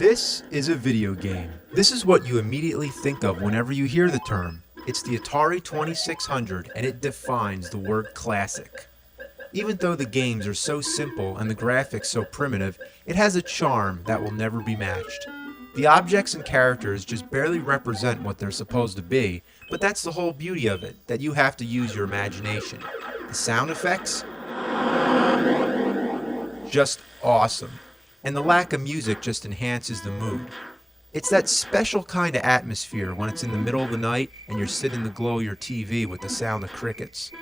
This is a video game. This is what you immediately think of whenever you hear the term. It's the Atari 2600, and it defines the word classic. Even though the games are so simple and the graphics so primitive, it has a charm that will never be matched. The objects and characters just barely represent what they're supposed to be, but that's the whole beauty of it, that you have to use your imagination. The sound effects? Just awesome. And the lack of music just enhances the mood. It's that special kind of atmosphere when it's in the middle of the night and you're sitting in the glow of your TV with the sound of crickets.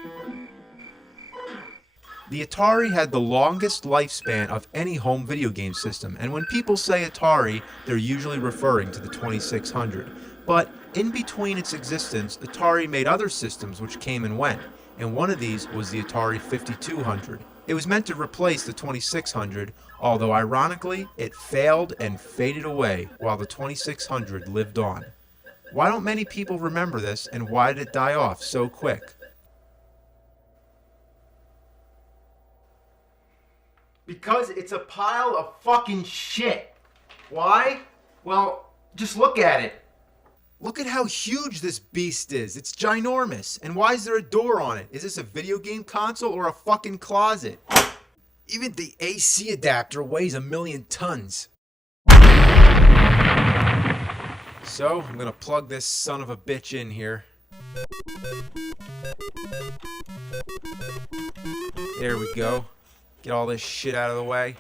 The Atari had the longest lifespan of any home video game system, and when people say Atari, they're usually referring to the 2600. But in between its existence, Atari made other systems which came and went, and one of these was the Atari 5200. It was meant to replace the 2600, although ironically, it failed and faded away while the 2600 lived on. Why don't many people remember this, and why did it die off so quick? Because it's a pile of fucking shit. Why? Well, just look at it. Look at how huge this beast is. It's ginormous. And why is there a door on it? Is this a video game console or a fucking closet? Even the AC adapter weighs 1,000,000 tons. So, I'm gonna plug this son of a bitch in here. There we go. Get all this shit out of the way.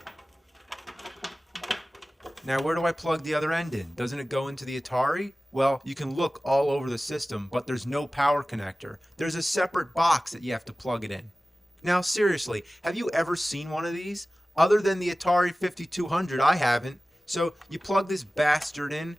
Now, where do I plug the other end in? Doesn't it go into the Atari? Well, you can look all over the system, but there's no power connector. There's a separate box that you have to plug it in. Now, seriously, have you ever seen one of these? Other than the Atari 5200, I haven't. So, you plug this bastard in,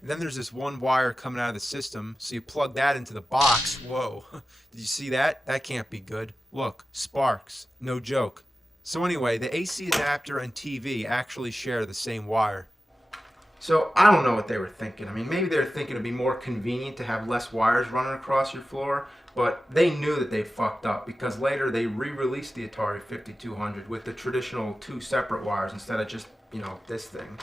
and then there's this one wire coming out of the system, so you plug that into the box. Whoa, did you see that? That can't be good. Look, sparks. No joke. So anyway, the AC adapter and TV actually share the same wire. So I don't know what they were thinking. I mean, maybe they were thinking it'd be more convenient to have less wires running across your floor, but they knew that they fucked up because later they re-released the Atari 5200 with the traditional 2 separate wires instead of just, this thing.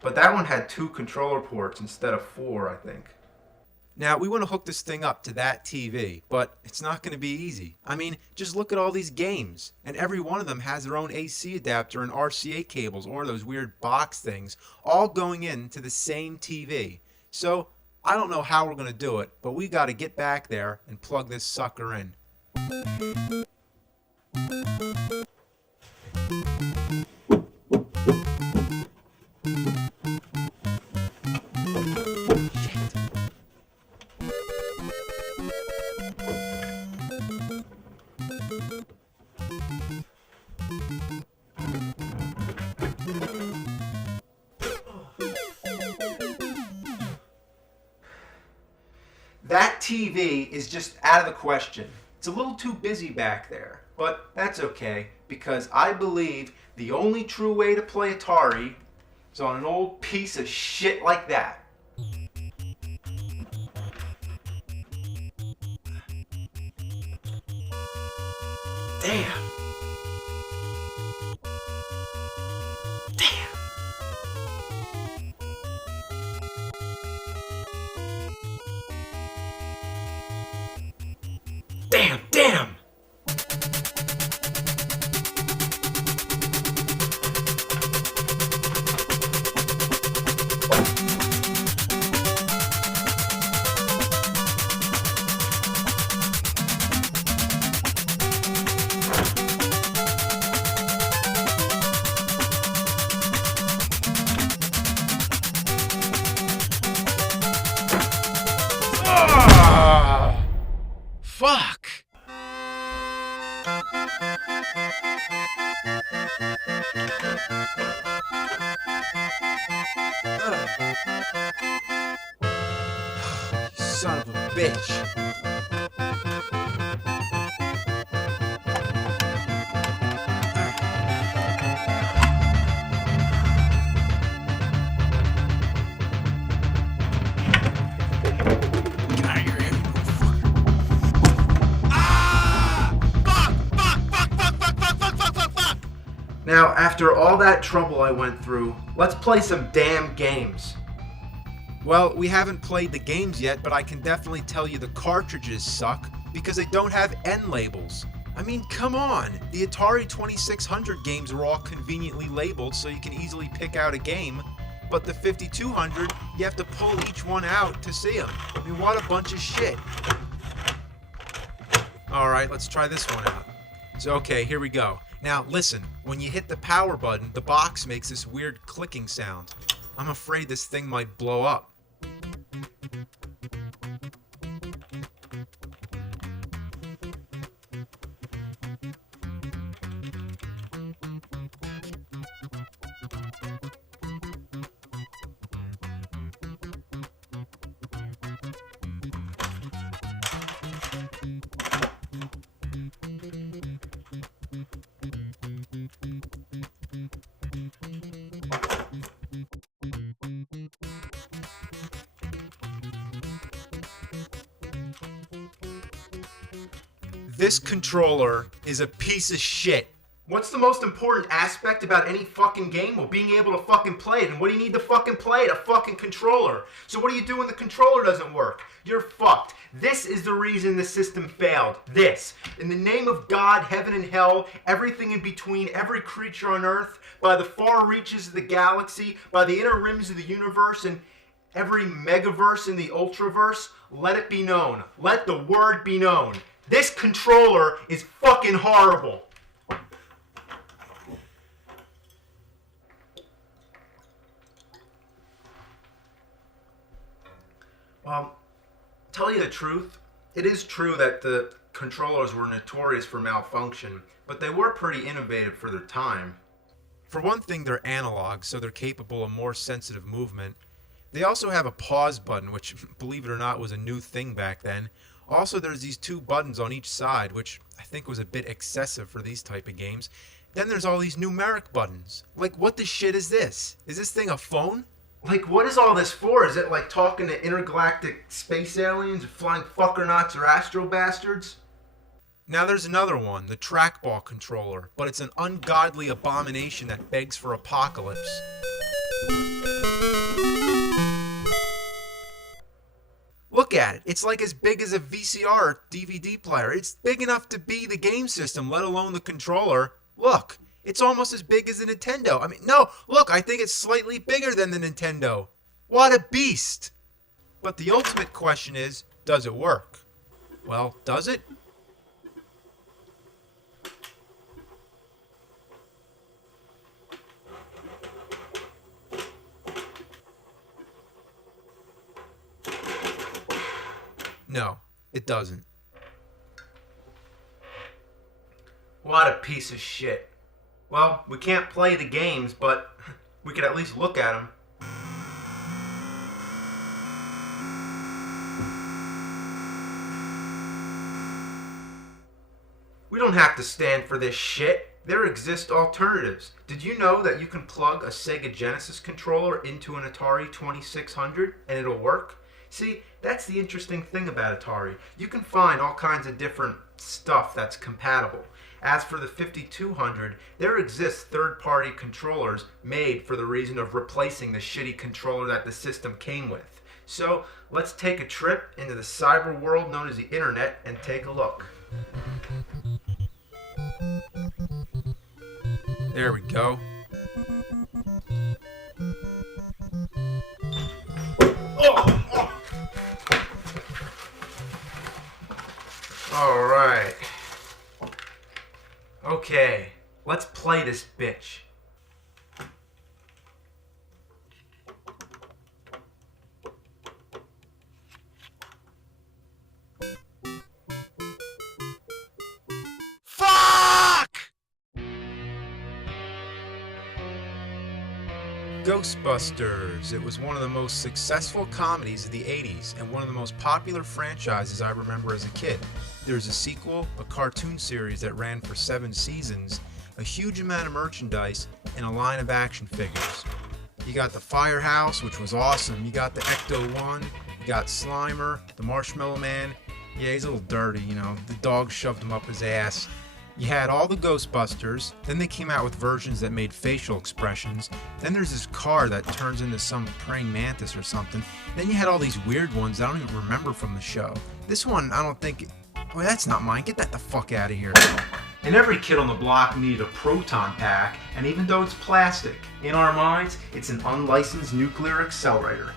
But that one had 2 controller ports instead of 4, I think. Now, we want to hook this thing up to that TV, but it's not going to be easy. I mean, just look at all these games, and every one of them has their own AC adapter and RCA cables, or those weird box things, all going into the same TV. So, I don't know how we're going to do it, but we got to get back there and plug this sucker in. That TV is just out of the question. It's a little too busy back there, but that's okay, because I believe the only true way to play Atari is on an old piece of shit like that. Damn. Damn! Fuck! Son of a bitch. Now, after all that trouble I went through, let's play some damn games. Well, we haven't played the games yet, but I can definitely tell you the cartridges suck because they don't have end labels. I mean, come on! The Atari 2600 games were all conveniently labeled so you can easily pick out a game, but the 5200, you have to pull each one out to see them. I mean, what a bunch of shit. Alright, let's try this one out. So, okay, here we go. Now, listen, when you hit the power button, the box makes this weird clicking sound. I'm afraid this thing might blow up. This controller is a piece of shit. What's the most important aspect about any fucking game? Well, being able to fucking play it. And what do you need to fucking play it? A fucking controller. So what do you do when the controller doesn't work? You're fucked. This is the reason the system failed. This. In the name of God, heaven and hell, everything in between, every creature on earth, by the far reaches of the galaxy, by the inner rims of the universe, and every megaverse in the ultraverse, let it be known. Let the word be known. This controller is fucking horrible. Well, tell you the truth, it is true that the controllers were notorious for malfunction, but they were pretty innovative for their time. For one thing, they're analog, so they're capable of more sensitive movement. They also have a pause button, which, believe it or not, was a new thing back then. Also, there's these two buttons on each side, which I think was a bit excessive for these type of games. Then there's all these numeric buttons. Like, what the shit is this? Is this thing a phone? Like, what is all this for? Is it like talking to intergalactic space aliens, or flying fuckernauts or astro bastards? Now there's another one, the trackball controller, but it's an ungodly abomination that begs for apocalypse. Look at it. It's like as big as a VCR or DVD player. It's big enough to be the game system, let alone the controller. Look, it's almost as big as the Nintendo. I mean, no, look, I think it's slightly bigger than the Nintendo. What a beast! But the ultimate question is, does it work? Well, does it? No, it doesn't. What a piece of shit. Well, we can't play the games, but we could at least look at them. We don't have to stand for this shit. There exist alternatives. Did you know that you can plug a Sega Genesis controller into an Atari 2600 and it'll work? See, that's the interesting thing about Atari. You can find all kinds of different stuff that's compatible. As for the 5200, there exists third-party controllers made for the reason of replacing the shitty controller that the system came with. So, let's take a trip into the cyber world known as the internet and take a look. There we go. Alright. Okay, let's play this bitch. Fuck! Ghostbusters. It was one of the most successful comedies of the 80s and one of the most popular franchises I remember as a kid. There's a sequel, a cartoon series that ran for 7 seasons, a huge amount of merchandise, and a line of action figures. You got the Firehouse, which was awesome. You got the Ecto-1. You got Slimer, the Marshmallow Man. Yeah, he's a little dirty, you know. The dog shoved him up his ass. You had all the Ghostbusters, then they came out with versions that made facial expressions, then there's this car that turns into some praying mantis or something, then you had all these weird ones I don't even remember from the show. This one, I don't think... Well, that's not mine. Get that the fuck out of here. And every kid on the block needed a proton pack, and even though it's plastic, in our minds, it's an unlicensed nuclear accelerator.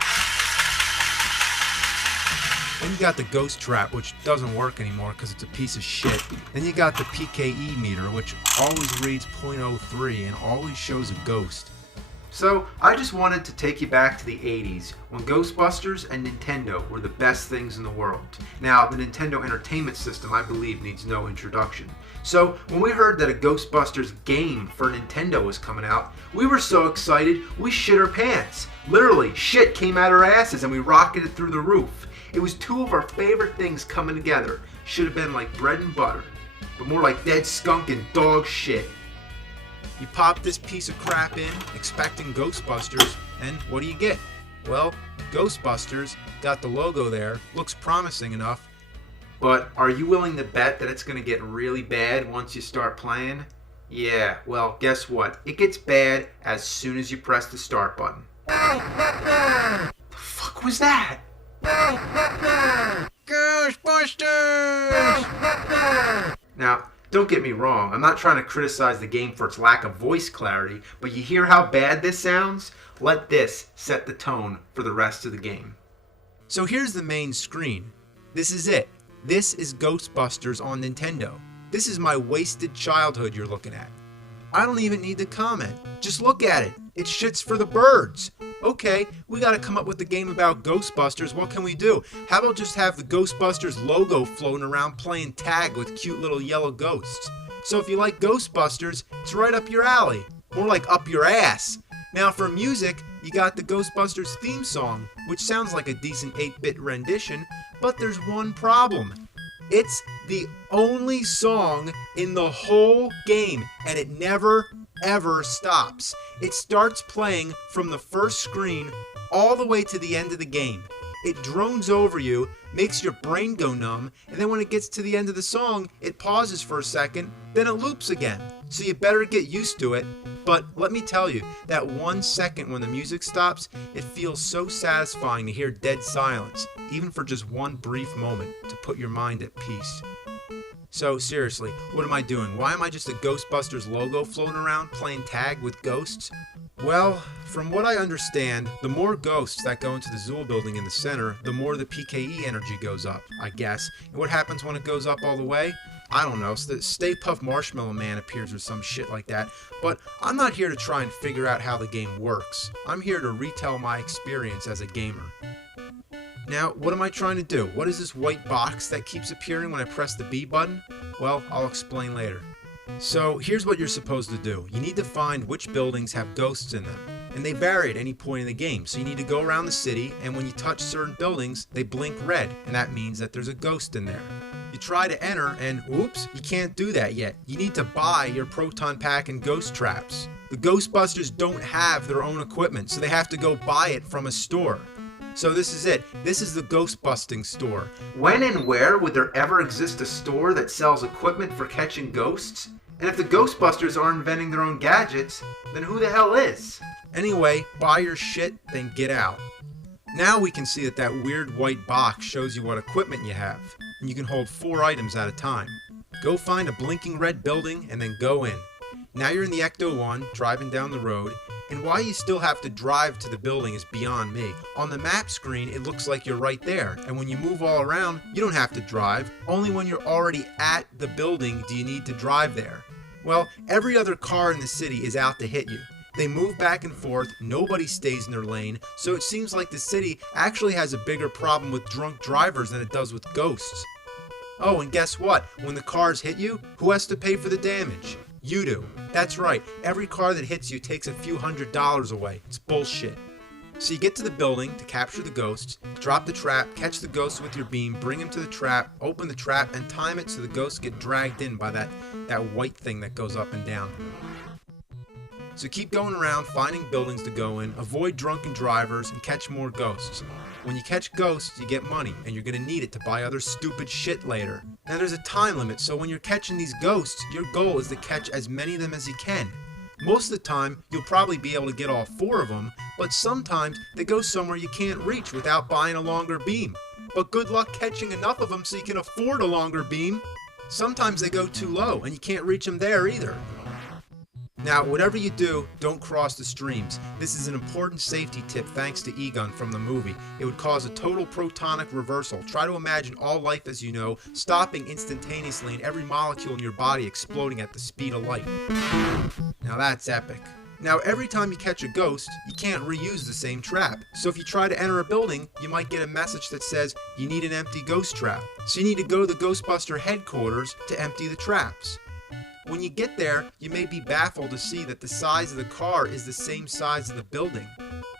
Then you got the Ghost Trap, which doesn't work anymore because it's a piece of shit. Then you got the PKE meter, which always reads .03 and always shows a ghost. So, I just wanted to take you back to the 80s, when Ghostbusters and Nintendo were the best things in the world. Now, the Nintendo Entertainment System, I believe, needs no introduction. So, when we heard that a Ghostbusters game for Nintendo was coming out, we were so excited, we shit our pants. Literally, shit came out our asses and we rocketed through the roof. It was two of our favorite things coming together. Should have been like bread and butter, but more like dead skunk and dog shit. You pop this piece of crap in, expecting Ghostbusters, and what do you get? Well, Ghostbusters, got the logo there, looks promising enough, but are you willing to bet that it's going to get really bad once you start playing? Yeah, well, guess what? It gets bad as soon as you press the start button. The fuck was that? Ghostbusters! Now, don't get me wrong, I'm not trying to criticize the game for its lack of voice clarity, but you hear how bad this sounds? Let this set the tone for the rest of the game. So here's the main screen. This is it. This is Ghostbusters on Nintendo. This is my wasted childhood you're looking at. I don't even need to comment. Just look at it. It's shits for the birds. Okay, we gotta come up with a game about Ghostbusters. What can we do? How about just have the Ghostbusters logo floating around playing tag with cute little yellow ghosts? So if you like Ghostbusters, it's right up your alley. More like up your ass. Now for music, you got the Ghostbusters theme song, which sounds like a decent 8-bit rendition, but there's one problem. It's the only song in the whole game, and it never, ever stops. It starts playing from the first screen all the way to the end of the game. It drones over you, makes your brain go numb, and then when it gets to the end of the song, it pauses for a second, then it loops again. So you better get used to it. But let me tell you, that 1 second when the music stops, it feels so satisfying to hear dead silence, even for just one brief moment, to put your mind at peace. So seriously, what am I doing? Why am I just a Ghostbusters logo floating around playing tag with ghosts? Well, from what I understand, the more ghosts that go into the Zool building in the center, the more the PKE energy goes up, I guess. And what happens when it goes up all the way? I don't know, so the Stay Puft Marshmallow Man appears or some shit like that. But I'm not here to try and figure out how the game works. I'm here to retell my experience as a gamer. Now, what am I trying to do? What is this white box that keeps appearing when I press the B button? Well, I'll explain later. So, here's what you're supposed to do. You need to find which buildings have ghosts in them. And they vary at any point in the game, so you need to go around the city, and when you touch certain buildings, they blink red, and that means that there's a ghost in there. You try to enter, and whoops, you can't do that yet. You need to buy your proton pack and ghost traps. The Ghostbusters don't have their own equipment, so they have to go buy it from a store. So this is it. This is the ghost busting store. When and where would there ever exist a store that sells equipment for catching ghosts? And if the Ghostbusters are inventing their own gadgets, then who the hell is? Anyway, buy your shit, then get out. Now we can see that that weird white box shows you what equipment you have, and you can hold 4 items at a time. Go find a blinking red building and then go in. Now you're in the Ecto-1, driving down the road, and why you still have to drive to the building is beyond me. On the map screen, it looks like you're right there, and when you move all around, you don't have to drive. Only when you're already at the building do you need to drive there. Well, every other car in the city is out to hit you. They move back and forth, nobody stays in their lane, so it seems like the city actually has a bigger problem with drunk drivers than it does with ghosts. Oh, and guess what? When the cars hit you, who has to pay for the damage? You do. That's right, every car that hits you takes a few $100s away. It's bullshit. So you get to the building to capture the ghosts, drop the trap, catch the ghosts with your beam, bring him to the trap, open the trap, and time it so the ghosts get dragged in by that white thing that goes up and down. So keep going around, finding buildings to go in, avoid drunken drivers, and catch more ghosts. When you catch ghosts, you get money, and you're gonna need it to buy other stupid shit later. Now there's a time limit, so when you're catching these ghosts, your goal is to catch as many of them as you can. Most of the time, you'll probably be able to get all 4 of them, but sometimes they go somewhere you can't reach without buying a longer beam. But good luck catching enough of them so you can afford a longer beam. Sometimes they go too low and you can't reach them there either. Now, whatever you do, don't cross the streams. This is an important safety tip thanks to Egon from the movie. It would cause a total protonic reversal. Try to imagine all life as you know stopping instantaneously and every molecule in your body exploding at the speed of light. Now that's epic. Now, every time you catch a ghost, you can't reuse the same trap. So if you try to enter a building, you might get a message that says you need an empty ghost trap. So you need to go to the Ghostbuster headquarters to empty the traps. When you get there, you may be baffled to see that the size of the car is the same size as the building.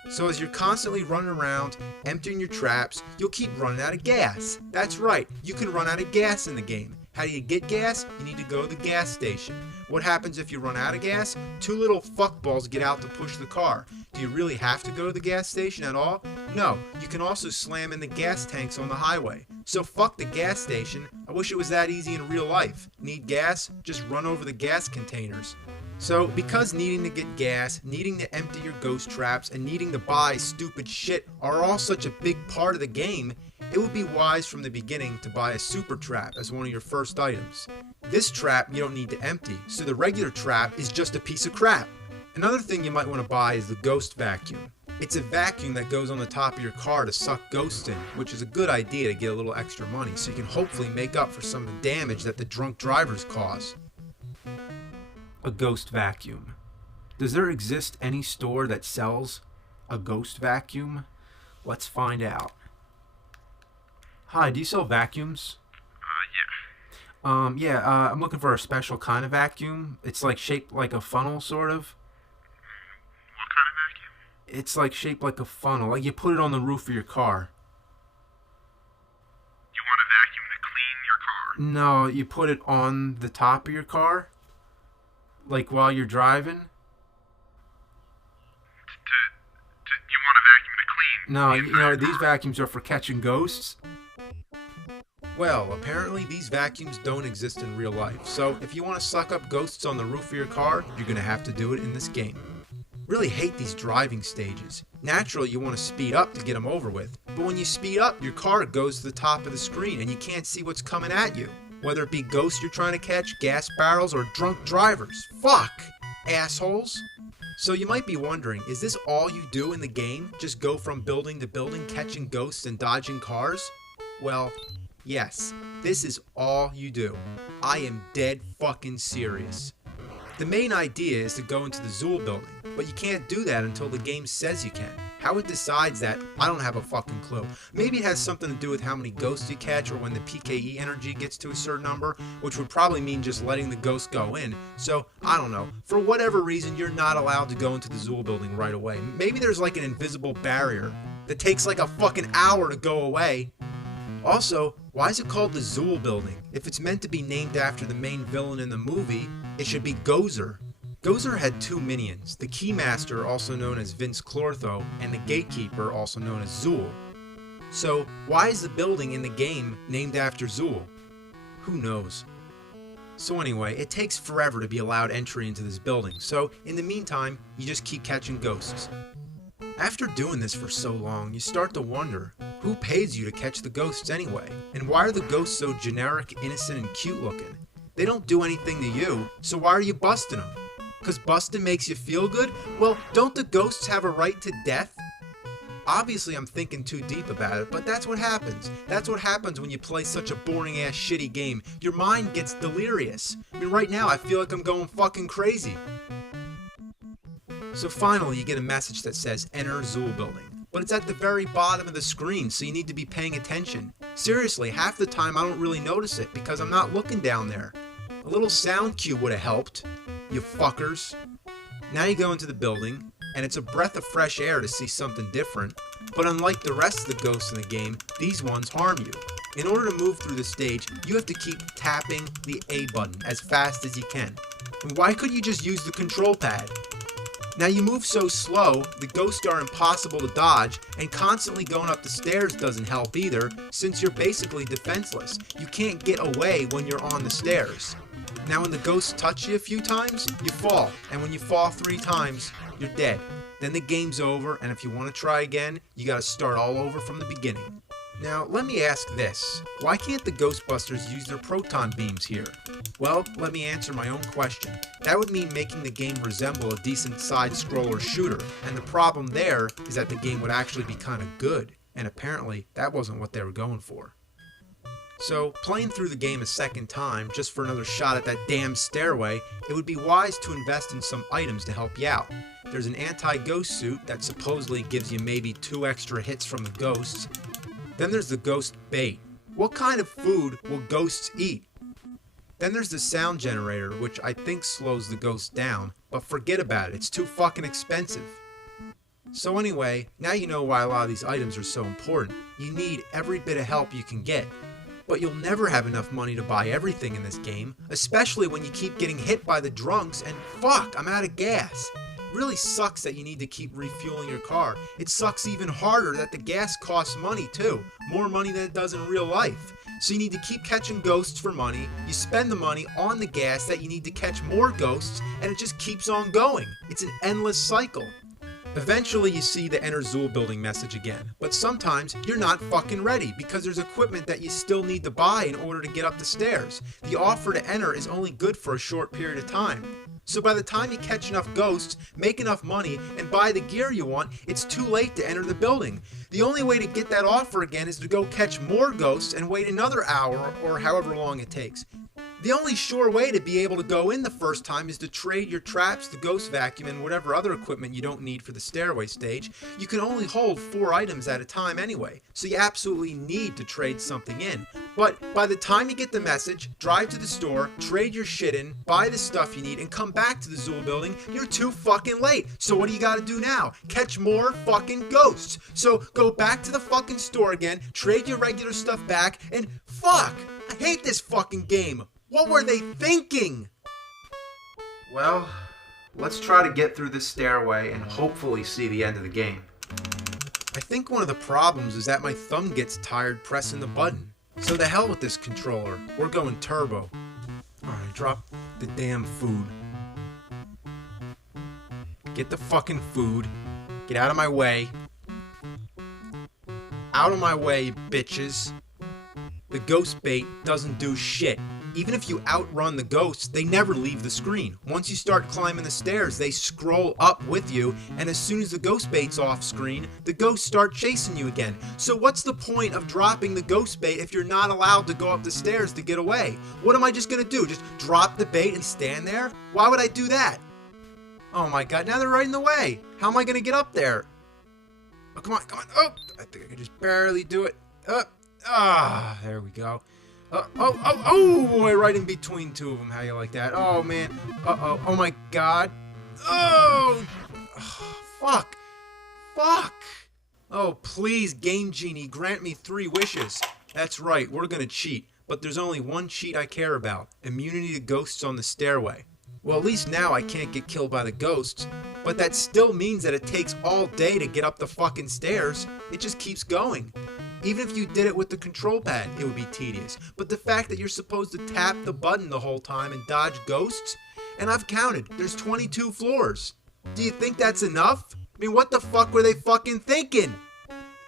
So as you're constantly running around, emptying your traps, you'll keep running out of gas. That's right, you can run out of gas in the game. How do you get gas? You need to go to the gas station. What happens if you run out of gas? 2 little fuckballs get out to push the car. Do you really have to go to the gas station at all? No, you can also slam in the gas tanks on the highway. So fuck the gas station. I wish it was that easy in real life. Need gas? Just run over the gas containers. So, because needing to get gas, needing to empty your ghost traps, and needing to buy stupid shit are all such a big part of the game, it would be wise from the beginning to buy a super trap as one of your first items. This trap you don't need to empty, so the regular trap is just a piece of crap. Another thing you might want to buy is the ghost vacuum. It's a vacuum that goes on the top of your car to suck ghosts in, which is a good idea to get a little extra money so you can hopefully make up for some of the damage that the drunk drivers cause. A ghost vacuum. Does there exist any store that sells a ghost vacuum? Let's find out. Hi, do you sell vacuums? Yeah. I'm looking for a special kind of vacuum. It's like shaped like a funnel, sort of. What kind of vacuum? It's like shaped like a funnel, like you put it on the roof of your car. You want a vacuum to clean your car? No, you put it on the top of your car, like while you're driving. You want a vacuum to clean? No, the entire these car? vacuums are for catching ghosts. Well, apparently these vacuums don't exist in real life, so if you want to suck up ghosts on the roof of your car, you're going to have to do it in this game. Really hate these driving stages. Naturally, you want to speed up to get them over with, but when you speed up, your car goes to the top of the screen and you can't see what's coming at you. Whether it be ghosts you're trying to catch, gas barrels, or drunk drivers. Fuck! Assholes! So you might be wondering, is this all you do in the game? Just go from building to building, catching ghosts and dodging cars? Well, yes, this is all you do. I am dead fucking serious. The main idea is to go into the Zool building, but you can't do that until the game says you can. How it decides that, I don't have a fucking clue. Maybe it has something to do with how many ghosts you catch or when the PKE energy gets to a certain number, which would probably mean just letting the ghost go in. So, I don't know. For whatever reason, you're not allowed to go into the Zool building right away. Maybe there's like an invisible barrier that takes like a fucking hour to go away. Also, why is it called the Zool building? If it's meant to be named after the main villain in the movie, it should be Gozer. Gozer had 2 minions, the Keymaster, also known as Vince Clortho, and the Gatekeeper, also known as Zool. So, why is the building in the game named after Zool? Who knows? So anyway, it takes forever to be allowed entry into this building, so in the meantime, you just keep catching ghosts. After doing this for so long, you start to wonder, who pays you to catch the ghosts anyway? And why are the ghosts so generic, innocent, and cute looking? They don't do anything to you, so why are you busting them? Because busting makes you feel good? Well, don't the ghosts have a right to death? Obviously, I'm thinking too deep about it, but that's what happens. That's what happens when you play such a boring-ass shitty game. Your mind gets delirious. I mean, right now, I feel like I'm going fucking crazy. So finally, you get a message that says, Enter Zool Building. But it's at the very bottom of the screen, so you need to be paying attention. Seriously, half the time I don't really notice it because I'm not looking down there. A little sound cue would have helped, you fuckers. Now you go into the building, and it's a breath of fresh air to see something different. But unlike the rest of the ghosts in the game, these ones harm you. In order to move through the stage, you have to keep tapping the A button as fast as you can. And why couldn't you just use the control pad? Now you move so slow, the ghosts are impossible to dodge, and constantly going up the stairs doesn't help either, since you're basically defenseless. You can't get away when you're on the stairs. Now when the ghosts touch you a few times, you fall, and when you fall 3 times, you're dead. Then the game's over, and if you want to try again, you gotta start all over from the beginning. Now, let me ask this. Why can't the Ghostbusters use their proton beams here? Well, let me answer my own question. That would mean making the game resemble a decent side-scroller shooter, and the problem there is that the game would actually be kind of good, and apparently that wasn't what they were going for. So, playing through the game a second time, just for another shot at that damn stairway, it would be wise to invest in some items to help you out. There's an anti-ghost suit that supposedly gives you maybe 2 extra hits from the ghosts. Then there's the ghost bait. What kind of food will ghosts eat? Then there's the sound generator, which I think slows the ghosts down, but forget about it, it's too fucking expensive. So anyway, now you know why a lot of these items are so important. You need every bit of help you can get. But you'll never have enough money to buy everything in this game, especially when you keep getting hit by the drunks and fuck, I'm out of gas. It really sucks that you need to keep refueling your car. It sucks even harder that the gas costs money too. More money than it does in real life. So you need to keep catching ghosts for money, you spend the money on the gas that you need to catch more ghosts, and it just keeps on going. It's an endless cycle. Eventually you see the Enter Zool building message again, but sometimes you're not fucking ready because there's equipment that you still need to buy in order to get up the stairs. The offer to enter is only good for a short period of time. So by the time you catch enough ghosts, make enough money, and buy the gear you want, it's too late to enter the building. The only way to get that offer again is to go catch more ghosts and wait another hour or however long it takes. The only sure way to be able to go in the first time is to trade your traps, the ghost vacuum, and whatever other equipment you don't need for the stairway stage. You can only hold 4 items at a time anyway, so you absolutely need to trade something in. But by the time you get the message, drive to the store, trade your shit in, buy the stuff you need, and come back to the Zool building, you're too fucking late. So what do you gotta do now? Catch more fucking ghosts. So go back to the fucking store again, trade your regular stuff back, and fuck! I hate this fucking game. What were they thinking? Well, let's try to get through this stairway and hopefully see the end of the game. I think one of the problems is that my thumb gets tired pressing the button. So the hell with this controller. We're going turbo. Alright, drop the damn food. Get the fucking food. Get out of my way. Out of my way, bitches. The ghost bait doesn't do shit. Even if you outrun the ghosts, they never leave the screen. Once you start climbing the stairs, they scroll up with you, and as soon as the ghost bait's off screen, the ghosts start chasing you again. So what's the point of dropping the ghost bait if you're not allowed to go up the stairs to get away? What am I just gonna do? Just drop the bait and stand there? Why would I do that? Oh my god, now they're right in the way. How am I gonna get up there? Oh, come on, come on. Oh, I think I can just barely do it. There we go. Oh boy, right in between 2 of them. How you like that? Oh man. Oh my god. Oh, fuck. Oh please, Game Genie, grant me 3 wishes. That's right, we're gonna cheat. But there's only one cheat I care about. Immunity to ghosts on the stairway. Well, at least now I can't get killed by the ghosts. But that still means that it takes all day to get up the fucking stairs. It just keeps going. Even if you did it with the control pad, it would be tedious. But the fact that you're supposed to tap the button the whole time and dodge ghosts? And I've counted, there's 22 floors. Do you think that's enough? I mean, what the fuck were they fucking thinking?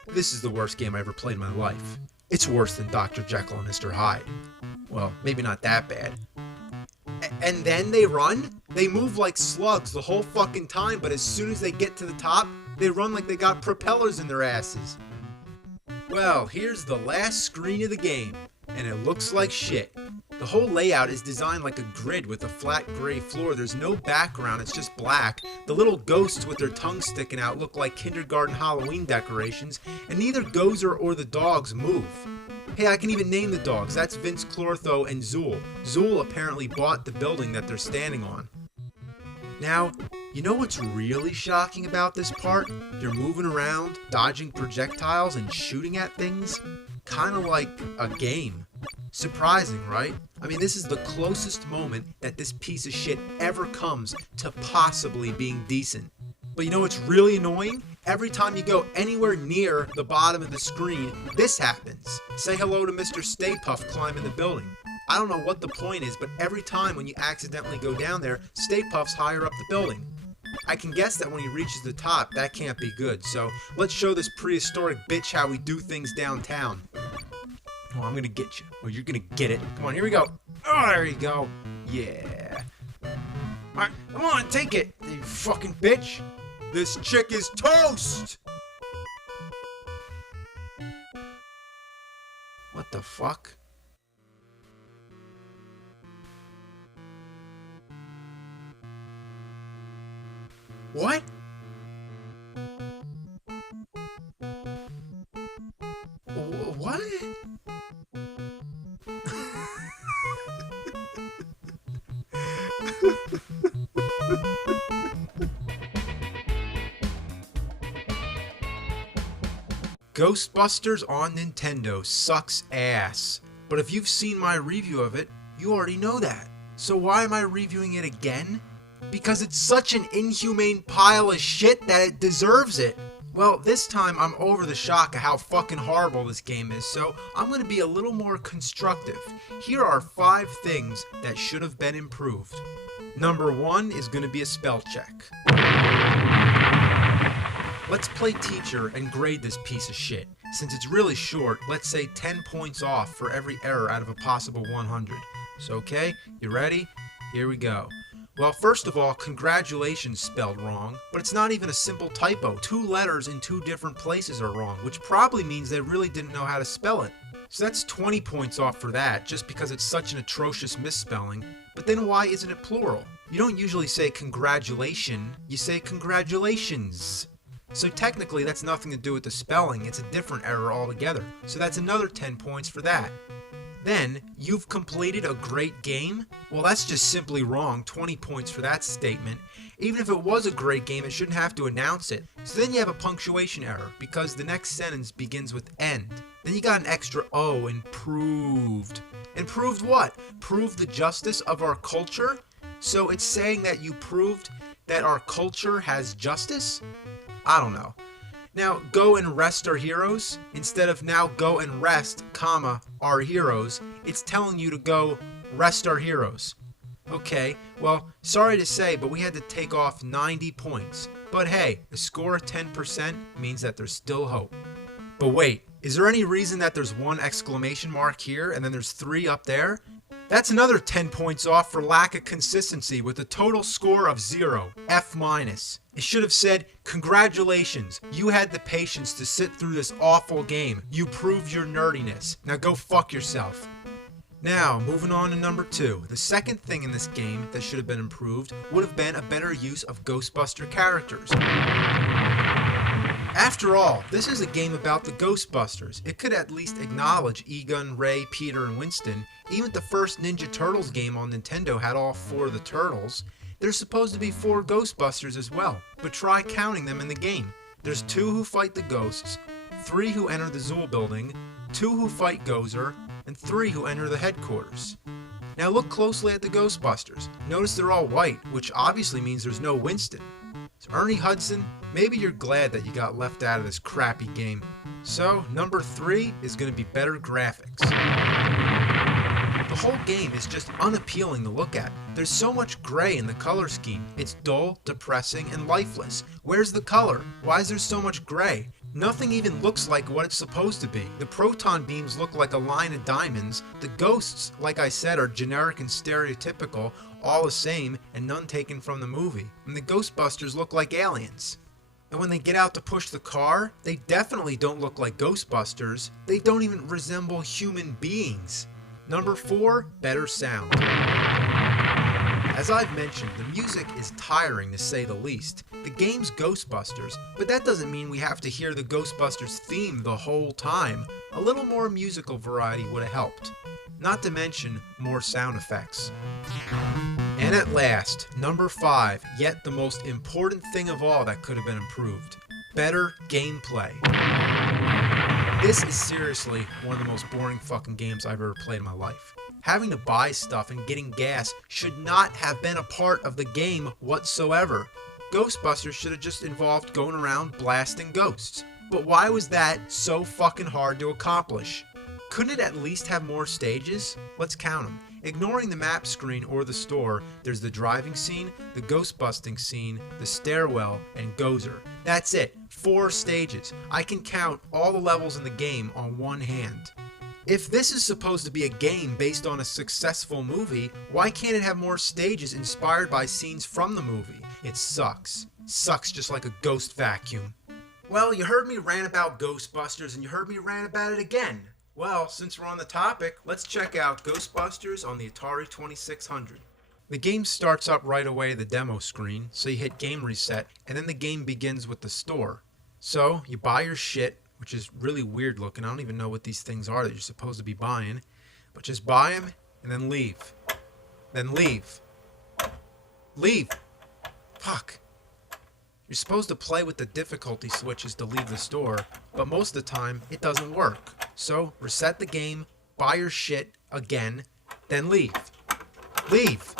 This is the worst game I ever played in my life. It's worse than Dr. Jekyll and Mr. Hyde. Well, maybe not that bad. And then they run? They move like slugs the whole fucking time, but as soon as they get to the top, they run like they got propellers in their asses. Well, here's the last screen of the game, and it looks like shit. The whole layout is designed like a grid with a flat gray floor. There's no background, it's just black. The little ghosts with their tongues sticking out look like kindergarten Halloween decorations, and neither Gozer or the dogs move. Hey, I can even name the dogs. That's Vince Clortho and Zool. Zool apparently bought the building that they're standing on. Now, you know what's really shocking about this part? You're moving around, dodging projectiles, and shooting at things. Kinda like a game. Surprising, right? I mean, this is the closest moment that this piece of shit ever comes to possibly being decent. But you know what's really annoying? Every time you go anywhere near the bottom of the screen, this happens. Say hello to Mr. Stay Puft climbing the building. I don't know what the point is, but every time when you accidentally go down there, Stay Puft's higher up the building. I can guess that when he reaches the top, that can't be good. So let's show this prehistoric bitch how we do things downtown. Oh, I'm gonna get you. Or you're gonna get it. Come on, here we go. Oh, there you go. Yeah. Alright, come on, take it, you fucking bitch. This chick is toast! What the fuck? What? What? Ghostbusters on Nintendo sucks ass. But if you've seen my review of it, you already know that. So why am I reviewing it again? Because it's such an inhumane pile of shit that it deserves it. Well, this time I'm over the shock of how fucking horrible this game is, so I'm gonna be a little more constructive. Here are 5 things that should have been improved. Number 1 is gonna be a spell check. Let's play teacher and grade this piece of shit. Since it's really short, let's say 10 points off for every error out of a possible 100. So okay, you ready? Here we go. Well, first of all, congratulations spelled wrong, but it's not even a simple typo. 2 letters in 2 different places are wrong, which probably means they really didn't know how to spell it. So that's 20 points off for that, just because it's such an atrocious misspelling. But then why isn't it plural? You don't usually say congratulation, you say congratulations. So technically that's nothing to do with the spelling, it's a different error altogether. So that's another 10 points for that. Then, you've completed a great game? Well, that's just simply wrong, 20 points for that statement. Even if it was a great game, it shouldn't have to announce it. So then you have a punctuation error, because the next sentence begins with end. Then you got an extra O in proved. And proved what? Proved the justice of our culture? So it's saying that you proved that our culture has justice? I don't know. Now, go and rest our heroes. Instead of now go and rest, comma, our heroes, it's telling you to go rest our heroes. Okay, well, sorry to say, but we had to take off 90 points. But hey, a score of 10% means that there's still hope. But wait, is there any reason that there's 1 exclamation mark here and then there's 3 up there? That's another 10 points off for lack of consistency with a total score of 0, F-. It should have said, congratulations, you had the patience to sit through this awful game. You proved your nerdiness. Now go fuck yourself. Now, moving on to number 2. The second thing in this game that should have been improved would have been a better use of Ghostbuster characters. After all, this is a game about the Ghostbusters. It could at least acknowledge Egon, Ray, Peter, and Winston. Even the first Ninja Turtles game on Nintendo had all 4 of the Turtles. There's supposed to be 4 Ghostbusters as well, but try counting them in the game. There's 2 who fight the ghosts, 3 who enter the Zool building, 2 who fight Gozer, and 3 who enter the headquarters. Now look closely at the Ghostbusters. Notice they're all white, which obviously means there's no Winston. So Ernie Hudson, maybe you're glad that you got left out of this crappy game. So, number 3 is going to be better graphics. The whole game is just unappealing to look at. There's so much gray in the color scheme. It's dull, depressing, and lifeless. Where's the color? Why is there so much gray? Nothing even looks like what it's supposed to be. The proton beams look like a line of diamonds. The ghosts, like I said, are generic and stereotypical, all the same, and none taken from the movie. And the Ghostbusters look like aliens. And when they get out to push the car, they definitely don't look like Ghostbusters. They don't even resemble human beings. Number 4, better sound. As I've mentioned, the music is tiring to say the least. The game's Ghostbusters, but that doesn't mean we have to hear the Ghostbusters theme the whole time. A little more musical variety would have helped. Not to mention more sound effects. And at last, number 5, yet the most important thing of all that could have been improved. Better gameplay. This is seriously one of the most boring fucking games I've ever played in my life. Having to buy stuff and getting gas should not have been a part of the game whatsoever. Ghostbusters should have just involved going around blasting ghosts. But why was that so fucking hard to accomplish? Couldn't it at least have more stages? Let's count them. Ignoring the map screen or the store, there's the driving scene, the ghost busting scene, the stairwell, and Gozer. That's it. 4 stages. I can count all the levels in the game on one hand. If this is supposed to be a game based on a successful movie, why can't it have more stages inspired by scenes from the movie? It sucks. Sucks just like a ghost vacuum. Well, you heard me rant about Ghostbusters and you heard me rant about it again. Well, since we're on the topic, let's check out Ghostbusters on the Atari 2600. The game starts up right away the demo screen, so you hit game reset, and then the game begins with the store. So, you buy your shit, which is really weird looking. I don't even know what these things are that you're supposed to be buying. But just buy them, and then leave. Then leave. Leave! Fuck. You're supposed to play with the difficulty switches to leave the store, but most of the time, it doesn't work. So, reset the game, buy your shit again, then leave. Leave!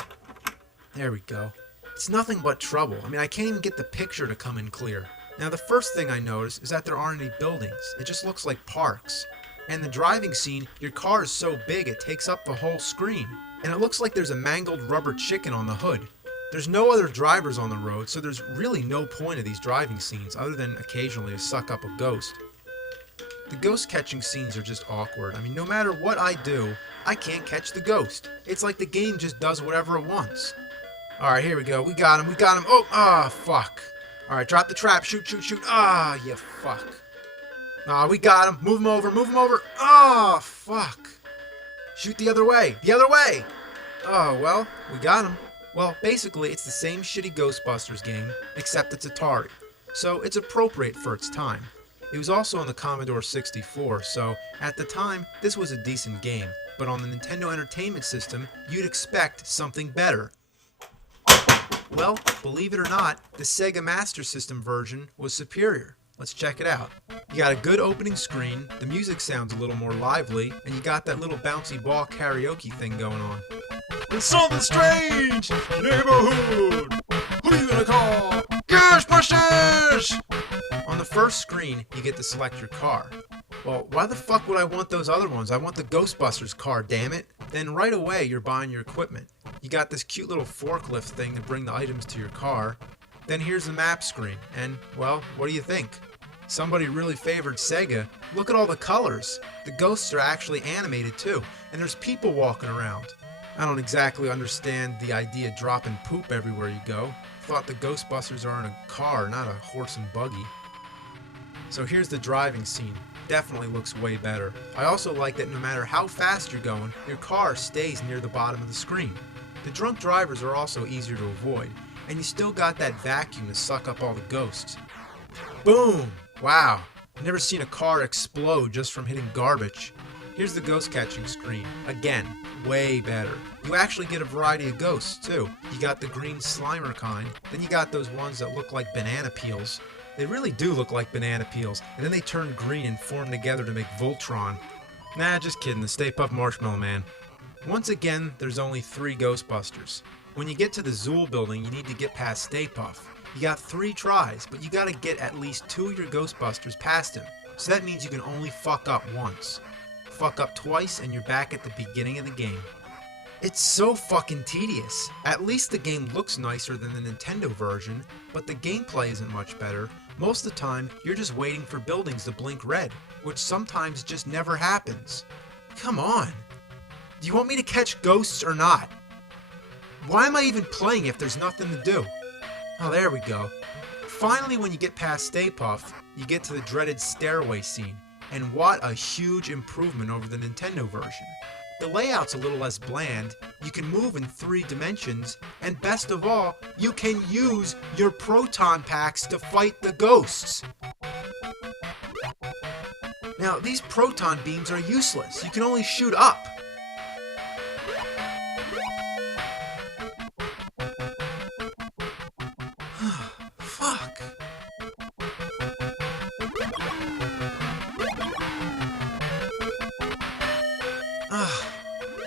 There we go. It's nothing but trouble. I mean, I can't even get the picture to come in clear. Now, the first thing I notice is that there aren't any buildings. It just looks like parks. And the driving scene, your car is so big it takes up the whole screen. And it looks like there's a mangled rubber chicken on the hood. There's no other drivers on the road, so there's really no point of these driving scenes other than occasionally to suck up a ghost. The ghost catching scenes are just awkward. I mean, no matter what I do, I can't catch the ghost. It's like the game just does whatever it wants. Alright, here we go. We got him. Oh, fuck. Alright, drop the trap. Shoot. You fuck. We got him. Move him over. Oh, fuck. Shoot the other way. Oh, well, we got him. Well, basically, it's the same shitty Ghostbusters game, except it's Atari. So, it's appropriate for its time. It was also on the Commodore 64, so, at the time, this was a decent game. But on the Nintendo Entertainment System, you'd expect something better. Well, believe it or not, the Sega Master System version was superior. Let's check it out. You got a good opening screen, the music sounds a little more lively, and you got that little bouncy ball karaoke thing going on. It's something strange! Neighborhood! Who are you gonna call? Ghostbusters! On the first screen, you get to select your car. Well, why the fuck would I want those other ones? I want the Ghostbusters car, damn it. Then right away, you're buying your equipment. You got this cute little forklift thing to bring the items to your car. Then here's the map screen, and, well, what do you think? Somebody really favored Sega. Look at all the colors. The ghosts are actually animated too, and there's people walking around. I don't exactly understand the idea of dropping poop everywhere you go. Thought the Ghostbusters are in a car, not a horse and buggy. So here's the driving scene. Definitely looks way better. I also like that no matter how fast you're going, your car stays near the bottom of the screen. The drunk drivers are also easier to avoid, and you still got that vacuum to suck up all the ghosts. Boom! Wow, I've never seen a car explode just from hitting garbage. Here's the ghost catching screen. Again, way better. You actually get a variety of ghosts too. You got the green Slimer kind, then you got those ones that look like banana peels. They really do look like banana peels, and then they turn green and form together to make Voltron. Nah, just kidding, the Stay Puft Marshmallow Man. Once again, there's only 3 Ghostbusters. When you get to the Zool building, you need to get past Stay Puft. You got 3 tries, but you gotta get at least 2 of your Ghostbusters past him. So that means you can only fuck up once. Fuck up twice and you're back at the beginning of the game. It's so fucking tedious. At least the game looks nicer than the Nintendo version, but the gameplay isn't much better. Most of the time, you're just waiting for buildings to blink red, which sometimes just never happens. Come on. Do you want me to catch ghosts or not? Why am I even playing if there's nothing to do? Oh, there we go. Finally, when you get past Stay Puft, you get to the dreaded stairway scene. And what a huge improvement over the Nintendo version. The layout's a little less bland, you can move in 3 dimensions, and best of all, you can use your proton packs to fight the ghosts. Now, these proton beams are useless. You can only shoot up. Fuck.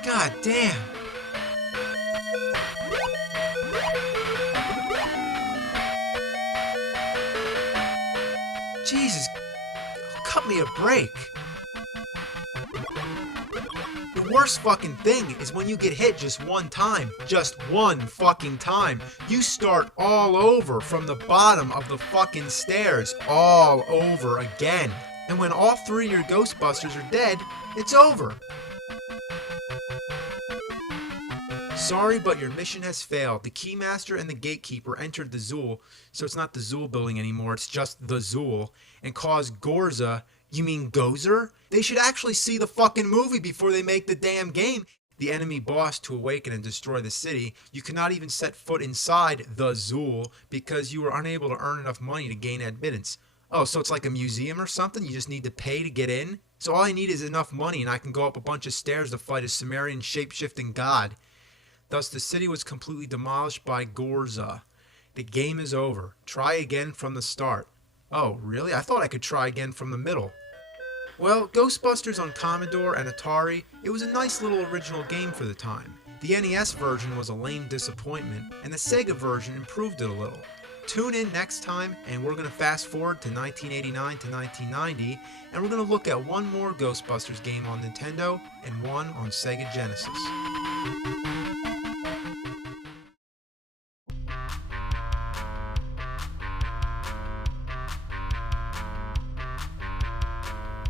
God damn. Jesus, cut me a break. The worst fucking thing is when you get hit just one time. Just one fucking time. You start all over from the bottom of the fucking stairs. All over again. And when all 3 of your Ghostbusters are dead, it's over. Sorry, but your mission has failed. The Keymaster and the Gatekeeper entered the Zool, so it's not the Zool building anymore, it's just the Zool, and caused Gorza, you mean Gozer? They should actually see the fucking movie before they make the damn game. The enemy boss to awaken and destroy the city. You cannot even set foot inside the Zool because you were unable to earn enough money to gain admittance. Oh, so it's like a museum or something? You just need to pay to get in? So all I need is enough money and I can go up a bunch of stairs to fight a Sumerian shape-shifting god. Thus, the city was completely demolished by Gorza. The game is over. Try again from the start. Oh, really? I thought I could try again from the middle. Well, Ghostbusters on Commodore and Atari, it was a nice little original game for the time. The NES version was a lame disappointment, and the Sega version improved it a little. Tune in next time, and we're going to fast forward to 1989 to 1990, and we're going to look at one more Ghostbusters game on Nintendo and one on Sega Genesis.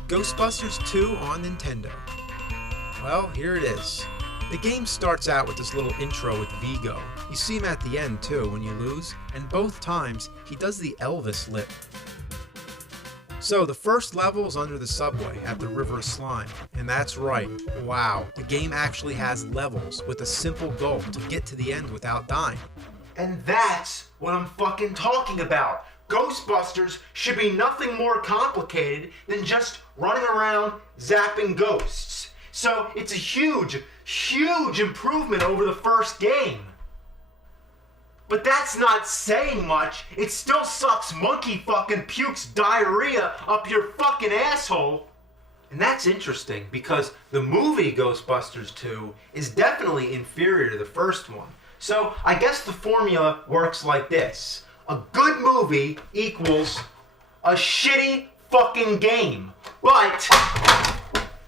Ghostbusters 2 on Nintendo. Well, here it is. The game starts out with this little intro with Vigo. You see him at the end too when you lose, and both times he does the Elvis lip. So the first level is under the subway at the River of Slime, and that's right, wow, the game actually has levels with a simple goal to get to the end without dying. And that's what I'm fucking talking about. Ghostbusters should be nothing more complicated than just running around zapping ghosts. So it's a huge, huge improvement over the first game. But that's not saying much. It still sucks monkey fucking pukes diarrhea up your fucking asshole. And that's interesting because the movie Ghostbusters 2 is definitely inferior to the first one. So I guess the formula works like this. A good movie equals a shitty fucking game. But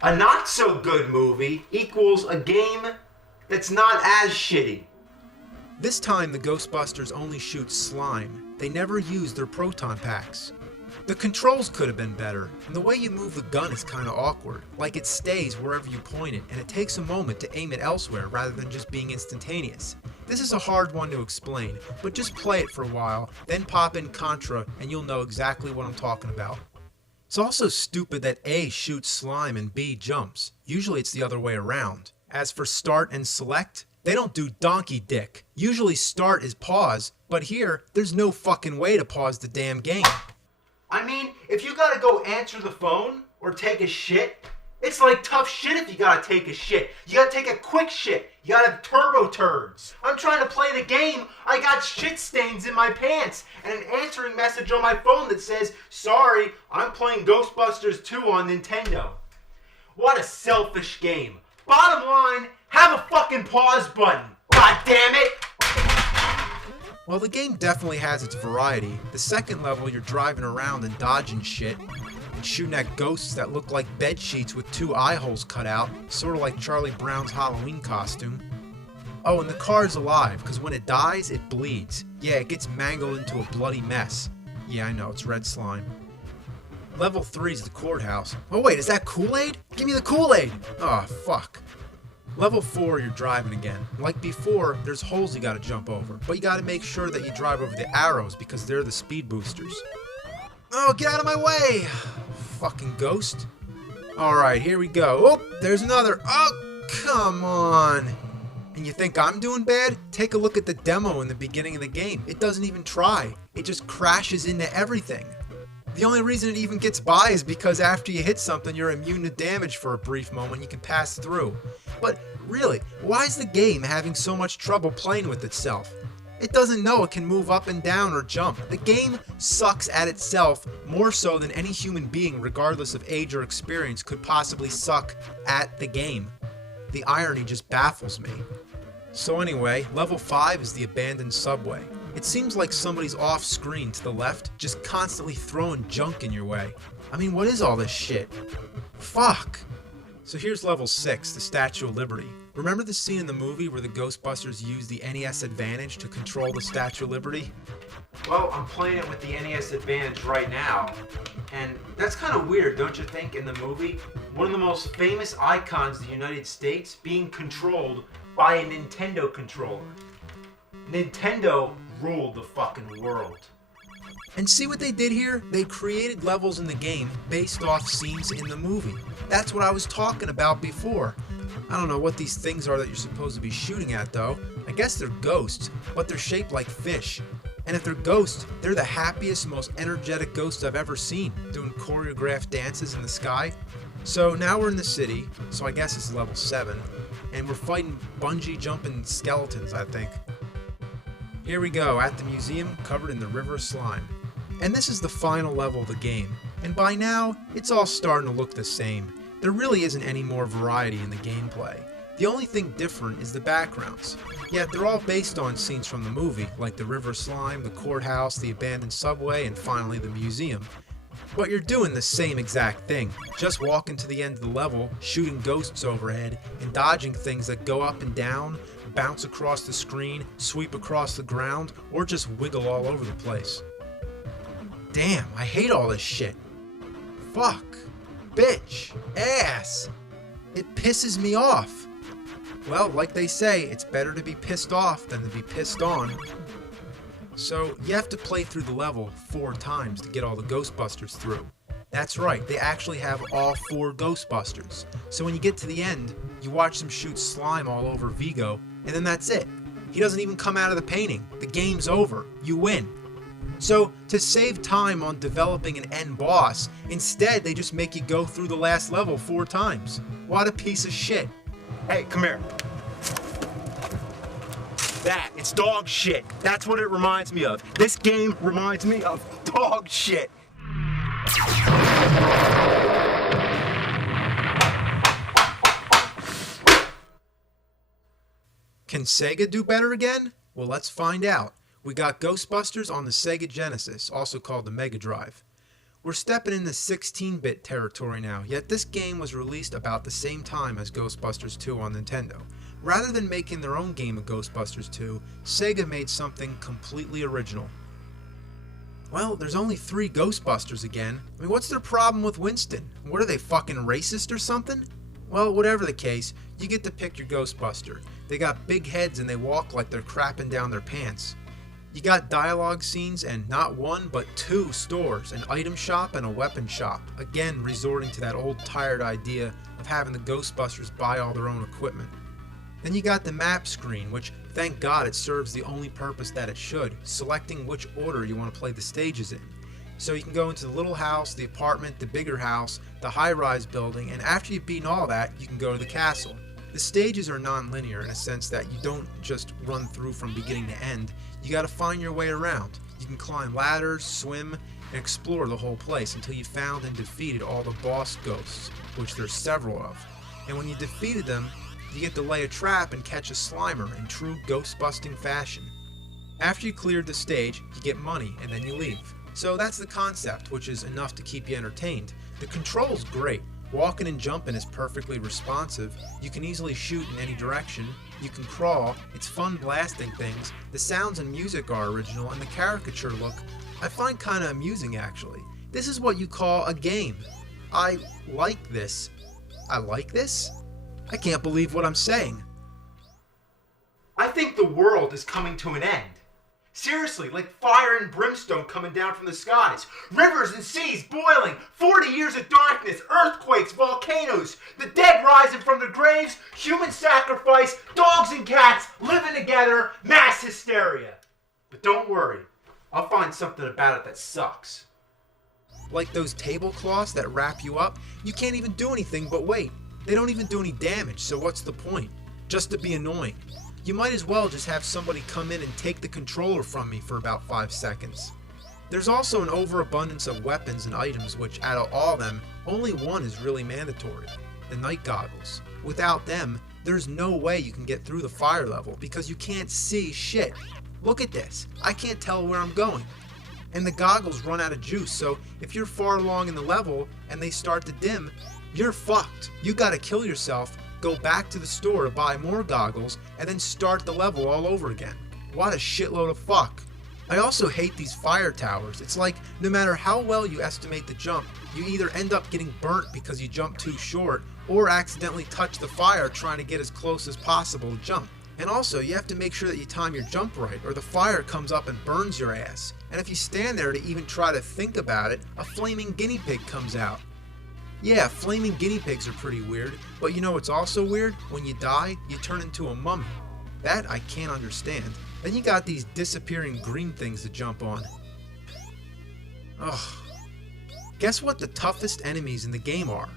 a not so good movie equals a game that's not as shitty. This time the Ghostbusters only shoot slime. They never use their proton packs. The controls could have been better, and the way you move the gun is kind of awkward. Like it stays wherever you point it, and it takes a moment to aim it elsewhere rather than just being instantaneous. This is a hard one to explain, but just play it for a while, then pop in Contra and you'll know exactly what I'm talking about. It's also stupid that A shoots slime and B jumps. Usually it's the other way around. As for start and select, they don't do donkey dick. Usually start is pause, but here, there's no fucking way to pause the damn game. I mean, if you gotta go answer the phone or take a shit, it's like tough shit if you gotta take a shit. You gotta take a quick shit. You gotta have turbo turds. I'm trying to play the game. I got shit stains in my pants and an answering message on my phone that says, sorry, I'm playing Ghostbusters 2 on Nintendo. What a selfish game. Bottom line, have a fucking pause button. God damn it! Well, the game definitely has its variety. The second level, you're driving around and dodging shit, and shooting at ghosts that look like bed sheets with 2 eye holes cut out, sort of like Charlie Brown's Halloween costume. Oh, and the car's alive, because when it dies, it bleeds. Yeah, it gets mangled into a bloody mess. Yeah, I know, it's red slime. Level 3 is the courthouse. Oh wait, is that Kool-Aid? Give me the Kool-Aid! Oh, fuck. Level 4, you're driving again. Like before, there's holes you gotta jump over, but you gotta make sure that you drive over the arrows because they're the speed boosters. Oh, get out of my way! Fucking ghost. Alright, here we go. Oh, there's another. Oh, come on. And you think I'm doing bad? Take a look at the demo in the beginning of the game. It doesn't even try. It just crashes into everything. The only reason it even gets by is because after you hit something, you're immune to damage for a brief moment. You can pass through. But really, why is the game having so much trouble playing with itself? It doesn't know it can move up and down or jump. The game sucks at itself more so than any human being, regardless of age or experience, could possibly suck at the game. The irony just baffles me. So anyway, level 5 is the abandoned subway. It seems like somebody's off screen to the left, just constantly throwing junk in your way. I mean, what is all this shit? Fuck! So here's level 6, the Statue of Liberty. Remember the scene in the movie where the Ghostbusters used the NES Advantage to control the Statue of Liberty? Well, I'm playing it with the NES Advantage right now, and that's kind of weird, don't you think, in the movie? One of the most famous icons of the United States being controlled by a Nintendo controller. Nintendo ruled the fucking world. And see what they did here? They created levels in the game based off scenes in the movie. That's what I was talking about before. I don't know what these things are that you're supposed to be shooting at though. I guess they're ghosts, but they're shaped like fish. And if they're ghosts, they're the happiest, most energetic ghosts I've ever seen, doing choreographed dances in the sky. So now we're in the city, so I guess it's level 7, and we're fighting bungee jumping skeletons, I think. Here we go, at the museum, covered in the river of slime. And this is the final level of the game, and by now, it's all starting to look the same. There really isn't any more variety in the gameplay. The only thing different is the backgrounds. Yet they're all based on scenes from the movie, like the river slime, the courthouse, the abandoned subway, and finally the museum. But you're doing the same exact thing, just walking to the end of the level, shooting ghosts overhead, and dodging things that go up and down, bounce across the screen, sweep across the ground, or just wiggle all over the place. Damn, I hate all this shit. Fuck. Bitch. Ass. It pisses me off. Well, like they say, it's better to be pissed off than to be pissed on. So, you have to play through the level 4 times to get all the Ghostbusters through. That's right, they actually have all 4 Ghostbusters. So when you get to the end, you watch them shoot slime all over Vigo, and then that's it. He doesn't even come out of the painting. The game's over. You win. So, to save time on developing an end boss, instead they just make you go through the last level 4 times. What a piece of shit. Hey, come here. It's dog shit. That's what it reminds me of. This game reminds me of dog shit. Can Sega do better again? Well, let's find out. We got Ghostbusters on the Sega Genesis, also called the Mega Drive. We're stepping into 16-bit territory now, yet this game was released about the same time as Ghostbusters 2 on Nintendo. Rather than making their own game of Ghostbusters 2, Sega made something completely original. Well, there's only 3 Ghostbusters again. I mean, what's their problem with Winston? What are they, fucking racist or something? Well, whatever the case, you get to pick your Ghostbuster. They got big heads and they walk like they're crapping down their pants. You got dialogue scenes and not 1 but 2 stores, an item shop and a weapon shop, again resorting to that old tired idea of having the Ghostbusters buy all their own equipment. Then you got the map screen, which thank God it serves the only purpose that it should, selecting which order you want to play the stages in. So you can go into the little house, the apartment, the bigger house, the high-rise building, and after you've beaten all that, you can go to the castle. The stages are non-linear in a sense that you don't just run through from beginning to end, you gotta find your way around. You can climb ladders, swim, and explore the whole place until you found and defeated all the boss ghosts, which there's several of. And when you defeated them, you get to lay a trap and catch a Slimer in true ghost-busting fashion. After you cleared the stage, you get money and then you leave. So that's the concept, which is enough to keep you entertained. The control's great. Walking and jumping is perfectly responsive. You can easily shoot in any direction. You can crawl. It's fun blasting things. The sounds and music are original, and the caricature look I find kinda amusing actually. This is what you call a game. I like this. I like this? I can't believe what I'm saying. I think the world is coming to an end. Seriously, like fire and brimstone coming down from the skies. Rivers and seas boiling. 40 years of darkness. Earthquakes, volcanoes. The dead rising from their graves. Human sacrifice. Dogs and cats living together. Mass hysteria. But don't worry. I'll find something about it that sucks. Like those tablecloths that wrap you up. You can't even do anything but wait. They don't even do any damage, so what's the point? Just to be annoying. You might as well just have somebody come in and take the controller from me for about 5 seconds. There's also an overabundance of weapons and items which, out of all of them, only one is really mandatory. The night goggles. Without them, there's no way you can get through the fire level because you can't see shit. Look at this. I can't tell where I'm going. And the goggles run out of juice, so if you're far along in the level and they start to dim, you're fucked. You gotta kill yourself, go back to the store to buy more goggles, and then start the level all over again. What a shitload of fuck. I also hate these fire towers. It's like, no matter how well you estimate the jump, you either end up getting burnt because you jumped too short, or accidentally touch the fire trying to get as close as possible to jump. And also, you have to make sure that you time your jump right, or the fire comes up and burns your ass. And if you stand there to even try to think about it, a flaming guinea pig comes out. Yeah, flaming guinea pigs are pretty weird, but you know what's also weird? When you die, you turn into a mummy. That I can't understand. Then you got these disappearing green things to jump on. Ugh. Guess what the toughest enemies in the game are?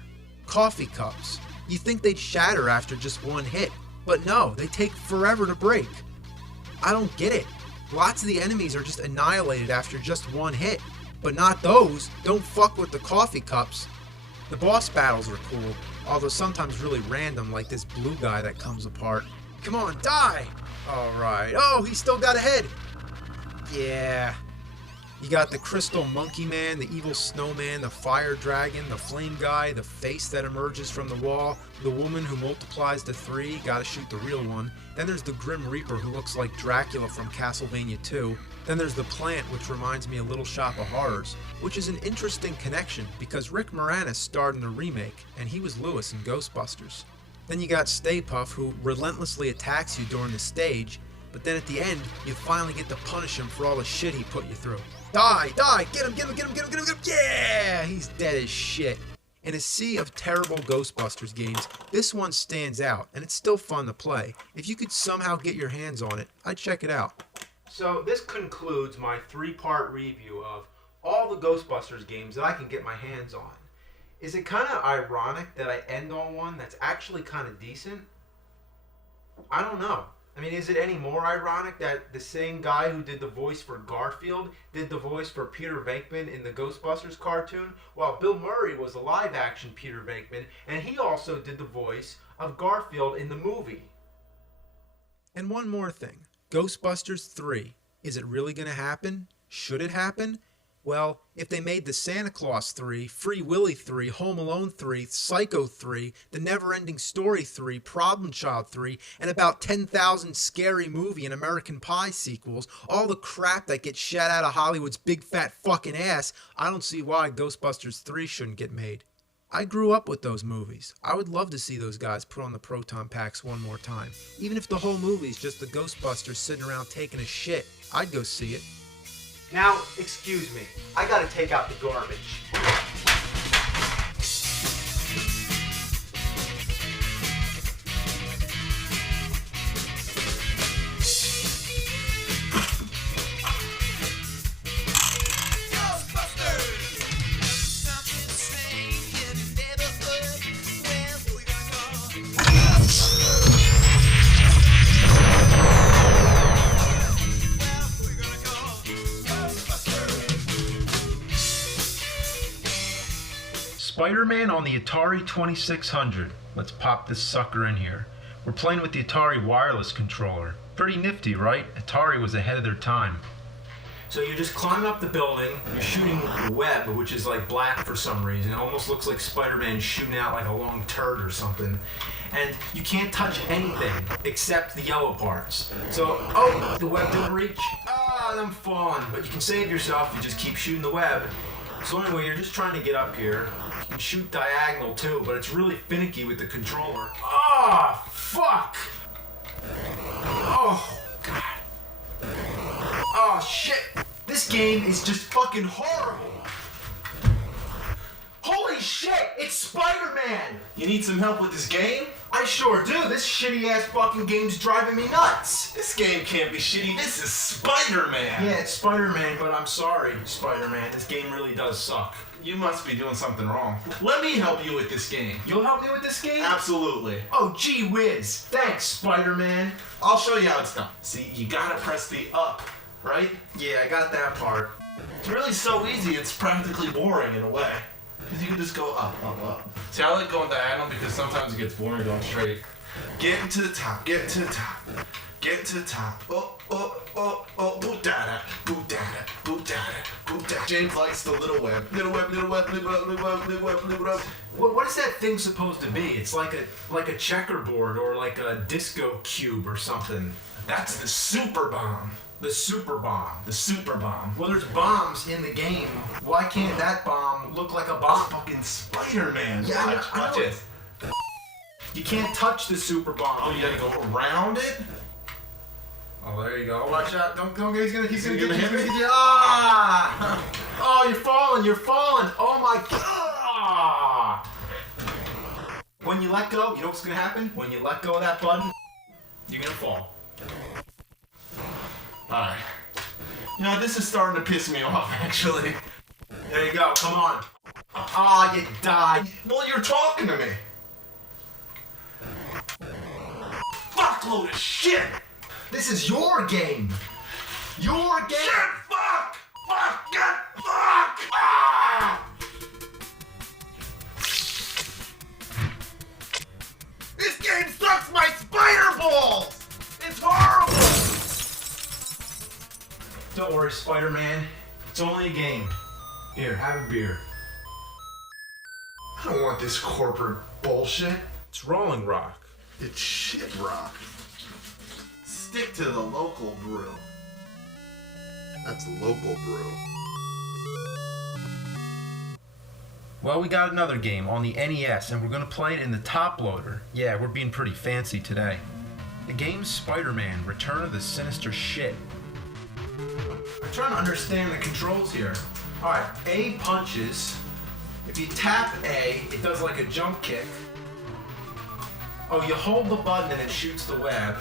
Coffee cups. You think they'd shatter after just one hit, but no, they take forever to break. I don't get it. Lots of the enemies are just annihilated after just one hit, but not those. Don't fuck with the coffee cups. The boss battles are cool, although sometimes really random, like this blue guy that comes apart. Come on, die! Alright. Oh, he still got a head! Yeah. You got the crystal monkey man, the evil snowman, the fire dragon, the flame guy, the face that emerges from the wall, the woman who multiplies to 3, gotta shoot the real one. Then there's the Grim Reaper who looks like Dracula from Castlevania 2. Then there's the plant, which reminds me of Little Shop of Horrors, which is an interesting connection because Rick Moranis starred in the remake, and he was Lewis in Ghostbusters. Then you got Stay Puft, who relentlessly attacks you during the stage, but then at the end, you finally get to punish him for all the shit he put you through. Die! Die! Get him! Get him! Get him! Get him! Get him! Get him! Yeah! He's dead as shit. In a sea of terrible Ghostbusters games, this one stands out, and it's still fun to play. If you could somehow get your hands on it, I'd check it out. So this concludes my 3-part review of all the Ghostbusters games that I can get my hands on. Is it kind of ironic that I end on one that's actually kind of decent? I don't know. I mean, is it any more ironic that the same guy who did the voice for Garfield did the voice for Peter Venkman in the Ghostbusters cartoon, while Bill Murray was the live-action Peter Venkman, and he also did the voice of Garfield in the movie? And one more thing. Ghostbusters 3. Is it really going to happen? Should it happen? Well, if they made the Santa Claus 3, Free Willy 3, Home Alone 3, Psycho 3, The Never-Ending Story 3, Problem Child 3, and about 10,000 Scary Movie and American Pie sequels, all the crap that gets shat out of Hollywood's big fat fucking ass, I don't see why Ghostbusters 3 shouldn't get made. I grew up with those movies. I would love to see those guys put on the proton packs one more time. Even if the whole movie's just the Ghostbusters sitting around taking a shit, I'd go see it. Now, excuse me, I gotta take out the garbage. Spider-Man on the Atari 2600. Let's pop this sucker in here. We're playing with the Atari wireless controller. Pretty nifty, right? Atari was ahead of their time. So you're just climbing up the building, you're shooting the web, which is like black for some reason. It almost looks like Spider-Man shooting out like a long turd or something. And you can't touch anything except the yellow parts. So, oh, the web didn't reach. Ah, I'm falling. But you can save yourself, you just keep shooting the web. So anyway, you're just trying to get up here. You can shoot diagonal too, but it's really finicky with the controller. Ah, fuck! Oh, God. Oh, shit! This game is just fucking horrible! Holy shit! It's Spider-Man! You need some help with this game? I sure do! This shitty-ass fucking game's driving me nuts! This game can't be shitty. This is Spider-Man! Yeah, it's Spider-Man, but I'm sorry, Spider-Man. This game really does suck. You must be doing something wrong. Let me help you with this game. You'll help me with this game? Absolutely. Oh, gee whiz! Thanks, Spider-Man! I'll show you how it's done. See, you gotta press the up, right? Yeah, I got that part. It's really so easy, it's practically boring in a way. Because you can just go up, up, up. See, I like going diagonal because sometimes it gets boring going straight. Get to the top, get to the top, get to the top. Oh, oh, boot dada, boot dada, boot dada, boot dada. James likes the little web. Little web, little web, little web, little web, little web, little web. What is that thing supposed to be? It's like a checkerboard or like a disco cube or something. That's the super bomb. The super bomb. The super bomb. Well, there's bombs in the game. Why can't that bomb look like a bomb? Fucking Spider-Man. Yeah, Watch I know. it. You can't touch the super bomb. Oh, you gotta go around it? Oh, there you go. Watch out. Don't get, he's gonna get you. gonna hit me? Ah! Oh, you're falling. Oh my god. When you let go, you know what's gonna happen? When you let go of that button, you're gonna fall. Alright. You know, this is starting to piss me off, actually. There you go. Come on. Ah, you died. Well, you're talking to me. Fuckload of shit! This is your game. Your game. Shit! Fuck! Fuck! Get fuck! Ah! This game sucks my spider balls! It's horrible! Don't worry, Spider-Man. It's only a game. Here, have a beer. I don't want this corporate bullshit. It's Rolling Rock. It's shit rock. Stick to the local brew. That's local brew. Well, we got another game on the NES, and we're gonna play it in the top loader. Yeah, we're being pretty fancy today. The game's Spider-Man: Return of the Sinister Shit. I'm trying to understand the controls here. Alright, A punches. If you tap A, it does like a jump kick. Oh, you hold the button and it shoots the web.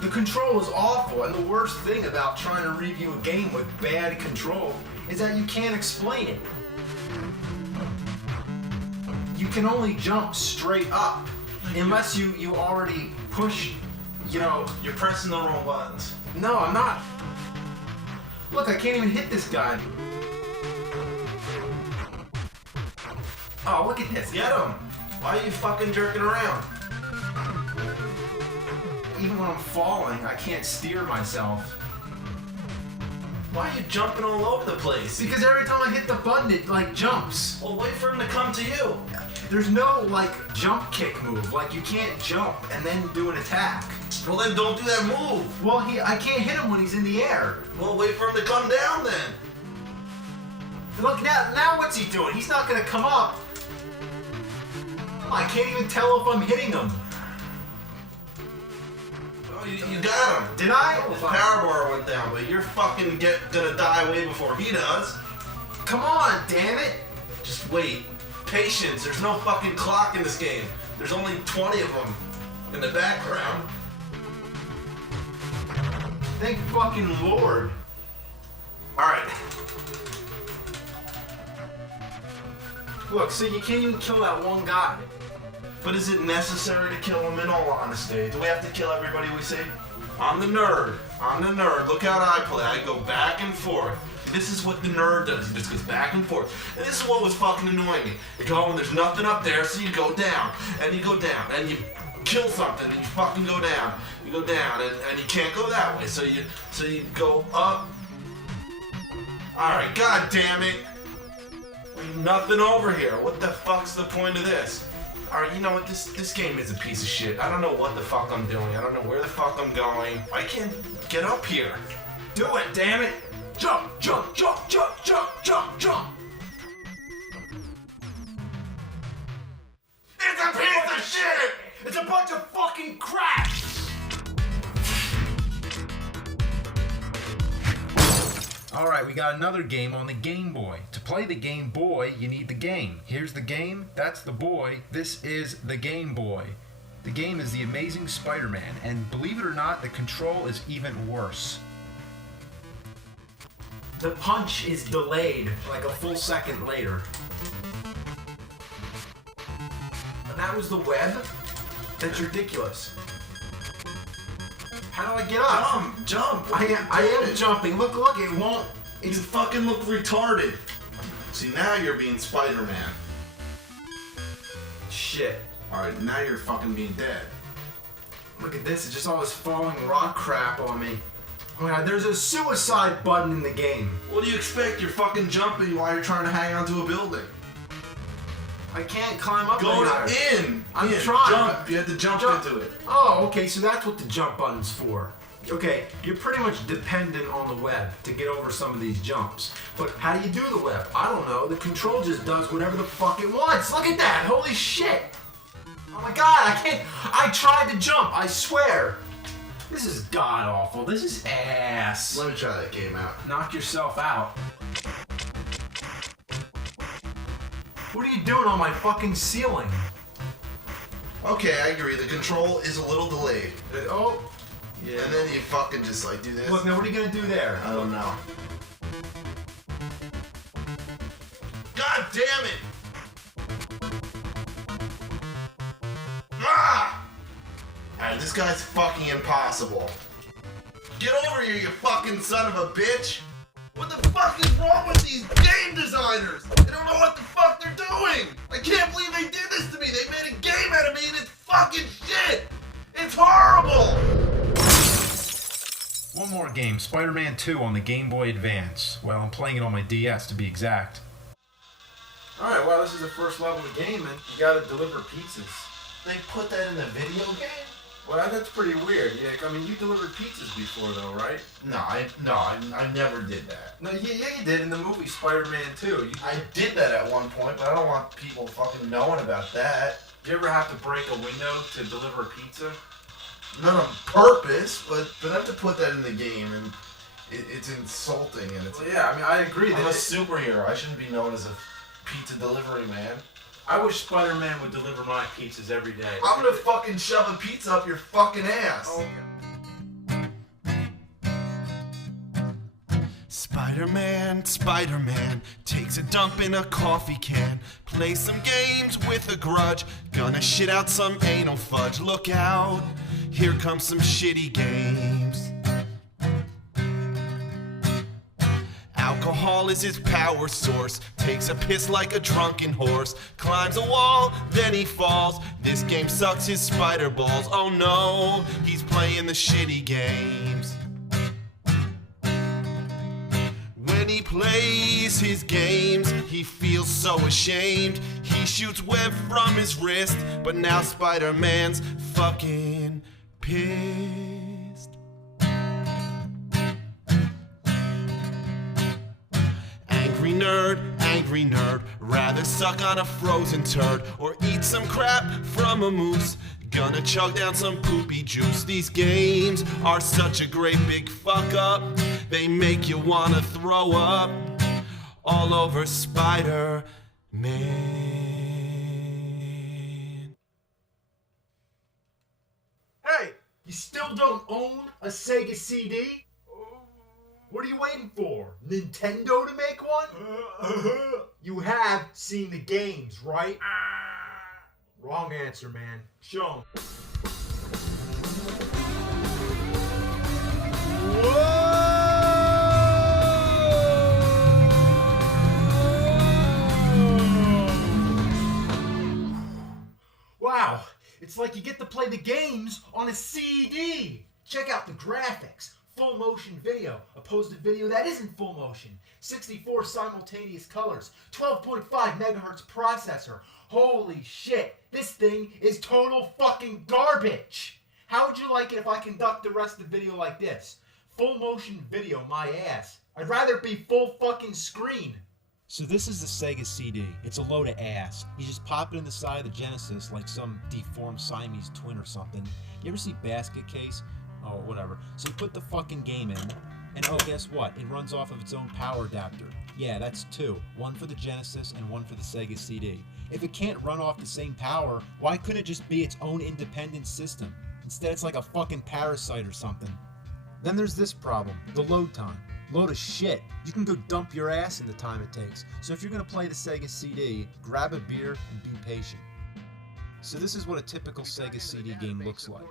The control is awful, and the worst thing about trying to review a game with bad control is that you can't explain it. You can only jump straight up, unless you already push, You're pressing the wrong buttons. No, I'm not. Look, I can't even hit this guy. Oh, look at this. Get him! Why are you fucking jerking around? Even when I'm falling, I can't steer myself. Why are you jumping all over the place? Because every time I hit the button, it like jumps. Well, wait for him to come to you. There's no like jump kick move. Like you can't jump and then do an attack. Well, then don't do that move. Well, I can't hit him when he's in the air. Well, wait for him to come down then. Look, now what's he doing? He's not gonna come up. I can't even tell if I'm hitting him. Oh, you got him. Did I? His power bar went down, but you're fucking gonna die way before he does. Come on, damn it. Just wait. Patience. There's no fucking clock in this game. There's only 20 of them in the background. Thank fucking Lord. Alright. Look, see, you can't even kill that one guy. But is it necessary to kill him in all honesty? Do we have to kill everybody we see? I'm the nerd. Look how I play. I go back and forth. This is what the nerd does. He just goes back and forth. And this is what was fucking annoying me. You go and there's nothing up there, so you go down. And you go down. And you kill something and you fucking go down. You go down and you can't go that way. So you go up. Alright, god damn it. Nothing over here. What the fuck's the point of this? Alright, you know what? This game is a piece of shit. I don't know what the fuck I'm doing. I don't know where the fuck I'm going. I can't get up here. Do it, damn it. Jump, jump, jump, jump, jump, jump, jump. It's a piece of shit! It's a bunch of fucking crap. Alright, we got another game on the Game Boy. To play the Game Boy, you need the game. Here's the game, that's the boy, this is the Game Boy. The game is The Amazing Spider-Man, and believe it or not, the control is even worse. The punch is delayed, like a full second later. And that was the web? That's ridiculous. How do I get up? Jump! I am jumping. Look, it won't. You fucking look retarded. See, now you're being Spider-Man. Shit. Alright, now you're fucking being dead. Look at this. It's just all this falling rock crap on me. Oh, yeah, there's a suicide button in the game. What do you expect? You're fucking jumping while you're trying to hang onto a building. I can't climb up Go there. in. I'm in. trying. Jump. You have to jump into it. Oh, okay, so that's what the jump button's for. Okay, you're pretty much dependent on the web to get over some of these jumps. But how do you do the web? I don't know. The control just does whatever the fuck it wants. Look at that. Holy shit. Oh my god, I can't. I tried to jump, I swear. This is god awful. This is ass. Let me try that game out. Knock yourself out. What are you doing on my fucking ceiling? Okay, I agree. The control is a little delayed. Oh, yeah. And then you fucking just like do this. Look, now what are you gonna do there? I don't know. God damn it! Ah! Alright, this guy's fucking impossible. Get over here, you fucking son of a bitch! What the fuck is wrong with these game designers? They don't know what the fuck they're doing! I can't believe they did this to me! They made a game out of me and it's fucking shit! It's horrible! One more game, Spider-Man 2 on the Game Boy Advance. Well, I'm playing it on my DS to be exact. Alright, well, this is the first level of the game, and you gotta deliver pizzas. They put that in the video game? Well, that's pretty weird. Yeah, I mean, you delivered pizzas before, though, right? I never did that. No, yeah, you did in the movie Spider-Man 2. I did that at one point, but I don't want people fucking knowing about that. Did you ever have to break a window to deliver pizza? Not on purpose, but not to put that in the game, and it's insulting, and it's. Well, yeah, I mean, I agree. I'm a superhero. I shouldn't be known as a pizza delivery man. I wish Spider-Man would deliver my pizzas every day. I'm gonna fucking shove a pizza up your fucking ass. Oh. Spider-Man, Spider-Man takes a dump in a coffee can, plays some games with a grudge, gonna shit out some anal fudge. Look out, here comes some shitty games. Alcohol is his power source, takes a piss like a drunken horse, climbs a wall, then he falls. This game sucks his spider balls. Oh no, he's playing the shitty games. When he plays his games, he feels so ashamed. He shoots web from his wrist, but now Spider-Man's fucking pissed. Angry nerd, rather suck on a frozen turd or eat some crap from a moose. Gonna chug down some poopy juice. These games are such a great big fuck up. They make you wanna throw up all over Spider-Man. Hey, you still don't own a Sega CD? What are you waiting for? Nintendo to make one? You have seen the games, right? Wrong answer, man. Show 'em. Wow, it's like you get to play the games on a CD. Check out the graphics. Full motion video, opposed to video that isn't full motion. 64 simultaneous colors, 12.5 megahertz processor. Holy shit, this thing is total fucking garbage. How would you like it if I conduct the rest of the video like this? Full motion video, my ass. I'd rather it be full fucking screen. So this is the Sega CD. It's a load of ass. You just pop it in the side of the Genesis like some deformed Siamese twin or something. You ever see Basket Case? Oh, whatever. So you put the fucking game in, and oh, guess what? It runs off of its own power adapter. Yeah, that's two. One for the Genesis and one for the Sega CD. If it can't run off the same power, why couldn't it just be its own independent system? Instead, it's like a fucking parasite or something. Then there's this problem, the load time. Load of shit. You can go dump your ass in the time it takes. So if you're gonna play the Sega CD, grab a beer and be patient. So this is what a typical Sega CD game looks like.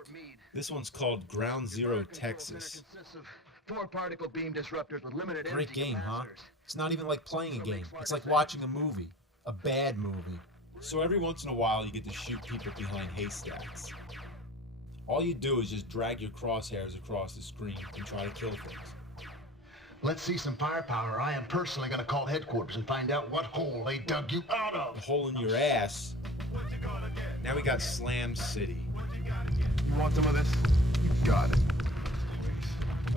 This one's called Ground Zero Texas. Four-particle beam disruptors with limited Great energy game, huh? capacitors. It's not even like playing a game. It's like watching a movie. A bad movie. So every once in a while you get to shoot people behind haystacks. All you do is just drag your crosshairs across the screen and try to kill things. Let's see some firepower. I am personally gonna call headquarters and find out what hole they dug you out A of. hole in your ass. Now we got Slam City. You want some of this? You got it.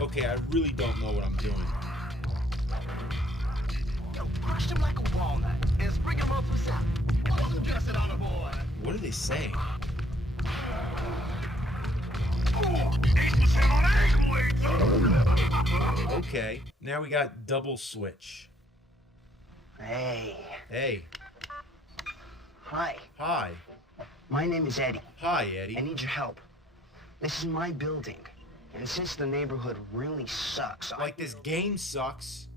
Okay, I really don't know what I'm doing. Crush him like a walnut and spring him up with some. Oh, guess it on a boy. What are they saying? 8% on ankle weights. Okay, now we got Double Switch. Hey. Hey, Hi. hi. My name is Eddie. Hi, I Eddie. need your help. This is my building. And since the neighborhood really sucks, Like, this game sucks.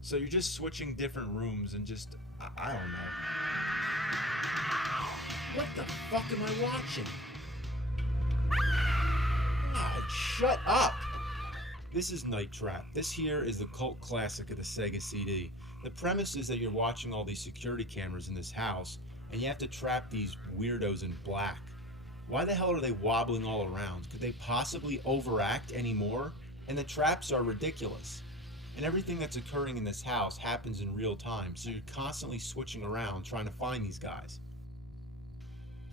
So you're just switching different rooms and just, I don't know. What the fuck am I watching? God, shut up! This is Night Trap. This here is the cult classic of the Sega CD. The premise is that you're watching all these security cameras in this house, and you have to trap these weirdos in black. Why the hell are they wobbling all around? Could they possibly overact anymore? And the traps are ridiculous. And everything that's occurring in this house happens in real time, so you're constantly switching around trying to find these guys.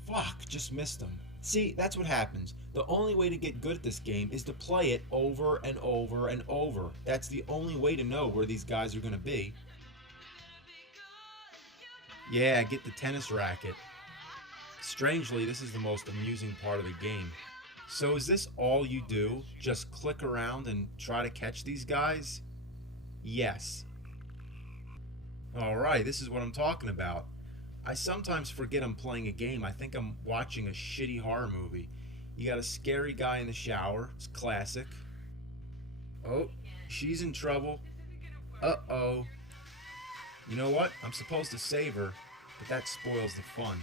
Fuck, just missed them. See, that's what happens. The only way to get good at this game is to play it over and over and over. That's the only way to know where these guys are gonna be. Yeah, get the tennis racket. Strangely, this is the most amusing part of the game. So is this all you do? Just click around and try to catch these guys? Yes. Alright, this is what I'm talking about. I sometimes forget I'm playing a game. I think I'm watching a shitty horror movie. You got a scary guy in the shower. It's classic. Oh, she's in trouble. Uh-oh. You know what? I'm supposed to save her, but that spoils the fun.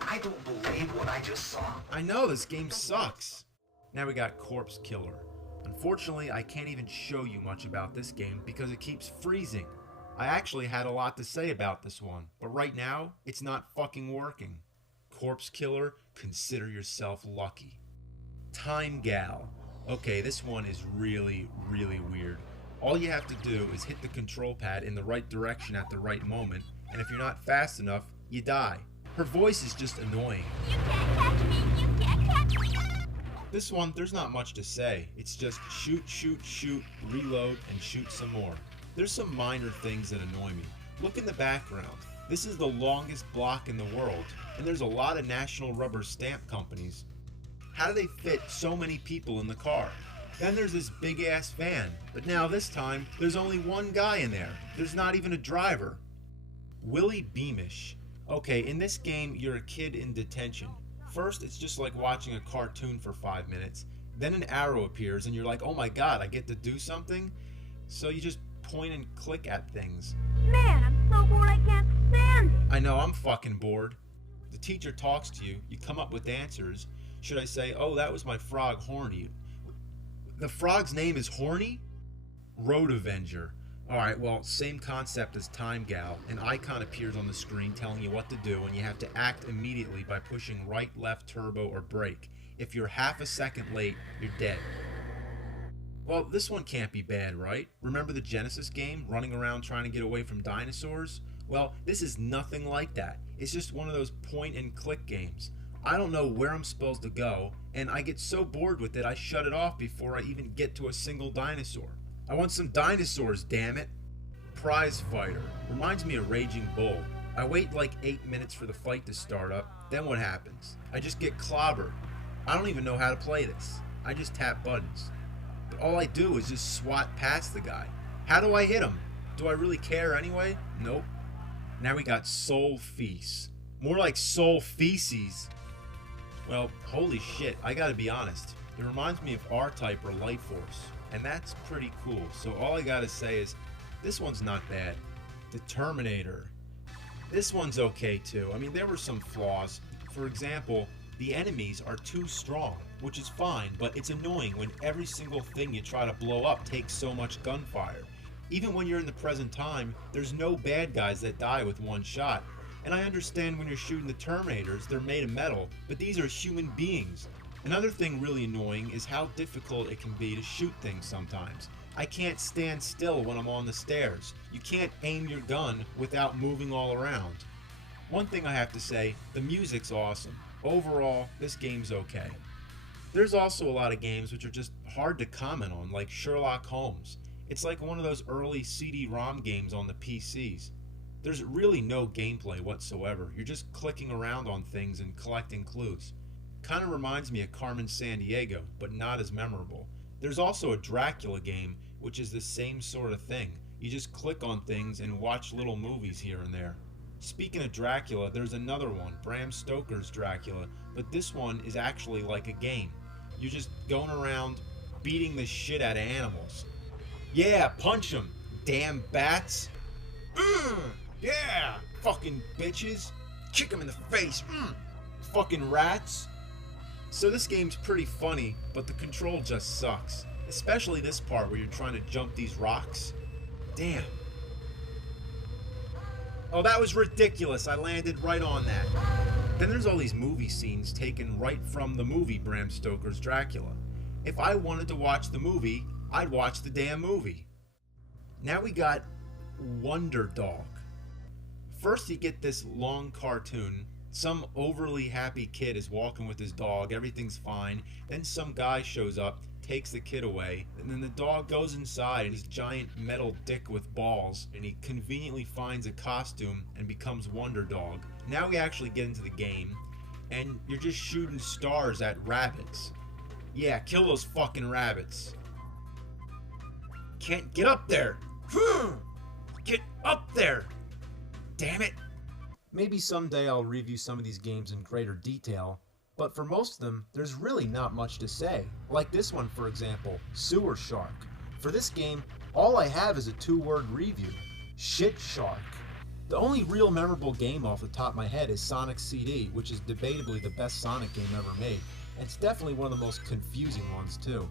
I don't believe what I just saw. I know, this game sucks. Now we got Corpse Killer. Unfortunately, I can't even show you much about this game because it keeps freezing. I actually had a lot to say about this one, but right now, it's not fucking working. Corpse Killer, consider yourself lucky. Time Gal. Okay, this one is really, really weird. All you have to do is hit the control pad in the right direction at the right moment, and if you're not fast enough, you die. Her voice is just annoying. You can't catch me! You can't catch me! This one, there's not much to say. It's just shoot, shoot, shoot, reload, and shoot some more. There's some minor things that annoy me. Look in the background. This is the longest block in the world, and there's a lot of national rubber stamp companies. How do they fit so many people in the car? Then there's this big ass van, but now this time, there's only one guy in there. There's not even a driver. Willie Beamish. Okay, in this game, you're a kid in detention. First, it's just like watching a cartoon for 5 minutes. Then an arrow appears and you're like, oh my god, I get to do something? So you just point and click at things. Man, I'm so bored I can't stand it! I know, I'm fucking bored. The teacher talks to you, you come up with answers. Should I say, oh, that was my frog, Horny? The frog's name is Horny? Road Avenger. Alright, well, same concept as Time Gal. An icon appears on the screen telling you what to do, and you have to act immediately by pushing right, left, turbo, or brake. If you're half a second late, you're dead. Well, this one can't be bad, right? Remember the Genesis game, running around trying to get away from dinosaurs? Well, this is nothing like that. It's just one of those point-and-click games. I don't know where I'm supposed to go, and I get so bored with it I shut it off before I even get to a single dinosaur. I want some dinosaurs, damn it. Prize Fighter. Reminds me of Raging Bull. I wait like 8 minutes for the fight to start up, then what happens? I just get clobbered. I don't even know how to play this. I just tap buttons. But all I do is just swat past the guy. How do I hit him? Do I really care anyway? Nope. Now we got Soul Feast. More like Soul Feces. Well, holy shit, I gotta be honest. It reminds me of R-Type or Light Force. And that's pretty cool. So all I gotta say is, this one's not bad. The Terminator. This one's okay too. I mean, there were some flaws. For example, the enemies are too strong, which is fine, but it's annoying when every single thing you try to blow up takes so much gunfire. Even when you're in the present time, there's no bad guys that die with one shot. And I understand when you're shooting the Terminators, they're made of metal, but these are human beings. Another thing really annoying is how difficult it can be to shoot things sometimes. I can't stand still when I'm on the stairs. You can't aim your gun without moving all around. One thing I have to say, the music's awesome. Overall, this game's okay. There's also a lot of games which are just hard to comment on, like Sherlock Holmes. It's like one of those early CD-ROM games on the PCs. There's really no gameplay whatsoever. You're just clicking around on things and collecting clues. Kind of reminds me of Carmen Sandiego, but not as memorable. There's also a Dracula game, which is the same sort of thing. You just click on things and watch little movies here and there. Speaking of Dracula, there's another one, Bram Stoker's Dracula, but this one is actually like a game. You're just going around beating the shit out of animals. Yeah, punch them, damn bats. Yeah, fucking bitches. Kick them in the face. Fucking rats. So this game's pretty funny, but the control just sucks. Especially this part where you're trying to jump these rocks. Damn. Oh, that was ridiculous. I landed right on that. Then there's all these movie scenes taken right from the movie Bram Stoker's Dracula. If I wanted to watch the movie, I'd watch the damn movie. Now we got Wonder Dog. First you get this long cartoon. Some overly happy kid is walking with his dog, everything's fine. Then some guy shows up, takes the kid away, and then the dog goes inside and he's a giant metal dick with balls, and he conveniently finds a costume and becomes Wonder Dog. Now we actually get into the game, and you're just shooting stars at rabbits. Yeah, kill those fucking rabbits. Can't get up there. Get up there. Damn it. Maybe someday I'll review some of these games in greater detail, but for most of them, there's really not much to say. Like this one, for example, Sewer Shark. For this game, all I have is a 2-word review. Shit Shark. The only real memorable game off the top of my head is Sonic CD, which is debatably the best Sonic game ever made. And it's definitely one of the most confusing ones too.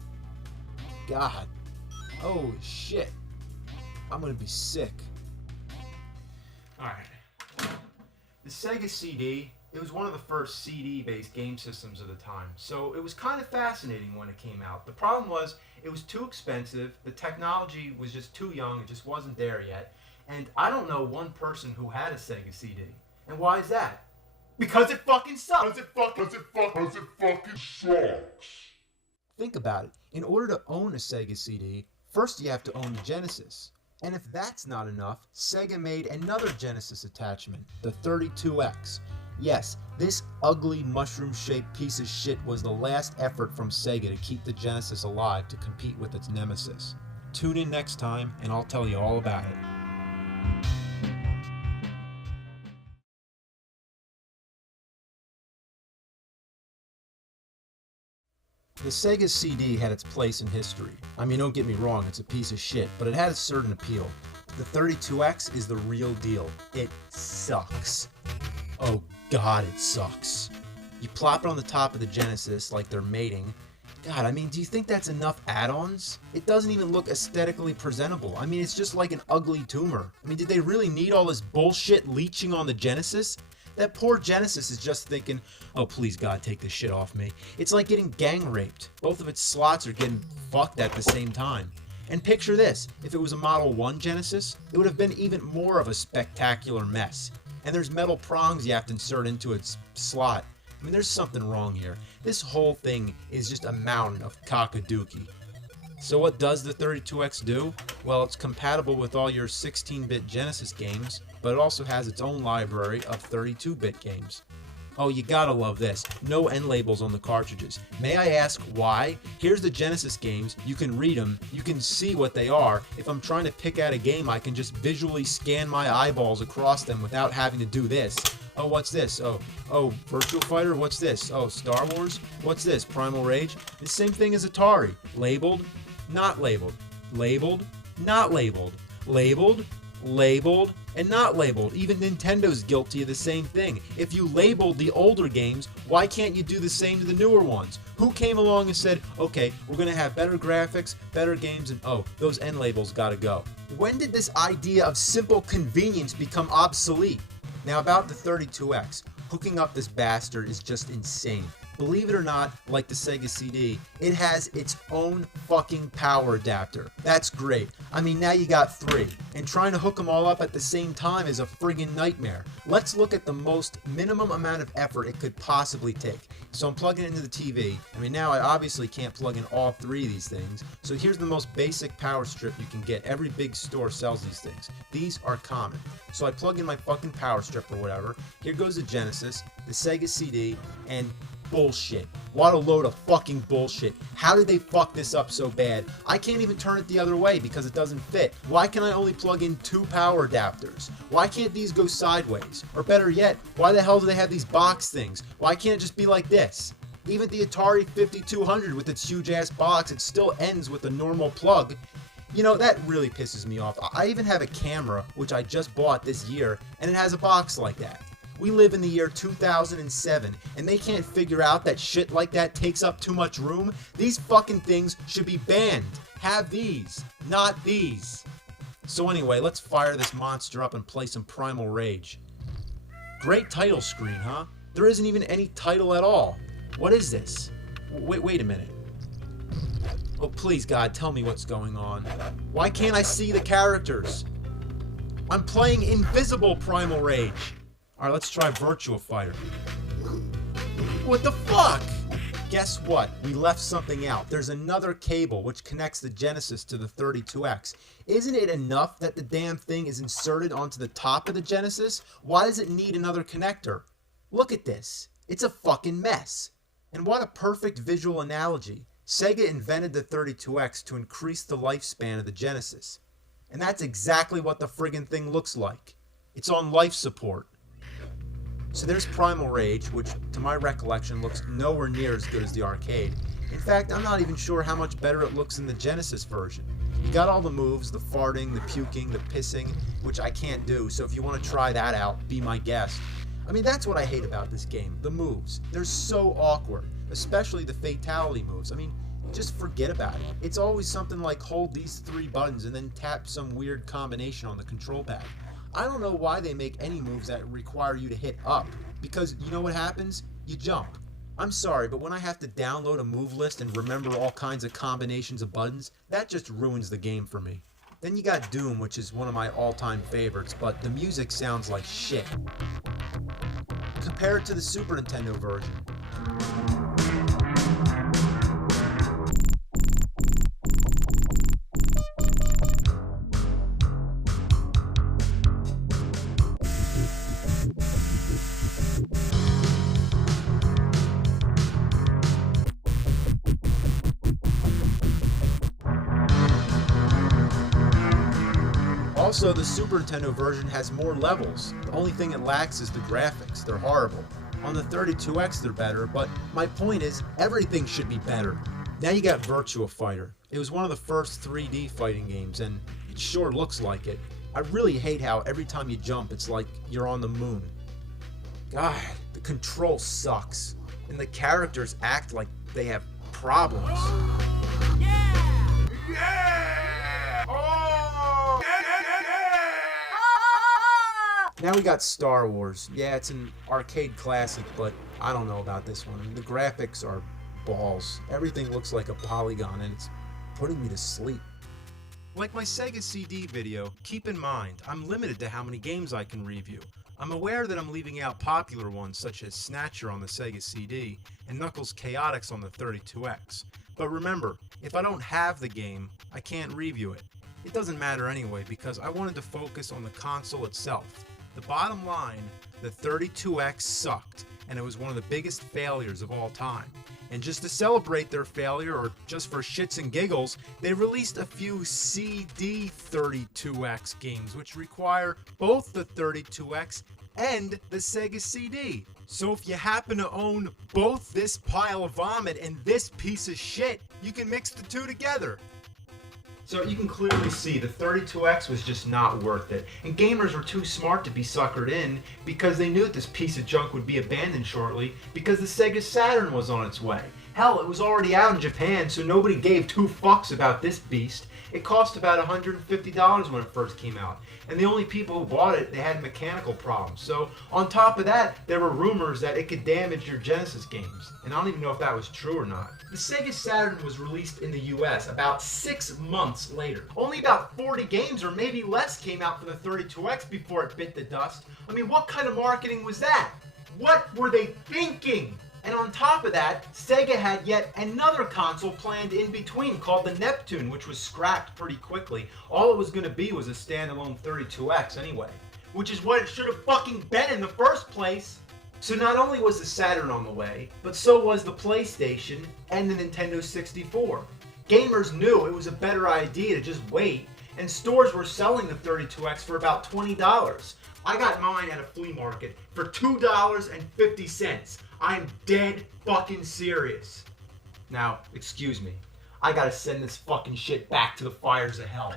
God. Oh shit. I'm gonna be sick. Alright. The Sega CD, it was one of the first CD-based game systems of the time, so it was kind of fascinating when it came out. The problem was, it was too expensive, the technology was just too young, it just wasn't there yet, and I don't know one person who had a Sega CD. And why is that? Because it fucking sucks! Because it fucking sucks! Think about it. In order to own a Sega CD, first you have to own the Genesis. And if that's not enough, Sega made another Genesis attachment, the 32X. Yes, this ugly mushroom-shaped piece of shit was the last effort from Sega to keep the Genesis alive to compete with its nemesis. Tune in next time, and I'll tell you all about it. The Sega CD had its place in history. I mean, don't get me wrong, it's a piece of shit, but it had a certain appeal. The 32X is the real deal. It sucks. Oh god, it sucks. You plop it on the top of the Genesis like they're mating. God, I mean, do you think that's enough add-ons? It doesn't even look aesthetically presentable. I mean, it's just like an ugly tumor. I mean, did they really need all this bullshit leeching on the Genesis? That poor Genesis is just thinking, oh please God, take this shit off me. It's like getting gang raped. Both of its slots are getting fucked at the same time. And picture this, if it was a Model 1 Genesis, it would have been even more of a spectacular mess. And there's metal prongs you have to insert into its slot. I mean, there's something wrong here. This whole thing is just a mountain of cockadookie. So what does the 32X do? Well, it's compatible with all your 16-bit Genesis games, but it also has its own library of 32-bit games. Oh, you gotta love this. No end labels on the cartridges. May I ask why? Here's the Genesis games. You can read them. You can see what they are. If I'm trying to pick out a game, I can just visually scan my eyeballs across them without having to do this. Oh, what's this? Oh, Virtua Fighter? What's this? Oh, Star Wars? What's this? Primal Rage? The same thing as Atari. Labeled, not labeled. Labeled, not labeled. Labeled, labeled, and not labeled. Even Nintendo's guilty of the same thing. If you labeled the older games, why can't you do the same to the newer ones? Who came along and said, okay, we're gonna have better graphics, better games, and oh, those end labels gotta go? When did this idea of simple convenience become obsolete? Now about the 32X, hooking up this bastard is just insane. Believe it or not, like the Sega CD, it has its own fucking power adapter. That's great. I mean, now you got 3. And trying to hook them all up at the same time is a friggin' nightmare. Let's look at the most minimum amount of effort it could possibly take. So I'm plugging it into the TV. I mean, now I obviously can't plug in all 3 of these things. So here's the most basic power strip you can get. Every big store sells these things. These are common. So I plug in my fucking power strip or whatever. Here goes the Genesis, the Sega CD, and bullshit. What a load of fucking bullshit. How did they fuck this up so bad? I can't even turn it the other way because it doesn't fit. Why can I only plug in 2 power adapters? Why can't these go sideways? Or better yet, why the hell do they have these box things? Why can't it just be like this? Even the Atari 5200 with its huge ass box, it still ends with a normal plug. You know, that really pisses me off. I even have a camera, which I just bought this year, and it has a box like that. We live in the year 2007, and they can't figure out that shit like that takes up too much room? These fucking things should be banned. Have these, not these. So anyway, let's fire this monster up and play some Primal Rage. Great title screen, huh? There isn't even any title at all. What is this? Wait a minute. Oh, please, God, tell me what's going on. Why can't I see the characters? I'm playing Invisible Primal Rage. Alright, let's try Virtua Fighter. What the fuck? Guess what? We left something out. There's another cable which connects the Genesis to the 32X. Isn't it enough that the damn thing is inserted onto the top of the Genesis? Why does it need another connector? Look at this. It's a fucking mess. And what a perfect visual analogy. Sega invented the 32X to increase the lifespan of the Genesis. And that's exactly what the friggin' thing looks like. It's on life support. So there's Primal Rage, which to my recollection looks nowhere near as good as the arcade. In fact, I'm not even sure how much better it looks in the Genesis version. You got all the moves, the farting, the puking, the pissing, which I can't do, so if you want to try that out, be my guest. I mean, that's what I hate about this game, the moves. They're so awkward, especially the fatality moves. I mean, just forget about it. It's always something like hold these 3 buttons and then tap some weird combination on the control pad. I don't know why they make any moves that require you to hit up, because you know what happens? You jump. I'm sorry, but when I have to download a move list and remember all kinds of combinations of buttons, that just ruins the game for me. Then you got Doom, which is one of my all-time favorites, but the music sounds like shit. Compare it to the Super Nintendo version. Also, the Super Nintendo version has more levels. The only thing it lacks is the graphics. They're horrible. On the 32X, they're better, but my point is, everything should be better. Now you got Virtua Fighter. It was one of the first 3D fighting games, and it sure looks like it. I really hate how every time you jump, it's like you're on the moon. God, the control sucks. And the characters act like they have problems. Now we got Star Wars. Yeah, it's an arcade classic, but I don't know about this one. The graphics are balls. Everything looks like a polygon, and it's putting me to sleep. Like my Sega CD video, keep in mind, I'm limited to how many games I can review. I'm aware that I'm leaving out popular ones such as Snatcher on the Sega CD and Knuckles Chaotix on the 32X. But remember, if I don't have the game, I can't review it. It doesn't matter anyway because I wanted to focus on the console itself. The bottom line, the 32X sucked, and it was one of the biggest failures of all time. And just to celebrate their failure, or just for shits and giggles, they released a few CD 32X games, which require both the 32X and the Sega CD. So if you happen to own both this pile of vomit and this piece of shit, you can mix the two together. So you can clearly see the 32X was just not worth it, and gamers were too smart to be suckered in because they knew that this piece of junk would be abandoned shortly because the Sega Saturn was on its way. Hell, it was already out in Japan, so nobody gave 2 fucks about this beast, It cost about $150 when it first came out. And the only people who bought it, they had mechanical problems. So on top of that, there were rumors that it could damage your Genesis games. And I don't even know if that was true or not. The Sega Saturn was released in the US about 6 months later. Only about 40 games or maybe less came out for the 32X before it bit the dust. I mean, what kind of marketing was that? What were they thinking? And on top of that, Sega had yet another console planned in between called the Neptune, which was scrapped pretty quickly. All it was going to be was a standalone 32X anyway, which is what it should have fucking been in the first place. So not only was the Saturn on the way, but so was the PlayStation and the Nintendo 64. Gamers knew it was a better idea to just wait, and stores were selling the 32X for about $20. I got mine at a flea market for $2.50. I'm dead fucking serious. Now, excuse me. I gotta send this fucking shit back to the fires of hell.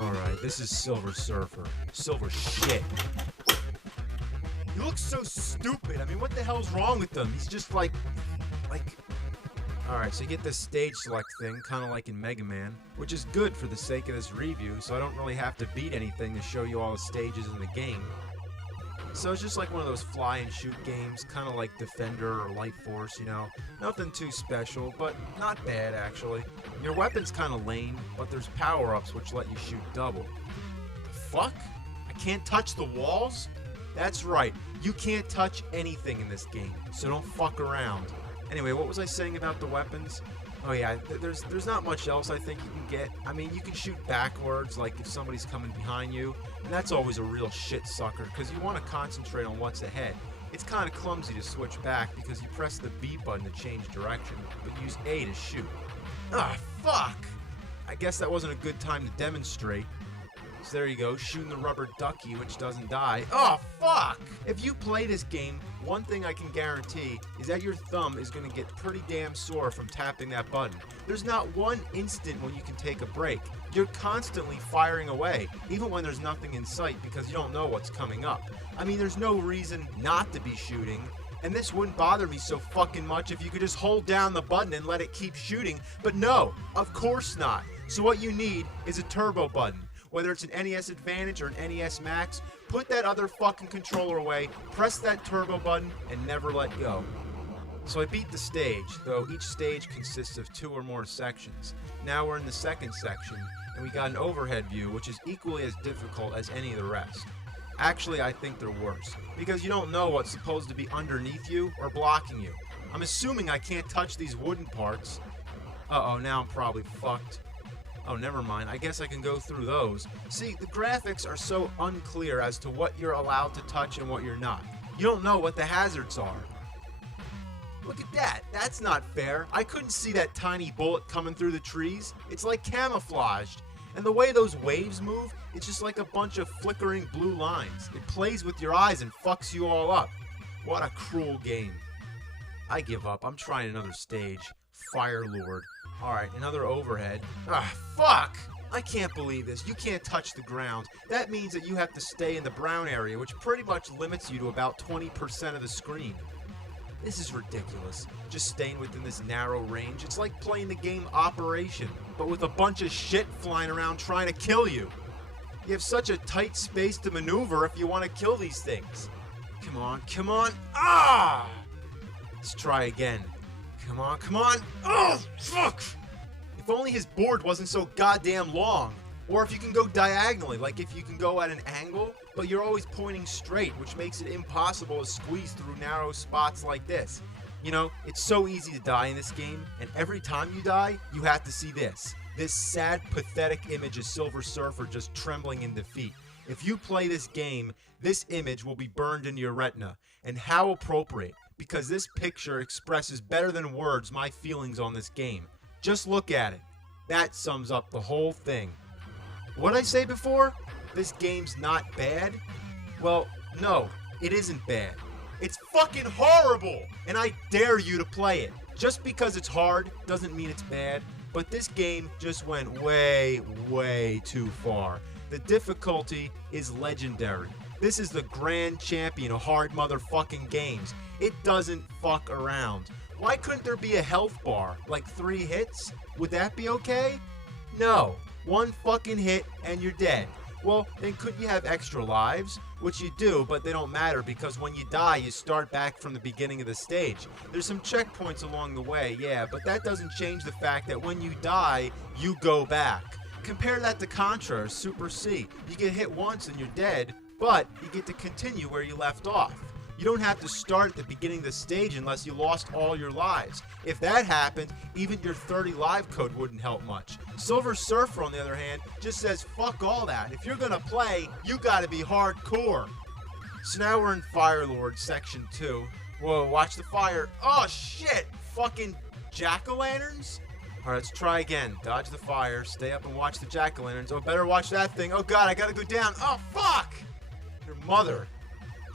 Alright, this is Silver Surfer. Silver shit. He looks so stupid. I mean, what the hell's wrong with him? He's just like... Alright, so you get this stage select thing, kind of like in Mega Man, which is good for the sake of this review, so I don't really have to beat anything to show you all the stages in the game. So it's just like one of those fly and shoot games, kind of like Defender or Light Force, you know. Nothing too special, but not bad actually. Your weapon's kind of lame, but there's power-ups which let you shoot double. The fuck? I can't touch the walls? That's right, you can't touch anything in this game, so don't fuck around. Anyway, what was I saying about the weapons? Oh yeah, there's not much else I think you can get. I mean, you can shoot backwards, like if somebody's coming behind you, and that's always a real shit sucker, because you want to concentrate on what's ahead. It's kind of clumsy to switch back, because you press the B button to change direction, but use A to shoot. Ah, fuck! I guess that wasn't a good time to demonstrate. So there you go, shooting the rubber ducky, which doesn't die. Oh, fuck! If you play this game, one thing I can guarantee is that your thumb is going to get pretty damn sore from tapping that button. There's not one instant when you can take a break. You're constantly firing away, even when there's nothing in sight, because you don't know what's coming up. I mean, there's no reason not to be shooting, and this wouldn't bother me so fucking much if you could just hold down the button and let it keep shooting, but no, of course not. So what you need is a turbo button. Whether it's an NES Advantage or an NES Max, put that other fucking controller away, press that turbo button, and never let go. So I beat the stage, though each stage consists of 2 or more sections. Now we're in the second section, and we got an overhead view, which is equally as difficult as any of the rest. Actually, I think they're worse, because you don't know what's supposed to be underneath you or blocking you. I'm assuming I can't touch these wooden parts. Uh-oh, now I'm probably fucked. Oh, never mind. I guess I can go through those. See, the graphics are so unclear as to what you're allowed to touch and what you're not. You don't know what the hazards are. Look at that. That's not fair. I couldn't see that tiny bullet coming through the trees. It's like camouflaged. And the way those waves move, it's just like a bunch of flickering blue lines. It plays with your eyes and fucks you all up. What a cruel game. I give up. I'm trying another stage. Fire Lord. Alright, another overhead. Ah, fuck! I can't believe this. You can't touch the ground. That means that you have to stay in the brown area, which pretty much limits you to about 20% of the screen. This is ridiculous. Just staying within this narrow range. It's like playing the game Operation, but with a bunch of shit flying around trying to kill you. You have such a tight space to maneuver if you want to kill these things. Come on, come on. Ah! Let's try again. Come on, come on. Oh, fuck! If only his board wasn't so goddamn long. Or if you can go diagonally, like if you can go at an angle, but you're always pointing straight, which makes it impossible to squeeze through narrow spots like this. You know, it's so easy to die in this game, and every time you die, you have to see this. This sad, pathetic image of Silver Surfer just trembling in defeat. If you play this game, this image will be burned into your retina. And how appropriate, because this picture expresses better than words my feelings on this game. Just look at it. That sums up the whole thing. What'd I say before? This game's not bad? Well, no, it isn't bad. It's fucking horrible, and I dare you to play it. Just because it's hard doesn't mean it's bad, but this game just went way, way too far. The difficulty is legendary. This is the grand champion of hard motherfucking games. It doesn't fuck around. Why couldn't there be a health bar? Like 3 hits? Would that be okay? No. 1 fucking hit and you're dead. Well, then couldn't you have extra lives? Which you do, but they don't matter because when you die, you start back from the beginning of the stage. There's some checkpoints along the way, yeah, but that doesn't change the fact that when you die, you go back. Compare that to Contra or Super C. You get hit once and you're dead, but you get to continue where you left off. You don't have to start at the beginning of the stage unless you lost all your lives. If that happened, even your 30 live code wouldn't help much. Silver Surfer, on the other hand, just says fuck all that. If you're gonna play, you gotta be hardcore. So now we're in Fire Lord Section 2. Whoa, watch the fire. Oh shit! Fucking jack-o'-lanterns? Alright, let's try again. Dodge the fire, stay up and watch the jack-o'-lanterns. Oh, better watch that thing. Oh god, I gotta go down. Oh fuck! Your mother.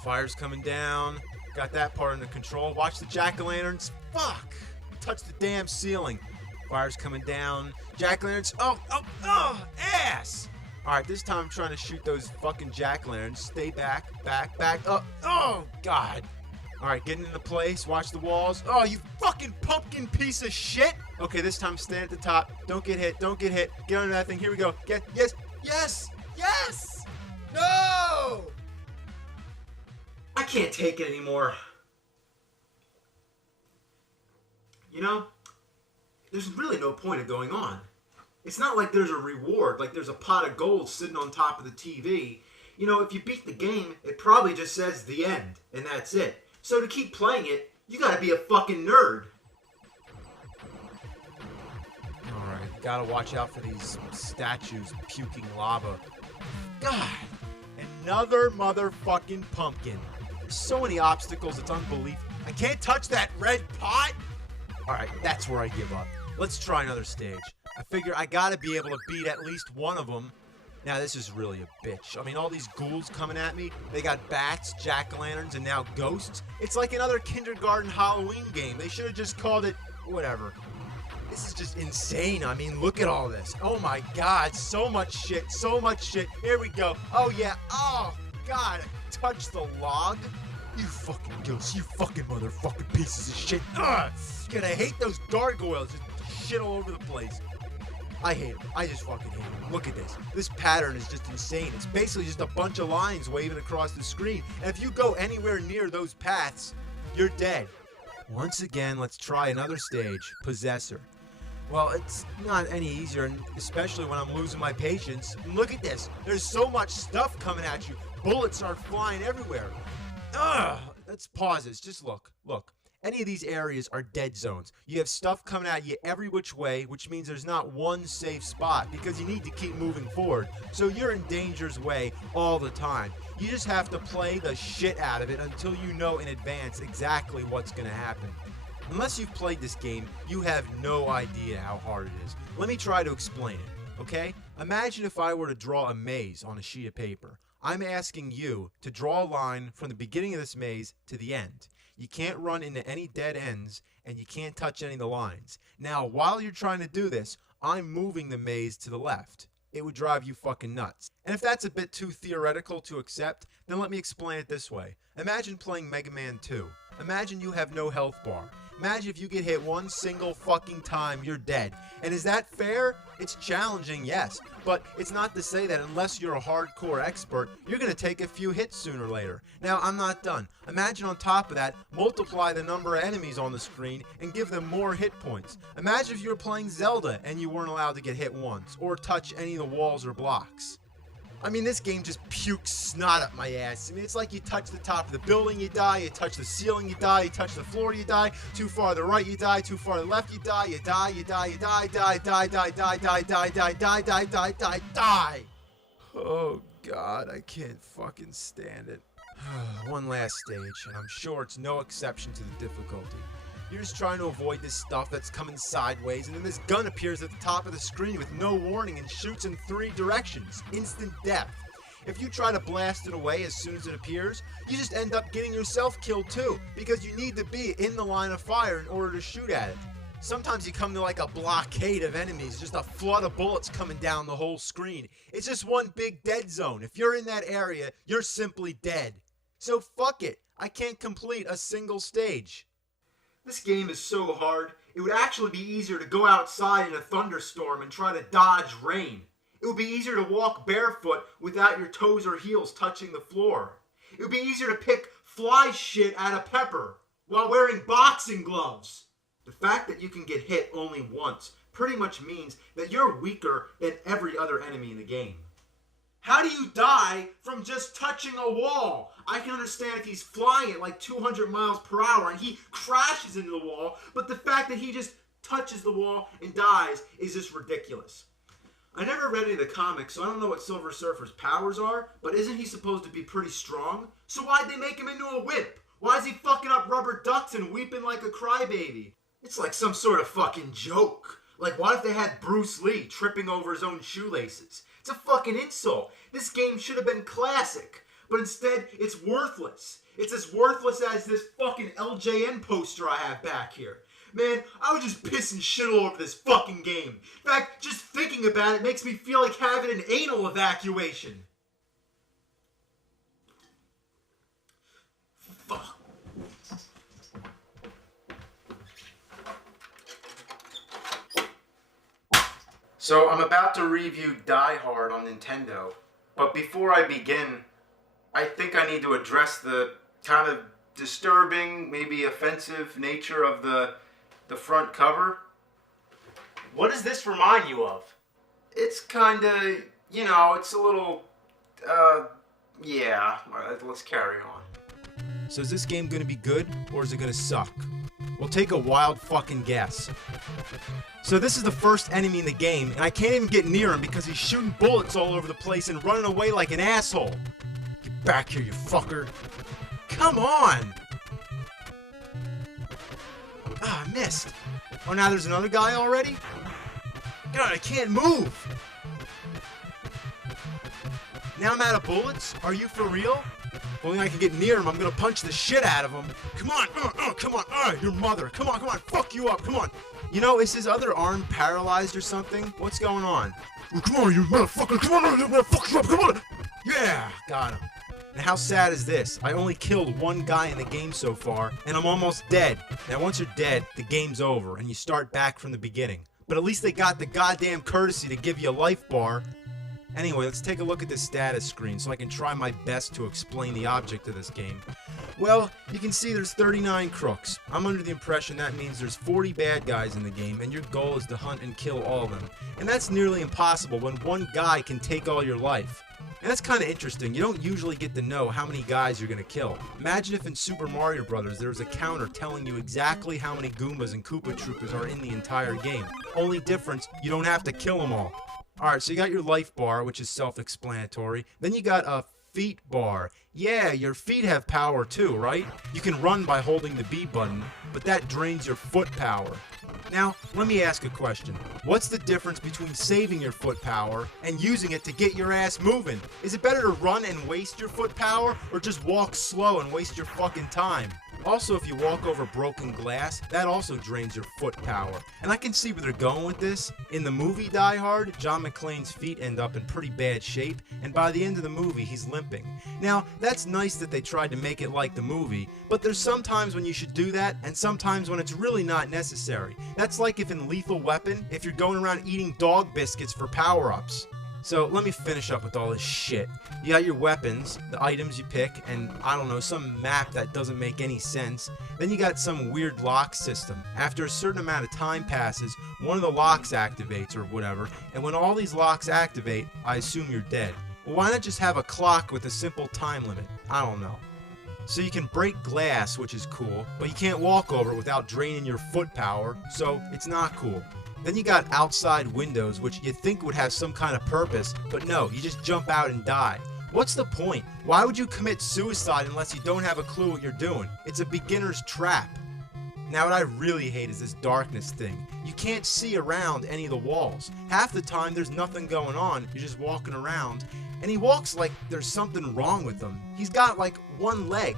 Fire's coming down. Got that part under control. Watch the jack-o'-lanterns. Fuck! Touch the damn ceiling. Fire's coming down. Jack-o'-lanterns. Oh, ass! Alright, this time I'm trying to shoot those fucking jack-o'-lanterns. Stay back. Oh, God. Alright, getting into place. Watch the walls. Oh, you fucking pumpkin piece of shit! Okay, this time stand at the top. Don't get hit. Get under that thing. Here we go. Yes! No! I can't take it anymore. You know, there's really no point of going on. It's not like there's a reward, like there's a pot of gold sitting on top of the TV. You know, if you beat the game, it probably just says the end, and that's it. So to keep playing it, you gotta be a fucking nerd. Alright, gotta watch out for these statues puking lava. God, another motherfucking pumpkin. There's so many obstacles, it's unbelievable. I can't touch that red pot! Alright, that's where I give up. Let's try another stage. I figure I gotta be able to beat at least one of them. Now this is really a bitch. I mean, all these ghouls coming at me. They got bats, jack-o'-lanterns, and now ghosts. It's like another kindergarten Halloween game. They should have just called it whatever. This is just insane. I mean, look at all this. Oh my god, so much shit. Here we go. Oh yeah, oh god, touch the log. You fucking ghosts, you fucking motherfucking pieces of shit. Ugh, I hate those gargoyles. Just shit all over the place. I hate them. I just fucking hate them. Look at this. This pattern is just insane. It's basically just a bunch of lines waving across the screen. And if you go anywhere near those paths, you're dead. Once again, let's try another stage, Possessor. Well, it's not any easier, especially when I'm losing my patience. And look at this. There's so much stuff coming at you. Bullets are flying everywhere. Ugh! Let's pause this. Just look. Any of these areas are dead zones. You have stuff coming at you every which way, which means there's not one safe spot because you need to keep moving forward. So you're in danger's way all the time. You just have to play the shit out of it until you know in advance exactly what's going to happen. Unless you've played this game, you have no idea how hard it is. Let me try to explain it, okay? Imagine if I were to draw a maze on a sheet of paper. I'm asking you to draw a line from the beginning of this maze to the end. You can't run into any dead ends, and you can't touch any of the lines. Now, while you're trying to do this, I'm moving the maze to the left. It would drive you fucking nuts. And if that's a bit too theoretical to accept, then let me explain it this way. Imagine playing Mega Man 2. Imagine you have no health bar. Imagine if you get hit one single fucking time, you're dead. And is that fair? It's challenging, yes. But it's not to say that unless you're a hardcore expert, you're going to take a few hits sooner or later. Now, I'm not done. Imagine on top of that, multiply the number of enemies on the screen and give them more hit points. Imagine if you were playing Zelda and you weren't allowed to get hit once or touch any of the walls or blocks. I mean, this game just pukes snot up my ass. I mean, it's like you touch the top of the building, you die. You touch the ceiling, you die. You touch the floor, you die. Too far to the right, you die. Too far to the left, you die. You die. Oh, God, I can't fucking stand it. One last stage, and I'm sure it's no exception to the difficulty. You're just trying to avoid this stuff that's coming sideways, and then this gun appears at the top of the screen with no warning and shoots in 3 directions. Instant death. If you try to blast it away as soon as it appears, you just end up getting yourself killed too, because you need to be in the line of fire in order to shoot at it. Sometimes you come to like a blockade of enemies, just a flood of bullets coming down the whole screen. It's just one big dead zone. If you're in that area, you're simply dead. So fuck it. I can't complete a single stage. This game is so hard, it would actually be easier to go outside in a thunderstorm and try to dodge rain. It would be easier to walk barefoot without your toes or heels touching the floor. It would be easier to pick fly shit out of pepper while wearing boxing gloves. The fact that you can get hit only once pretty much means that you're weaker than every other enemy in the game. How do you die from just touching a wall? I can understand if he's flying at like 200 miles per hour and he crashes into the wall, but the fact that he just touches the wall and dies is just ridiculous. I never read any of the comics, so I don't know what Silver Surfer's powers are, but isn't he supposed to be pretty strong? So why'd they make him into a wimp? Why is he fucking up rubber ducks and weeping like a crybaby? It's like some sort of fucking joke. Like, what if they had Bruce Lee tripping over his own shoelaces? It's a fucking insult. This game should have been classic, but instead, it's worthless. It's as worthless as this fucking LJN poster I have back here. Man, I was just pissing shit all over this fucking game. In fact, just thinking about it makes me feel like having an anal evacuation. Fuck. So I'm about to review Die Hard on Nintendo, but before I begin, I think I need to address the kind of disturbing, maybe offensive nature of the front cover. What does this remind you of? It's kind of, you know, it's a little, yeah, let's carry on. So is this game gonna be good, or is it gonna suck? We'll take a wild fucking guess. So this is the first enemy in the game, and I can't even get near him because he's shooting bullets all over the place and running away like an asshole. Get back here, you fucker. Come on! Ah, I missed. Oh, now there's another guy already? God, I can't move! Now I'm out of bullets? Are you for real? If only I can get near him, I'm gonna punch the shit out of him. Come on, come on, your mother. Come on, fuck you up, come on. You know, is his other arm paralyzed or something? What's going on? Oh, come on, you motherfucker, come on, I'm gonna fuck you up, come on. Yeah, got him. And how sad is this? I only killed one guy in the game so far, and I'm almost dead. Now once you're dead, the game's over, and you start back from the beginning. But at least they got the goddamn courtesy to give you a life bar. Anyway, let's take a look at this status screen so I can try my best to explain the object of this game. Well, you can see there's 39 crooks. I'm under the impression that means there's 40 bad guys in the game, and your goal is to hunt and kill all of them. And that's nearly impossible when one guy can take all your life. And that's kind of interesting. You don't usually get to know how many guys you're going to kill. Imagine if in Super Mario Bros. There was a counter telling you exactly how many Goombas and Koopa Troopas are in the entire game. Only difference, you don't have to kill them all. Alright, so you got your life bar, which is self-explanatory. Then you got a feet bar. Yeah, your feet have power too, right? You can run by holding the B button, but that drains your foot power. Now, let me ask a question. What's the difference between saving your foot power and using it to get your ass moving? Is it better to run and waste your foot power, or just walk slow and waste your fucking time? Also, if you walk over broken glass, that also drains your foot power. And I can see where they're going with this. In the movie Die Hard, John McClane's feet end up in pretty bad shape, and by the end of the movie, he's limping. Now, that's nice that they tried to make it like the movie, but there's sometimes when you should do that, and sometimes when it's really not necessary. That's like if in Lethal Weapon, if you're going around eating dog biscuits for power-ups. So let me finish up with all this shit. You got your weapons, the items you pick, and I don't know, some map that doesn't make any sense. Then you got some weird lock system. After a certain amount of time passes, one of the locks activates or whatever, and when all these locks activate, I assume you're dead. Well, why not just have a clock with a simple time limit? I don't know. So you can break glass, which is cool, but you can't walk over it without draining your foot power, so it's not cool. Then you got outside windows, which you think would have some kind of purpose, but no, you just jump out and die. What's the point? Why would you commit suicide unless you don't have a clue what you're doing? It's a beginner's trap. Now what I really hate is this darkness thing. You can't see around any of the walls. Half the time there's nothing going on, you're just walking around, and he walks like there's something wrong with him. He's got like one leg.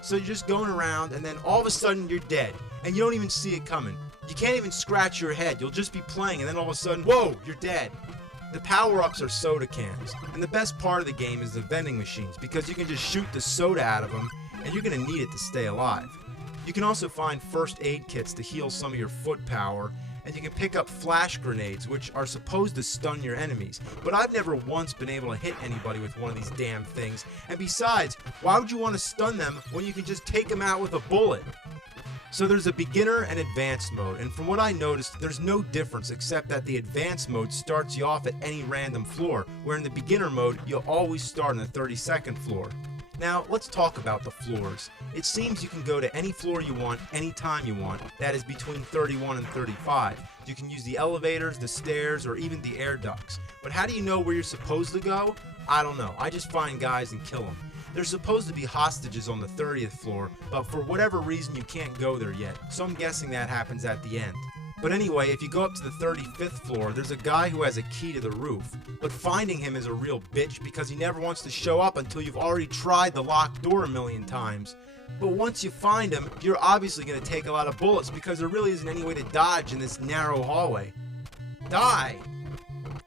So you're just going around and then all of a sudden you're dead, and you don't even see it coming. You can't even scratch your head, you'll just be playing and then all of a sudden, whoa, you're dead. The power-ups are soda cans, and the best part of the game is the vending machines because you can just shoot the soda out of them and you're going to need it to stay alive. You can also find first aid kits to heal some of your foot power, and you can pick up flash grenades which are supposed to stun your enemies, but I've never once been able to hit anybody with one of these damn things, and besides, why would you want to stun them when you can just take them out with a bullet? So there's a beginner and advanced mode, and from what I noticed, there's no difference except that the advanced mode starts you off at any random floor, where in the beginner mode, you'll always start on the 32nd floor. Now, let's talk about the floors. It seems you can go to any floor you want, anytime you want, that is between 31 and 35. You can use the elevators, the stairs, or even the air ducts. But how do you know where you're supposed to go? I don't know. I just find guys and kill them. There's supposed to be hostages on the 30th floor, but for whatever reason you can't go there yet, so I'm guessing that happens at the end. But anyway, if you go up to the 35th floor, there's a guy who has a key to the roof, but finding him is a real bitch because he never wants to show up until you've already tried the locked door a million times. But once you find him, you're obviously going to take a lot of bullets because there really isn't any way to dodge in this narrow hallway. Die!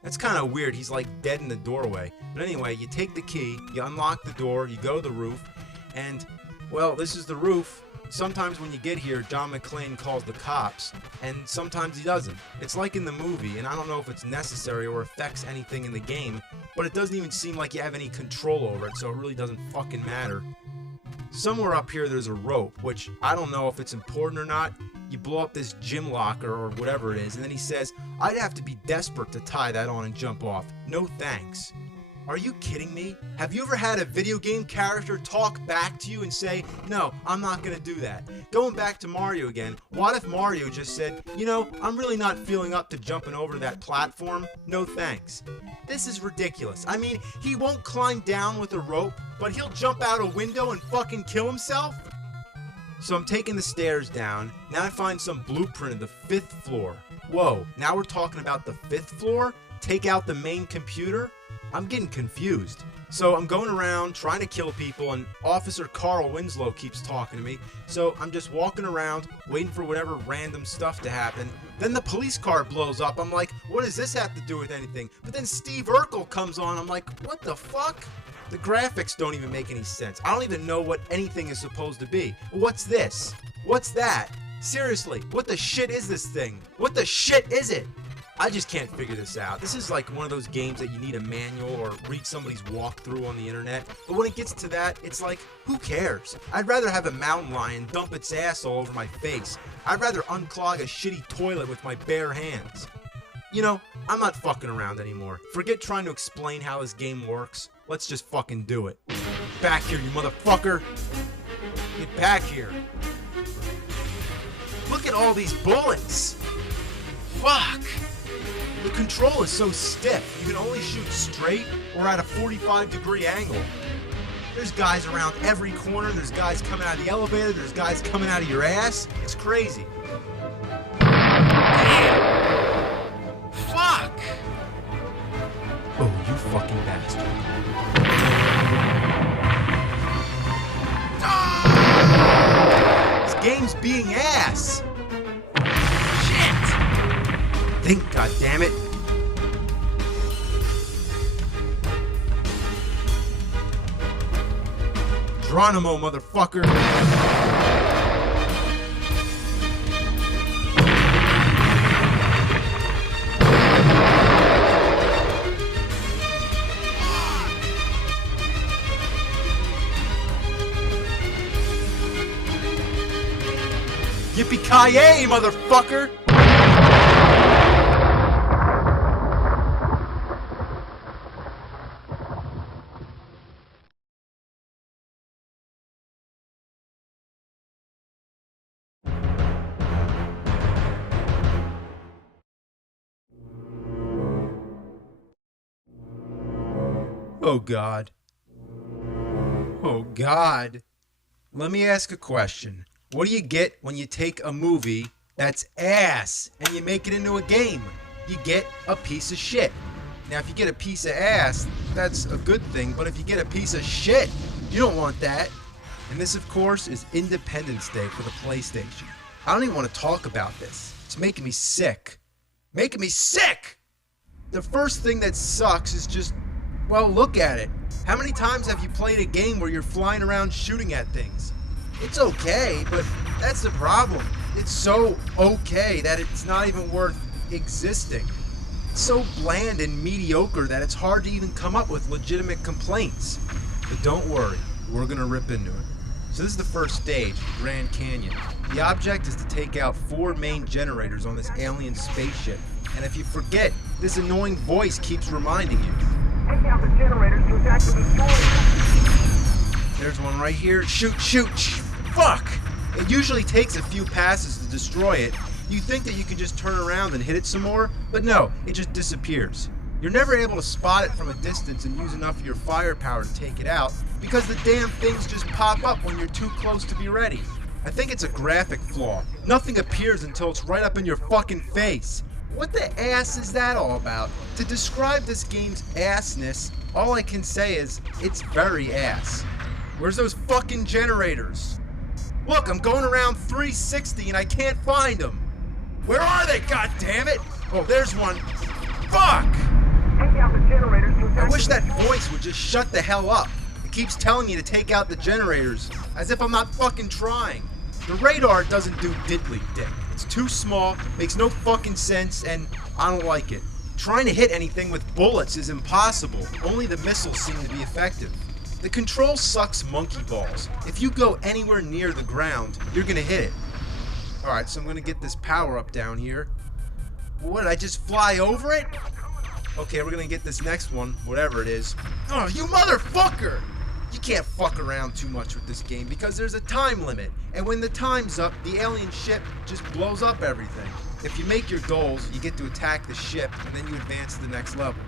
That's kind of weird, he's like dead in the doorway. But anyway, you take the key, you unlock the door, you go to the roof, and, well, this is the roof. Sometimes when you get here, John McClane calls the cops, and sometimes he doesn't. It's like in the movie, and I don't know if it's necessary or affects anything in the game, but it doesn't even seem like you have any control over it, so it really doesn't fucking matter. Somewhere up here there's a rope, which I don't know if it's important or not. You blow up this gym locker or whatever it is, and then he says, I'd have to be desperate to tie that on and jump off. No thanks. Are you kidding me? Have you ever had a video game character talk back to you and say, no, I'm not gonna do that? Going back to Mario again, what if Mario just said, you know, I'm really not feeling up to jumping over that platform? No thanks. This is ridiculous. I mean, he won't climb down with a rope, but he'll jump out a window and fucking kill himself? So I'm taking the stairs down. Now I find some blueprint of the 5th floor. Whoa, now we're talking about the 5th floor? Take out the main computer? I'm getting confused. So I'm going around trying to kill people, and Officer Carl Winslow keeps talking to me. So I'm just walking around, waiting for whatever random stuff to happen. Then the police car blows up. I'm like, what does this have to do with anything? But then Steve Urkel comes on. I'm like, what the fuck? The graphics don't even make any sense. I don't even know what anything is supposed to be. What's this? What's that? Seriously, what the shit is this thing? What the shit is it? I just can't figure this out. This is like one of those games that you need a manual or read somebody's walkthrough on the internet. But when it gets to that, it's like, who cares? I'd rather have a mountain lion dump its ass all over my face. I'd rather unclog a shitty toilet with my bare hands. You know, I'm not fucking around anymore. Forget trying to explain how this game works. Let's just fucking do it. Back here, you motherfucker! Get back here. Look at all these bullets! Fuck! The control is so stiff, you can only shoot straight or at a 45-degree angle. There's guys around every corner, there's guys coming out of the elevator, there's guys coming out of your ass. It's crazy. Fuck! Oh, you fucking bastard. Ah! This game's being ass! Think, goddammit. Geronimo, motherfucker. Yippee-ki-yay, motherfucker! Oh God. Oh God. Let me ask a question. What do you get when you take a movie that's ass and you make it into a game? You get a piece of shit. Now, if you get a piece of ass, that's a good thing, but if you get a piece of shit, you don't want that. And this, of course, is Independence Day for the PlayStation. I don't even want to talk about this. It's making me sick. Making me sick! The first thing that sucks is just, well, look at it. How many times have you played a game where you're flying around shooting at things? It's okay, but that's the problem. It's so okay that it's not even worth existing. It's so bland and mediocre that it's hard to even come up with legitimate complaints. But don't worry, we're gonna rip into it. So this is the first stage, Grand Canyon. The object is to take out 4 main generators on this alien spaceship. And if you forget, this annoying voice keeps reminding you. Take out the generators to attack the destroyer. There's one right here. Shoot, shoot, fuck! It usually takes a few passes to destroy it. You think that you can just turn around and hit it some more, but no, it just disappears. You're never able to spot it from a distance and use enough of your firepower to take it out, because the damn things just pop up when you're too close to be ready. I think it's a graphic flaw. Nothing appears until it's right up in your fucking face. What the ass is that all about? To describe this game's assness, all I can say is, it's very ass. Where's those fucking generators? Look, I'm going around 360 and I can't find them. Where are they, goddammit? Oh, there's one. Fuck! Take out the generators to attack I wish that voice would just shut the hell up. It keeps telling me to take out the generators, as if I'm not fucking trying. The radar doesn't do diddly dick. It's too small, makes no fucking sense, and I don't like it. Trying to hit anything with bullets is impossible. Only the missiles seem to be effective. The control sucks monkey balls. If you go anywhere near the ground, you're gonna hit it. Alright, so I'm gonna get this power up down here. What, did I just fly over it? Okay, we're gonna get this next one, whatever it is. Oh, you motherfucker! You can't fuck around too much with this game because there's a time limit. And when the time's up, the alien ship just blows up everything. If you make your goals, you get to attack the ship, and then you advance to the next level.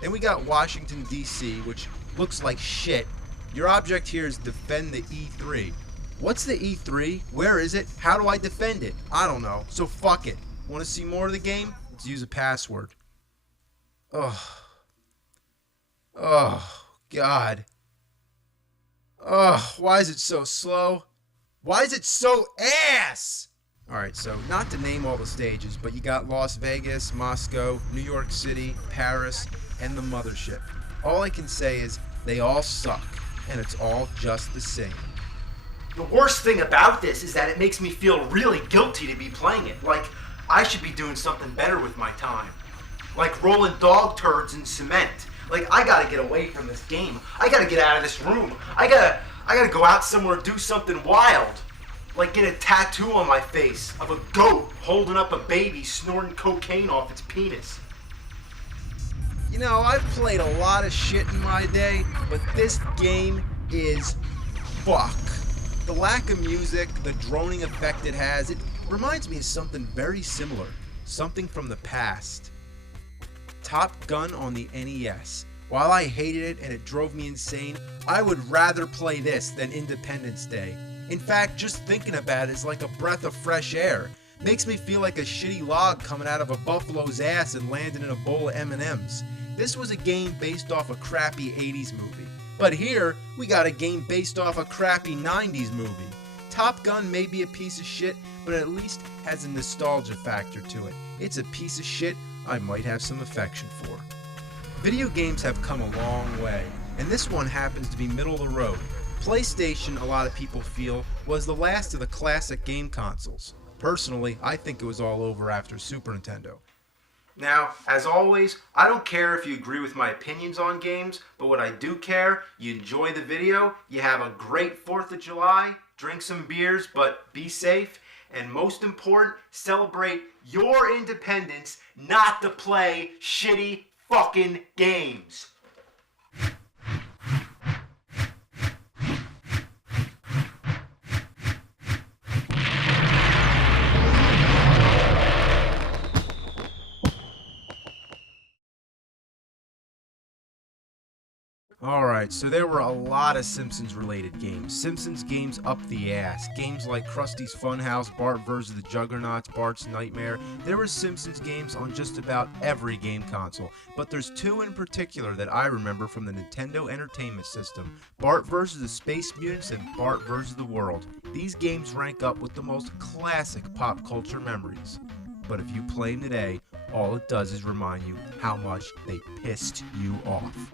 Then we got Washington, D.C., which looks like shit. Your object here is defend the E3. What's the E3? Where is it? How do I defend it? I don't know, so fuck it. Want to see more of the game? Let's use a password. Oh, God. Oh, why is it so slow? Why is it so ass? Alright, so not to name all the stages, but you got Las Vegas, Moscow, New York City, Paris, and the mothership. All I can say is they all suck, and it's all just the same. The worst thing about this is that it makes me feel really guilty to be playing it. Like, I should be doing something better with my time. Like rolling dog turds in cement. Like, I gotta get away from this game. I gotta get out of this room. I gotta go out somewhere and do something wild. Like get a tattoo on my face of a goat holding up a baby snorting cocaine off its penis. You know, I've played a lot of shit in my day, but this game is fuck. The lack of music, the droning effect it has, it reminds me of something very similar. Something from the past. Top Gun on the NES. While I hated it and it drove me insane, I would rather play this than Independence Day. In fact, just thinking about it is like a breath of fresh air. Makes me feel like a shitty log coming out of a buffalo's ass and landing in a bowl of M&Ms. This was a game based off a crappy 80s movie. But here, we got a game based off a crappy 90s movie. Top Gun may be a piece of shit, but at least has a nostalgia factor to it. It's a piece of shit I might have some affection for. Video games have come a long way, and this one happens to be middle of the road. PlayStation, a lot of people feel, was the last of the classic game consoles. Personally, I think it was all over after Super Nintendo. Now, as always, I don't care if you agree with my opinions on games, but what I do care, you enjoy the video, you have a great 4th of July, drink some beers, but be safe, and most important, celebrate your independence, not to play shitty fucking games. Alright, so there were a lot of Simpsons related games. Simpsons games up the ass. Games like Krusty's Funhouse, Bart vs. the Juggernauts, Bart's Nightmare. There were Simpsons games on just about every game console. But there's two in particular that I remember from the Nintendo Entertainment System. Bart vs. the Space Mutants and Bart vs. the World. These games rank up with the most classic pop culture memories. But if you play them today, all it does is remind you how much they pissed you off.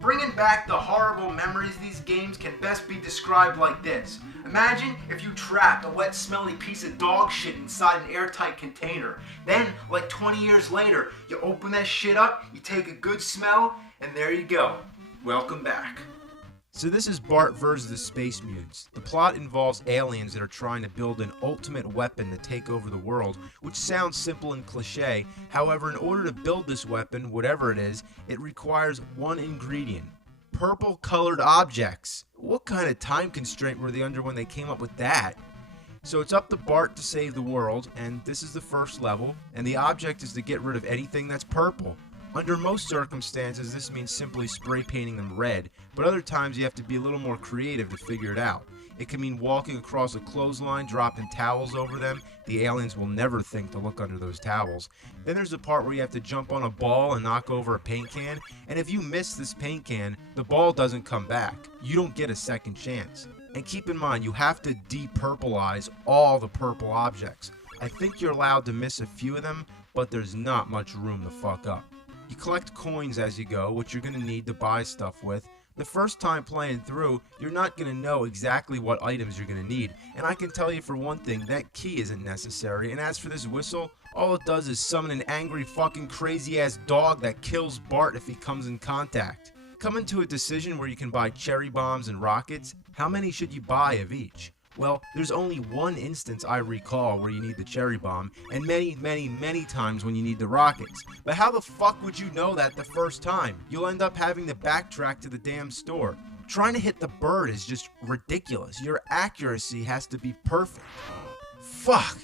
Bringing back the horrible memories of these games can best be described like this. Imagine if you trapped a wet, smelly piece of dog shit inside an airtight container. Then, like 20 years later, you open that shit up, you take a good smell, and there you go. Welcome back. So this is Bart vs. the Space Mutants. The plot involves aliens that are trying to build an ultimate weapon to take over the world, which sounds simple and cliche. However, in order to build this weapon, whatever it is, it requires one ingredient: purple colored objects. What kind of time constraint were they under when they came up with that? So it's up to Bart to save the world, and this is the first level, and the object is to get rid of anything that's purple. Under most circumstances, this means simply spray painting them red, but other times you have to be a little more creative to figure it out. It can mean walking across a clothesline, dropping towels over them. The aliens will never think to look under those towels. Then there's the part where you have to jump on a ball and knock over a paint can, and if you miss this paint can, the ball doesn't come back. You don't get a second chance. And keep in mind, you have to de-purplize all the purple objects. I think you're allowed to miss a few of them, but there's not much room to fuck up. You collect coins as you go, which you're going to need to buy stuff with. The first time playing through, you're not going to know exactly what items you're going to need, and I can tell you for one thing, that key isn't necessary, and as for this whistle, all it does is summon an angry fucking crazy ass dog that kills Bart if he comes in contact. Coming to a decision where you can buy cherry bombs and rockets, how many should you buy of each? Well, there's only one instance I recall where you need the cherry bomb, and many times when you need the rockets. But how the fuck would you know that the first time? You'll end up having to backtrack to the damn store. Trying to hit the bird is just ridiculous. Your accuracy has to be perfect. Fuck!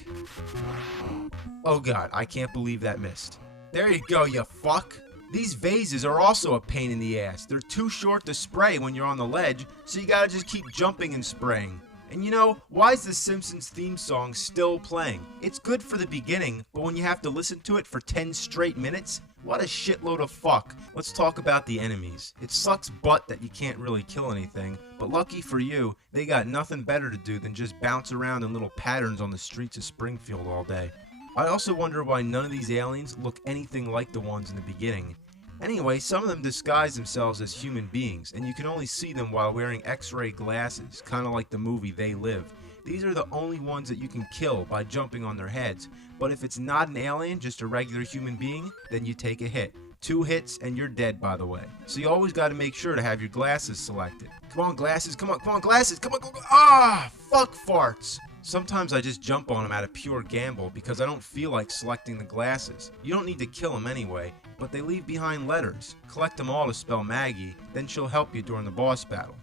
Oh god, I can't believe that missed. There you go, you fuck! These vases are also a pain in the ass. They're too short to spray when you're on the ledge, so you gotta just keep jumping and spraying. And you know, why is the Simpsons theme song still playing? It's good for the beginning, but when you have to listen to it for 10 straight minutes, what a shitload of fuck. Let's talk about the enemies. It sucks butt that you can't really kill anything, but lucky for you, they got nothing better to do than just bounce around in little patterns on the streets of Springfield all day. I also wonder why none of these aliens look anything like the ones in the beginning. Anyway, some of them disguise themselves as human beings, and you can only see them while wearing X-ray glasses, kind of like the movie They Live. These are the only ones that you can kill by jumping on their heads, but if it's not an alien, just a regular human being, then you take a hit. 2 hits and you're dead, by the way. So you always got to make sure to have your glasses selected. Come on, glasses, come on, glasses, come on, go. Ah, fuck farts. Sometimes I just jump on them out of pure gamble because I don't feel like selecting the glasses. You don't need to kill them anyway, but they leave behind letters. Collect them all to spell Maggie, then she'll help you during the boss battle.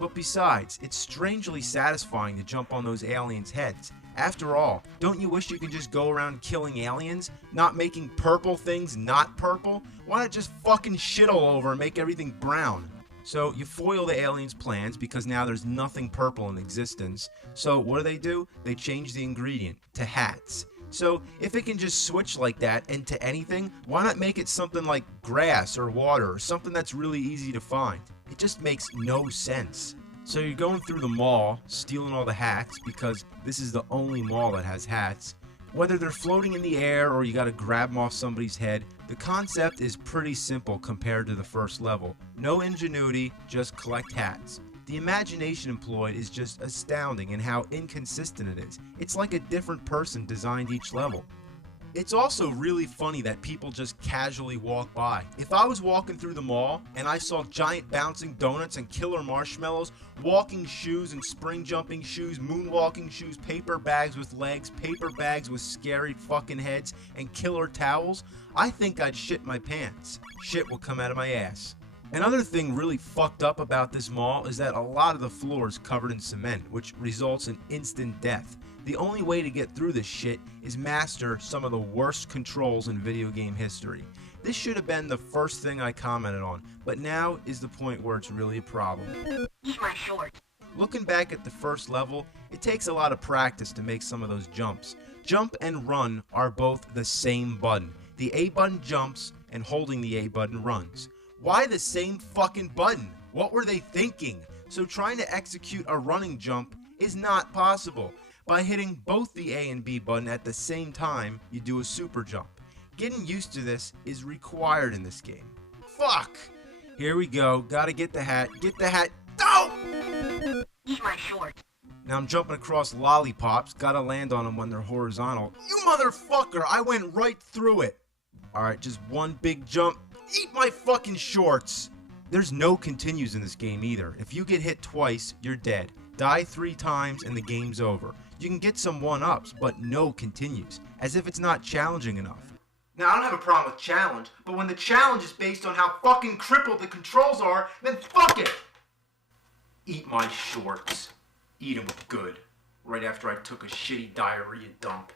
But besides, it's strangely satisfying to jump on those aliens' heads. After all, don't you wish you could just go around killing aliens? Not making purple things not purple? Why not just fucking shit all over and make everything brown? So you foil the aliens' plans because now there's nothing purple in existence. So what do? They change the ingredient to hats. So if it can just switch like that into anything, why not make it something like grass or water or something that's really easy to find? It just makes no sense. So you're going through the mall, stealing all the hats because this is the only mall that has hats. Whether they're floating in the air or you gotta grab them off somebody's head, the concept is pretty simple compared to the first level. No ingenuity, just collect hats. The imagination employed is just astounding in how inconsistent it is. It's like a different person designed each level. It's also really funny that people just casually walk by. If I was walking through the mall and I saw giant bouncing donuts and killer marshmallows, walking shoes and spring jumping shoes, moonwalking shoes, paper bags with legs, paper bags with scary fucking heads, and killer towels, I think I'd shit my pants. Shit will come out of my ass. Another thing really fucked up about this mall is that a lot of the floor is covered in cement, which results in instant death. The only way to get through this shit is master some of the worst controls in video game history. This should have been the first thing I commented on, but now is the point where it's really a problem. Eat my shorts. Looking back at the first level, it takes a lot of practice to make some of those jumps. Jump and run are both the same button. The A button jumps and holding the A button runs. Why the same fucking button? What were they thinking? So trying to execute a running jump is not possible. By hitting both the A and B button at the same time, you do a super jump. Getting used to this is required in this game. Fuck! Here we go, gotta get the hat, Oh! Eat my shorts. Now I'm jumping across lollipops, gotta land on them when they're horizontal. You motherfucker, I went right through it. Alright, just one big jump. Eat my fucking shorts! There's no continues in this game either. If you get hit twice, you're dead. Die 3 times and the game's over. You can get some 1-ups, but no continues, as if it's not challenging enough. Now, I don't have a problem with challenge, but when the challenge is based on how fucking crippled the controls are, then fuck it! Eat my shorts. Eat 'em good. Right after I took a shitty diarrhea dump.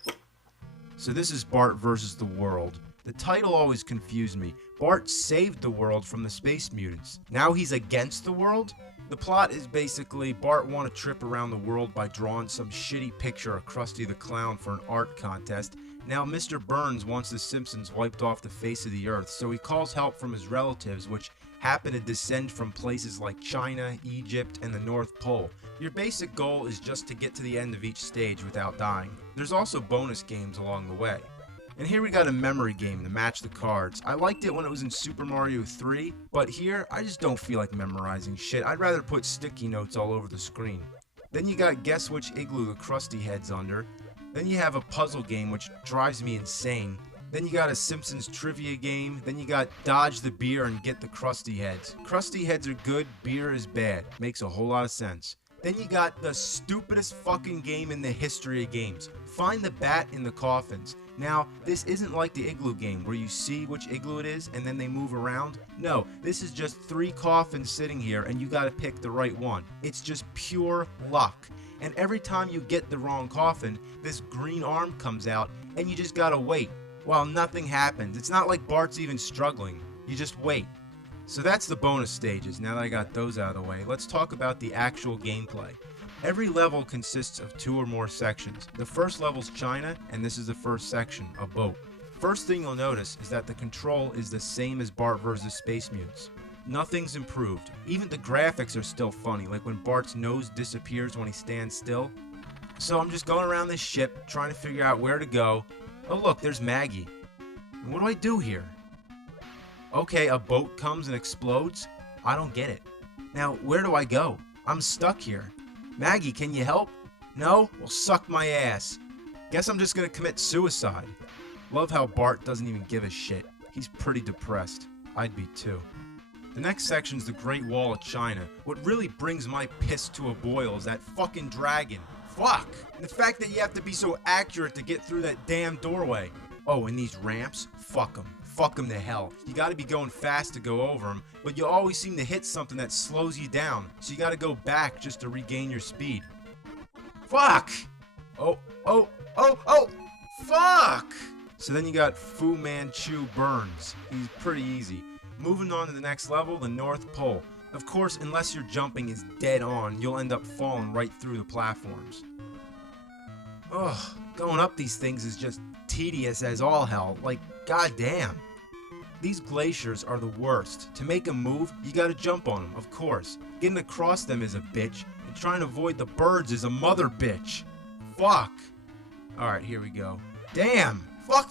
So this is Bart versus the world. The title always confused me. Bart saved the world from the space mutants. Now he's against the world? The plot is basically Bart won a trip around the world by drawing some shitty picture of Krusty the Clown for an art contest. Now Mr. Burns wants the Simpsons wiped off the face of the earth, so he calls help from his relatives, which happen to descend from places like China, Egypt, and the North Pole. Your basic goal is just to get to the end of each stage without dying. There's also bonus games along the way. And here we got a memory game to match the cards. I liked it when it was in Super Mario 3, but here I just don't feel like memorizing shit. I'd rather put sticky notes all over the screen. Then you got guess which igloo the Krusty head's under. Then you have a puzzle game which drives me insane. Then you got a Simpsons trivia game. Then you got dodge the beer and get the Krusty heads. Krusty heads are good, beer is bad. Makes a whole lot of sense. Then you got the stupidest fucking game in the history of games. Find the bat in the coffins. Now, this isn't like the igloo game where you see which igloo it is and then they move around. No, this is just 3 coffins sitting here and you gotta pick the right one. It's just pure luck. And every time you get the wrong coffin, this green arm comes out and you just gotta wait. While nothing happens. It's not like Bart's even struggling. You just wait. So that's the bonus stages. Now that I got those out of the way, let's talk about the actual gameplay. Every level consists of 2 or more sections. The first level's China, and this is the first section, a boat. First thing you'll notice is that the control is the same as Bart vs. Space Mutants. Nothing's improved. Even the graphics are still funny, like when Bart's nose disappears when he stands still. So I'm just going around this ship, trying to figure out where to go. Oh look, there's Maggie. And what do I do here? Okay, a boat comes and explodes? I don't get it. Now, where do I go? I'm stuck here. Maggie, can you help? No? Well, suck my ass. Guess I'm just gonna commit suicide. Love how Bart doesn't even give a shit. He's pretty depressed. I'd be too. The next section's the Great Wall of China. What really brings my piss to a boil is that fucking dragon. Fuck! And the fact that you have to be so accurate to get through that damn doorway. Oh, and these ramps? Fuck them. Fuck them to hell. You gotta be going fast to go over them, but you always seem to hit something that slows you down, so you gotta go back just to regain your speed. Fuck! Oh, fuck! So then you got Fu Manchu Burns. He's pretty easy. Moving on to the next level, the North Pole. Of course, unless your jumping is dead on, you'll end up falling right through the platforms. Ugh, going up these things is just tedious as all hell. Like, goddamn. These glaciers are the worst. To make them move, you gotta jump on them, of course. Getting across them is a bitch, and trying to avoid the birds is a mother bitch. Fuck. Alright, here we go. Damn! Fuck!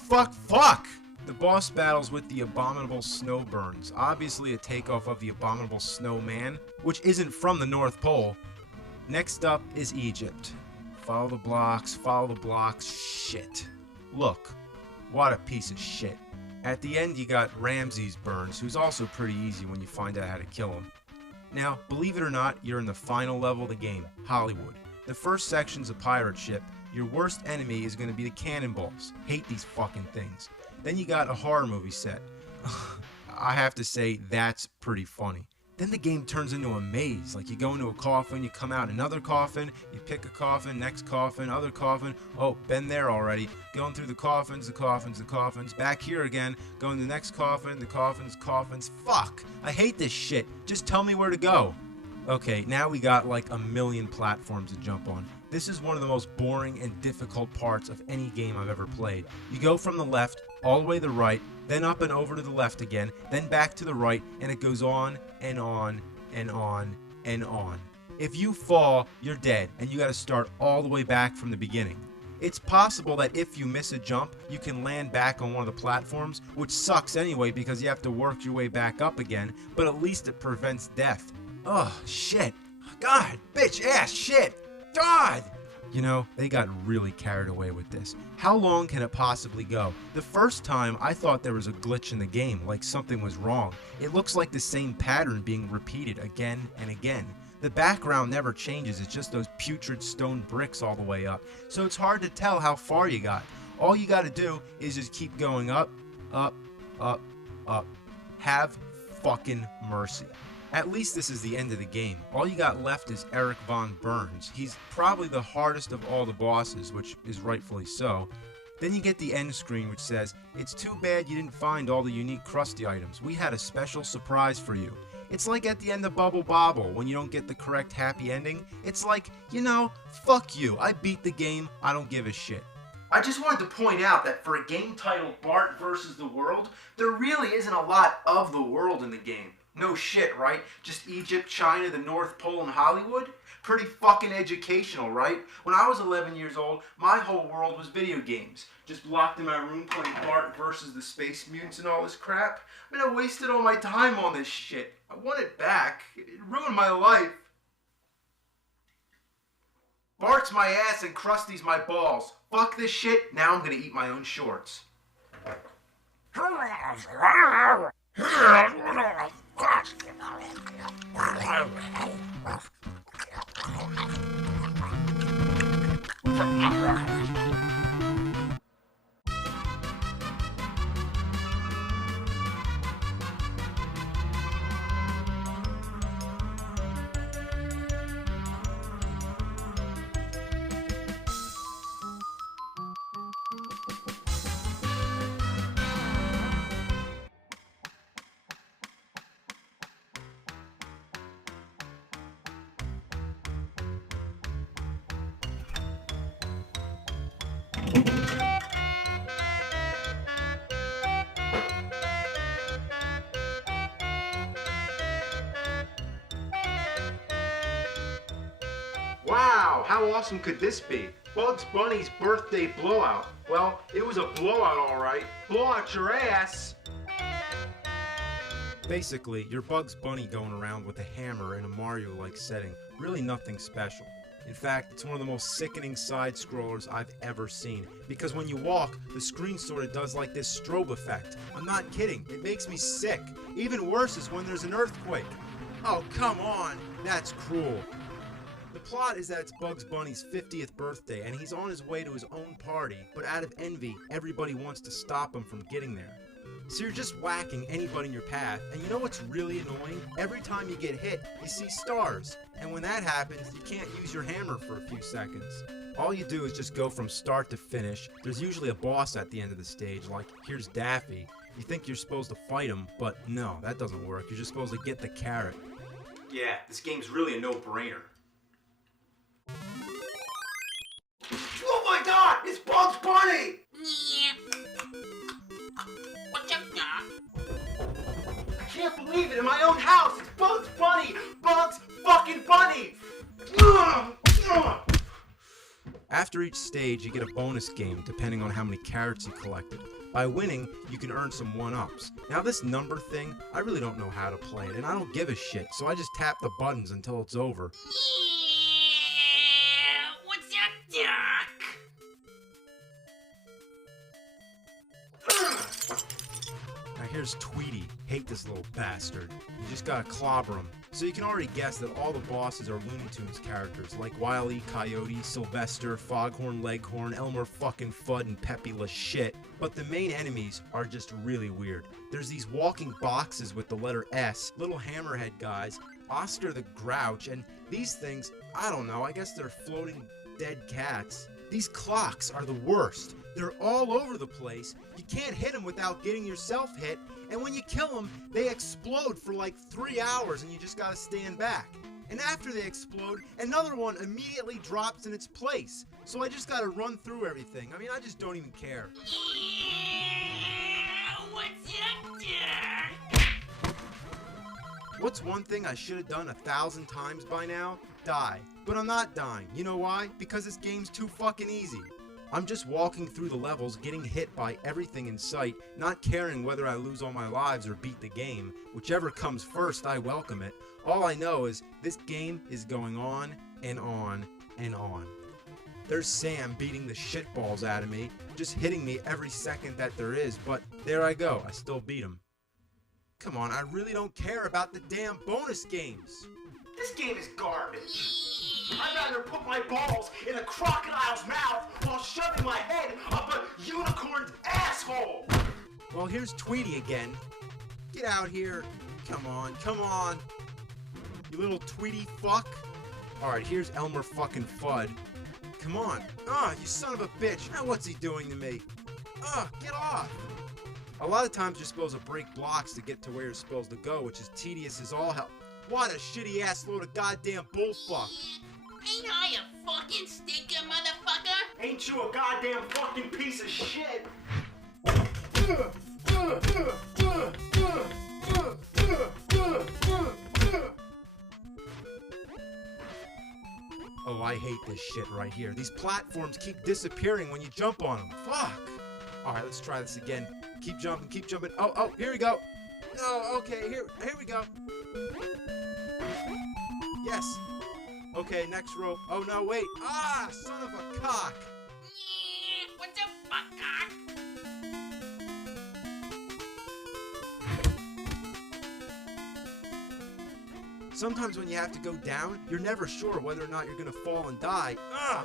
The boss battles with the Abominable Snowburns, obviously a takeoff of the Abominable Snowman, which isn't from the North Pole. Next up is Egypt. Follow the blocks, shit. Look, what a piece of shit. At the end you got Ramses Burns, who's also pretty easy when you find out how to kill him. Now, believe it or not, you're in the final level of the game, Hollywood. The first section's a pirate ship. Your worst enemy is going to be the cannonballs. Hate these fucking things. Then you got a horror movie set. I have to say that's pretty funny. Then the game turns into a maze. Like you go into a coffin, you come out another coffin, you pick a coffin, next coffin, other coffin. Oh, been there already. Going through the coffins, the coffins, the coffins. Back here again, going to the next coffin, the coffins, coffins. Fuck! I hate this shit. Just tell me where to go. Okay, now we got like a million platforms to jump on. This is one of the most boring and difficult parts of any game I've ever played. You go from the left, all the way to the right, then up and over to the left again, then back to the right, and it goes on and on and on and on. If you fall, you're dead, and you gotta start all the way back from the beginning. It's possible that if you miss a jump, you can land back on one of the platforms, which sucks anyway because you have to work your way back up again, but at least it prevents death. Ugh, shit. God, bitch, ass, shit. God! You know, they got really carried away with this. How long can it possibly go? The first time, I thought there was a glitch in the game, like something was wrong. It looks like the same pattern being repeated again and again. The background never changes, it's just those putrid stone bricks all the way up. So it's hard to tell how far you got. All you gotta do is just keep going up, up, up, up. Have fucking mercy. At least this is the end of the game. All you got left is Eric Von Burns. He's probably the hardest of all the bosses, which is rightfully so. Then you get the end screen which says, "It's too bad you didn't find all the unique Krusty items. We had a special surprise for you." It's like at the end of Bubble Bobble when you don't get the correct happy ending. It's like, you know, fuck you. I beat the game. I don't give a shit. I just wanted to point out that for a game titled Bart vs. the World, there really isn't a lot of the world in the game. No shit, right? Just Egypt, China, the North Pole, and Hollywood? Pretty fucking educational, right? When I was 11 years old, my whole world was video games. Just locked in my room playing Bart versus the Space Mutants and all this crap. I mean, I wasted all my time on this shit. I want it back. It ruined my life. Bart's my ass and Krusty's my balls. Fuck this shit, now I'm gonna eat my own shorts. Wow, how awesome could this be? Bugs Bunny's birthday blowout. Well, it was a blowout, all right. Blow out your ass! Basically, you're Bugs Bunny going around with a hammer in a Mario-like setting. Really nothing special. In fact, it's one of the most sickening side-scrollers I've ever seen. Because when you walk, the screen sort of does like this strobe effect. I'm not kidding, it makes me sick. Even worse is when there's an earthquake. Oh, come on, that's cruel. The plot is that it's Bugs Bunny's 50th birthday and he's on his way to his own party, but out of envy, everybody wants to stop him from getting there. So you're just whacking anybody in your path, and you know what's really annoying? Every time you get hit, you see stars, and when that happens, you can't use your hammer for a few seconds. All you do is just go from start to finish. There's usually a boss at the end of the stage, like here's Daffy. You think you're supposed to fight him, but no, that doesn't work. You're just supposed to get the carrot. Yeah, this game's really a no-brainer. Oh my god! It's Bugs Bunny! What's up, Doc? I can't believe it! In my own house! It's Bugs Bunny! Bugs fucking Bunny! After each stage, you get a bonus game depending on how many carrots you collected. By winning, you can earn some 1-ups. Now this number thing, I really don't know how to play it, and I don't give a shit, so I just tap the buttons until it's over. What's up, Doc? Now Here's Tweety. Hate this little bastard. You just gotta clobber him. So you can already guess that all the bosses are Looney Tunes characters, like Wile E. Coyote, Sylvester, Foghorn Leghorn, Elmer fucking Fudd, and Peppy LaShit. But the main enemies are just really weird. There's these walking boxes with the letter S, little hammerhead guys, Oscar the Grouch, and these things, I don't know, I guess they're floating dead cats. These clocks are the worst. They're all over the place. You can't hit them without getting yourself hit, and when you kill them, they explode for like 3 hours and you just gotta stand back. And after they explode, another one immediately drops in its place. So I just gotta run through everything. I mean, I just don't even care. What's up, Jack? What's one thing I should have done 1,000 times by now? Die. But I'm not dying. You know why? Because this game's too fucking easy. I'm just walking through the levels, getting hit by everything in sight, not caring whether I lose all my lives or beat the game. Whichever comes first, I welcome it. All I know is this game is going on and on and on. There's Sam beating the shitballs out of me, just hitting me every second that there is, but there I go, I still beat him. Come on, I really don't care about the damn bonus games. This game is garbage. I'd rather put my balls in a crocodile's mouth while shoving my head up a unicorn's asshole. Well, here's Tweety again. Get out here. Come on, come on. You little Tweety fuck. Alright, here's Elmer fucking Fudd. Come on. You son of a bitch. Now what's he doing to me? Get off. A lot of times you're supposed to break blocks to get to where you're supposed to go, which is tedious as all hell. What a shitty ass load of goddamn bullfuck. Ain't I a fucking stinker, motherfucker? Ain't you a goddamn fucking piece of shit? Oh, I hate this shit right here. These platforms keep disappearing when you jump on them. Fuck. Alright, let's try this again. Keep jumping, keep jumping. Oh, here we go. Oh, okay, here we go. Yes. Okay, next row. Oh, no, wait. Son of a cock. What's up, fucker? Sometimes when you have to go down, you're never sure whether or not you're gonna fall and die.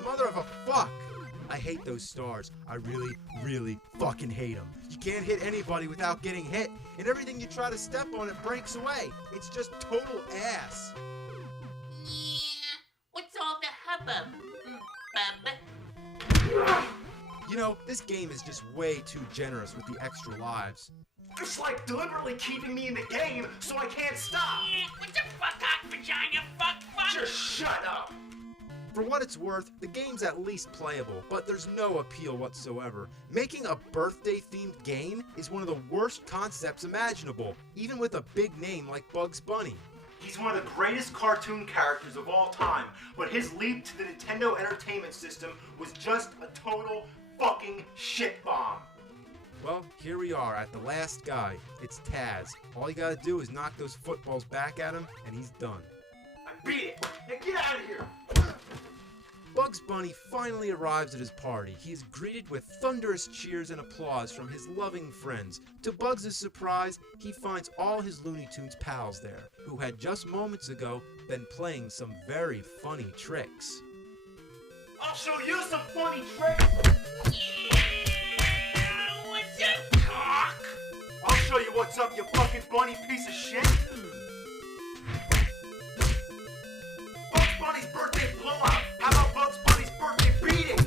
Mother of a fuck. I hate those stars. I really, really fucking hate them. You can't hit anybody without getting hit, and everything you try to step on, it breaks away. It's just total ass. What's all the hubbub, bub? You know, this game is just way too generous with the extra lives. It's like deliberately keeping me in the game so I can't stop. What's up, fuck, vagina, fuck? Just shut up. For what it's worth, the game's at least playable, but there's no appeal whatsoever. Making a birthday-themed game is one of the worst concepts imaginable, even with a big name like Bugs Bunny. He's one of the greatest cartoon characters of all time, but his leap to the Nintendo Entertainment System was just a total fucking shit bomb. Well, here we are at the last guy. It's Taz. All you gotta do is knock those footballs back at him, and he's done. I beat it! Now get out of here! Bugs Bunny finally arrives at his party. He is greeted with thunderous cheers and applause from his loving friends. To Bugs' surprise, he finds all his Looney Tunes pals there, who had just moments ago been playing some very funny tricks. I'll show you some funny tricks! What's up, cock? I'll show you what's up, you fucking bunny piece of shit! Bugs Bunny's birthday blowout! How about Bugs Bunny's birthday beating?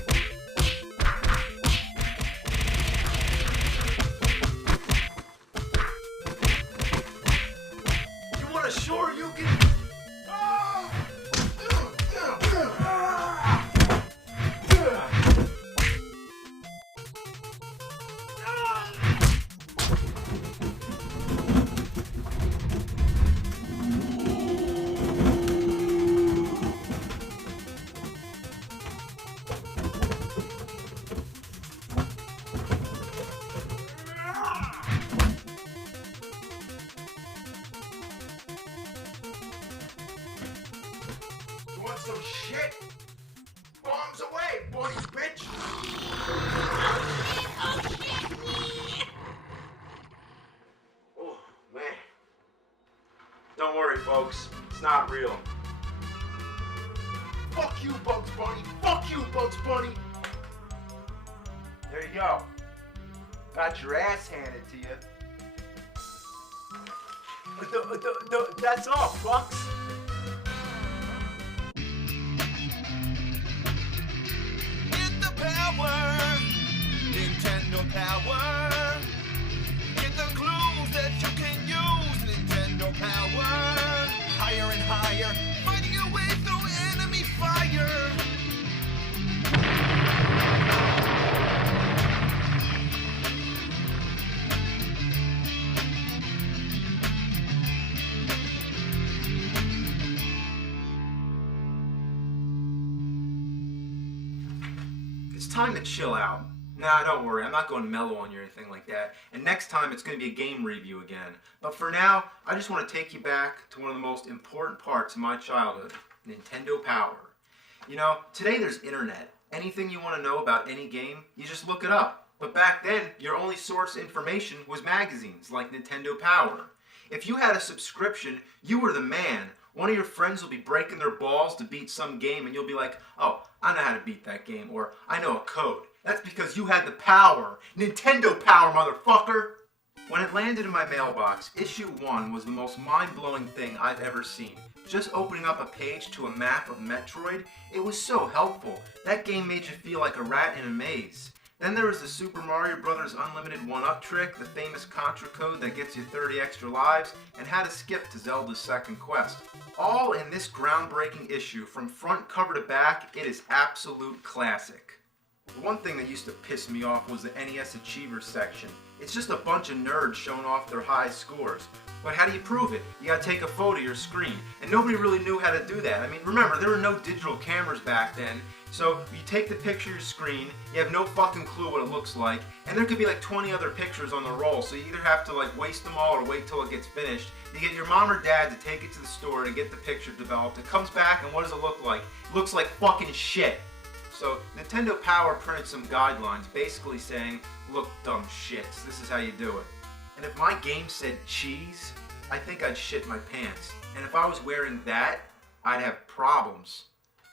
You want a sure you can... You want some shit? Bombs away, bunny bitch! Oh shit! real. Fuck you, Bugs Bunny! Fuck you, Bugs Bunny! There you go. Got your ass handed to you. That's all, fucks. Get the power, Nintendo power. Get the clues that you can use, Nintendo power. Higher and higher, fighting your way through enemy fire. It's time to chill out. Nah, don't worry, I'm not going mellow on you or anything like that. And next time it's going to be a game review again. But for now, I just want to take you back to one of the most important parts of my childhood, Nintendo Power. You know, today there's internet. Anything you want to know about any game, you just look it up. But back then, your only source of information was magazines like Nintendo Power. If you had a subscription, you were the man. One of your friends will be breaking their balls to beat some game and you'll be like, oh, I know how to beat that game, or I know a code. That's because you had the power. Nintendo Power, motherfucker! When it landed in my mailbox, issue 1 was the most mind-blowing thing I've ever seen. Just opening up a page to a map of Metroid, it was so helpful. That game made you feel like a rat in a maze. Then there was the Super Mario Bros. Unlimited 1-up trick, the famous Contra code that gets you 30 extra lives, and how to skip to Zelda's second quest. All in this groundbreaking issue, from front cover to back, it is absolute classic. The one thing that used to piss me off was the NES Achievers section. It's just a bunch of nerds showing off their high scores. But how do you prove it? You gotta take a photo of your screen. And nobody really knew how to do that. I mean, remember, there were no digital cameras back then. So you take the picture of your screen, you have no fucking clue what it looks like, and there could be like 20 other pictures on the roll, so you either have to like waste them all or wait till it gets finished. You get your mom or dad to take it to the store to get the picture developed. It comes back, and what does it look like? It looks like fucking shit. So Nintendo Power printed some guidelines basically saying, look, dumb shits, this is how you do it. And if my game said cheese, I think I'd shit my pants. And if I was wearing that, I'd have problems.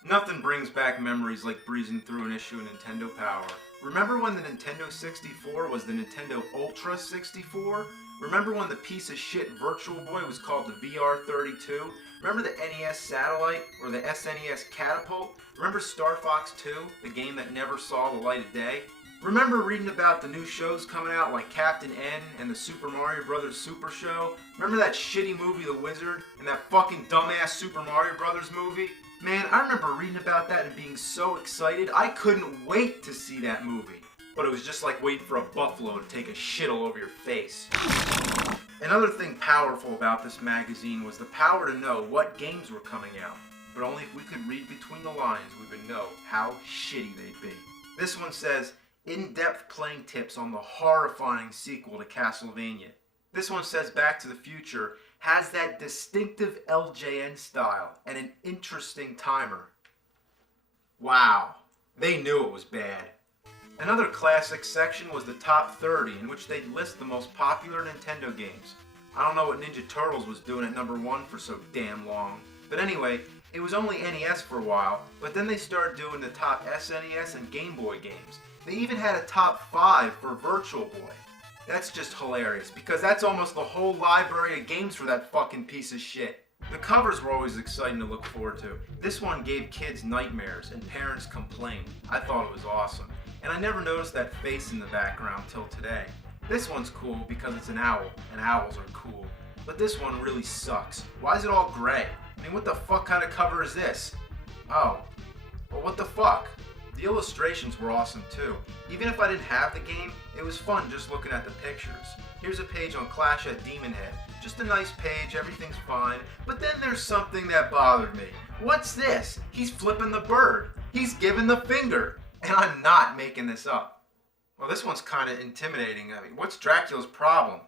Nothing brings back memories like breezing through an issue of Nintendo Power. Remember when the Nintendo 64 was the Nintendo Ultra 64? Remember when the piece of shit Virtual Boy was called the VR32? Remember the NES Satellite or the SNES Catapult? Remember Star Fox 2, the game that never saw the light of day? Remember reading about the new shows coming out like Captain N and the Super Mario Bros. Super Show? Remember that shitty movie The Wizard and that fucking dumbass Super Mario Bros. Movie? Man, I remember reading about that and being so excited, I couldn't wait to see that movie. But it was just like waiting for a buffalo to take a shit all over your face. Another thing powerful about this magazine was the power to know what games were coming out. But only if we could read between the lines, we would know how shitty they'd be. This one says, in-depth playing tips on the horrifying sequel to Castlevania. This one says Back to the Future has that distinctive LJN style and an interesting timer. Wow, they knew it was bad. Another classic section was the top 30, in which they'd list the most popular Nintendo games. I don't know what Ninja Turtles was doing at number 1 for so damn long. But anyway, it was only NES for a while, but then they started doing the top SNES and Game Boy games. They even had a top 5 for Virtual Boy. That's just hilarious, because that's almost the whole library of games for that fucking piece of shit. The covers were always exciting to look forward to. This one gave kids nightmares, and parents complained. I thought it was awesome. And I never noticed that face in the background till today. This one's cool because it's an owl, and owls are cool. But this one really sucks. Why is it all gray? I mean, what the fuck kind of cover is this? Oh, well, what the fuck? The illustrations were awesome too. Even if I didn't have the game, it was fun just looking at the pictures. Here's a page on Clash at Demon Head. Just a nice page, everything's fine. But then there's something that bothered me. What's this? He's flipping the bird. He's giving the finger. And I'm not making this up. Well, this one's kind of intimidating. I mean, what's Dracula's problem?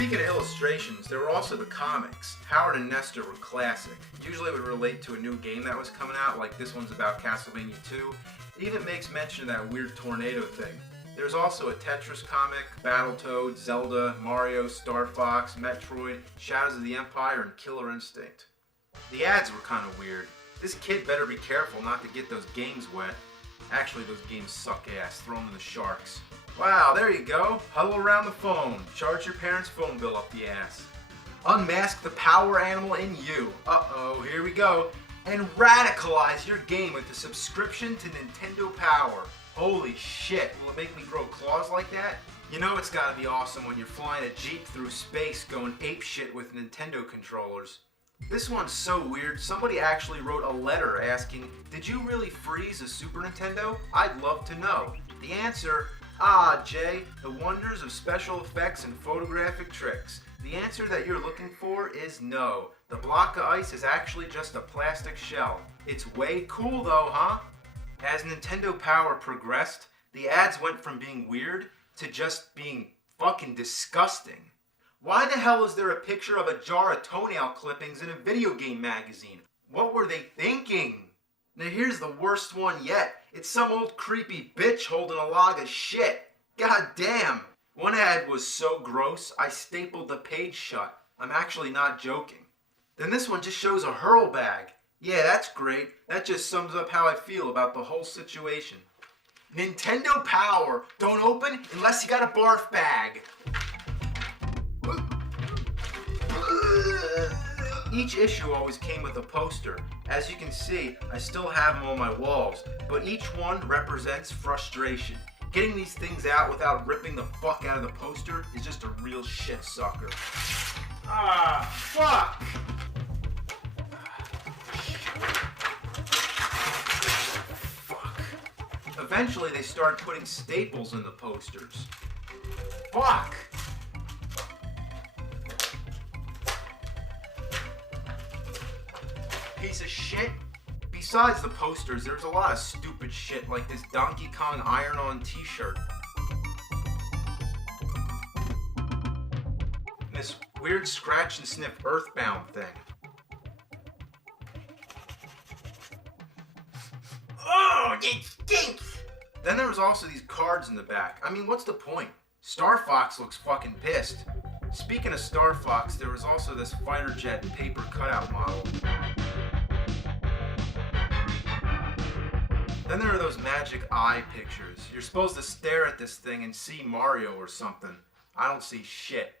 Speaking of illustrations, there were also the comics. Howard and Nestor were classic. Usually would relate to a new game that was coming out, like this one's about Castlevania 2. It even makes mention of that weird tornado thing. There's also a Tetris comic, Battletoads, Zelda, Mario, Star Fox, Metroid, Shadows of the Empire, and Killer Instinct. The ads were kind of weird. This kid better be careful not to get those games wet. Actually, those games suck ass. Throw them to the sharks. Wow, there you go. Huddle around the phone. Charge your parents' phone bill up the ass. Unmask the power animal in you. Uh-oh, here we go. And radicalize your game with a subscription to Nintendo Power. Holy shit, will it make me grow claws like that? You know it's gotta be awesome when you're flying a Jeep through space going apeshit with Nintendo controllers. This one's so weird, somebody actually wrote a letter asking, did you really freeze a Super Nintendo? I'd love to know. The answer, Jay, the wonders of special effects and photographic tricks. The answer that you're looking for is no. The block of ice is actually just a plastic shell. It's way cool though, huh? As Nintendo Power progressed, the ads went from being weird to just being fucking disgusting. Why the hell is there a picture of a jar of toenail clippings in a video game magazine? What were they thinking? Now here's the worst one yet. It's some old creepy bitch holding a log of shit. God damn. One ad was so gross, I stapled the page shut. I'm actually not joking. Then this one just shows a hurl bag. Yeah, that's great. That just sums up how I feel about the whole situation. Nintendo Power. Don't open unless you got a barf bag. Each issue always came with a poster. As you can see, I still have them on my walls, but each one represents frustration. Getting these things out without ripping the fuck out of the poster is just a real shit sucker. Ah, fuck! Fuck. Eventually they started putting staples in the posters. Fuck! Piece of shit. Besides the posters, there's a lot of stupid shit like this Donkey Kong iron-on t-shirt. And this weird scratch and sniff Earthbound thing. Oh, it stinks! Then there was also these cards in the back. I mean, what's the point? Star Fox looks fucking pissed. Speaking of Star Fox, there was also this fighter jet paper cutout model. Then there are those magic eye pictures. You're supposed to stare at this thing and see Mario or something. I don't see shit.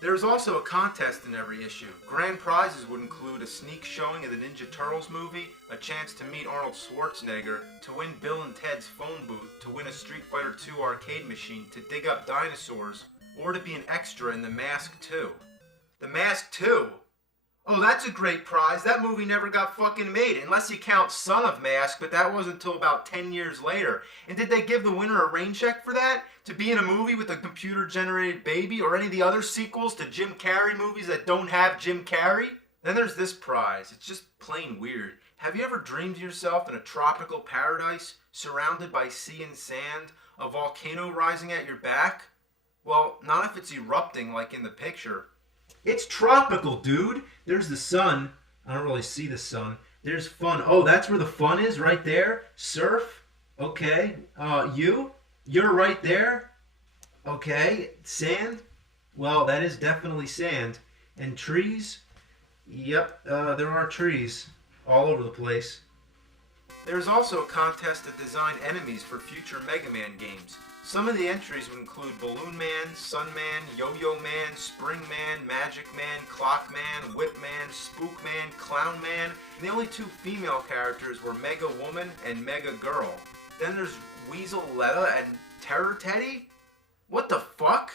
There's also a contest in every issue. Grand prizes would include a sneak showing of the Ninja Turtles movie, a chance to meet Arnold Schwarzenegger, to win Bill and Ted's phone booth, to win a Street Fighter II arcade machine, to dig up dinosaurs, or to be an extra in The Mask 2. The Mask 2? Oh, that's a great prize. That movie never got fucking made, unless you count Son of Mask, but that wasn't until about 10 years later. And did they give the winner a rain check for that? To be in a movie with a computer-generated baby, or any of the other sequels to Jim Carrey movies that don't have Jim Carrey? Then there's this prize. It's just plain weird. Have you ever dreamed of yourself in a tropical paradise, surrounded by sea and sand, a volcano rising at your back? Well, not if it's erupting like in the picture. It's tropical, dude. There's the sun. I don't really see the sun. There's fun. Oh, that's where the fun is, right there. Surf. Okay. You're right there. Okay. Sand. Well, that is definitely sand. And trees. Yep, there are trees all over the place. There's also a contest to design enemies for future Mega Man games. Some of the entries would include Balloon Man, Sun Man, Yo-Yo Man, Spring Man, Magic Man, Clock Man, Whip Man, Spook Man, Clown Man, and the only two female characters were Mega Woman and Mega Girl. Then there's Weasel Letta and Terror Teddy? What the fuck?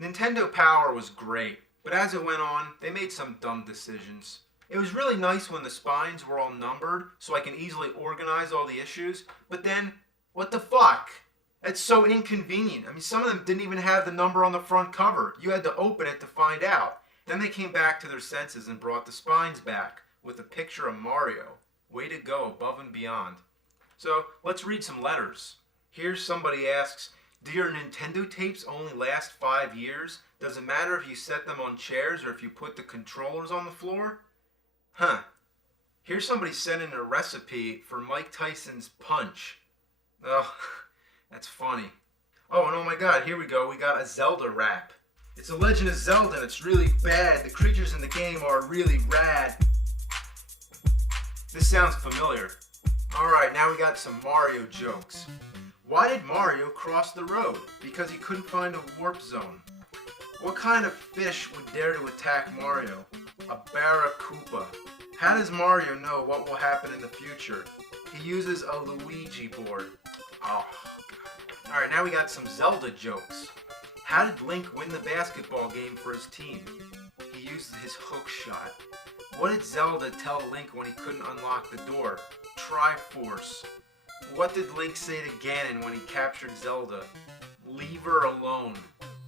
Nintendo Power was great, but as it went on, they made some dumb decisions. It was really nice when the spines were all numbered, so I can easily organize all the issues, but then, what the fuck? It's so inconvenient. I mean, some of them didn't even have the number on the front cover. You had to open it to find out. Then they came back to their senses and brought the spines back with a picture of Mario. Way to go, above and beyond. So, let's read some letters. Here somebody asks, Do your Nintendo tapes only last 5 years? Does it matter if you set them on chairs or if you put the controllers on the floor? Huh. Here's somebody sending a recipe for Mike Tyson's punch. Ugh, that's funny. Oh, and oh my god, here we go. We got a Zelda rap. It's a Legend of Zelda and it's really bad. The creatures in the game are really rad. This sounds familiar. Alright, now we got some Mario jokes. Why did Mario cross the road? Because he couldn't find a warp zone. What kind of fish would dare to attack Mario? A barracuda. How does Mario know what will happen in the future? He uses a Luigi board. Oh, God. Alright, now we got some Zelda jokes. How did Link win the basketball game for his team? He used his hook shot. What did Zelda tell Link when he couldn't unlock the door? Triforce. What did Link say to Ganon when he captured Zelda? Leave her alone.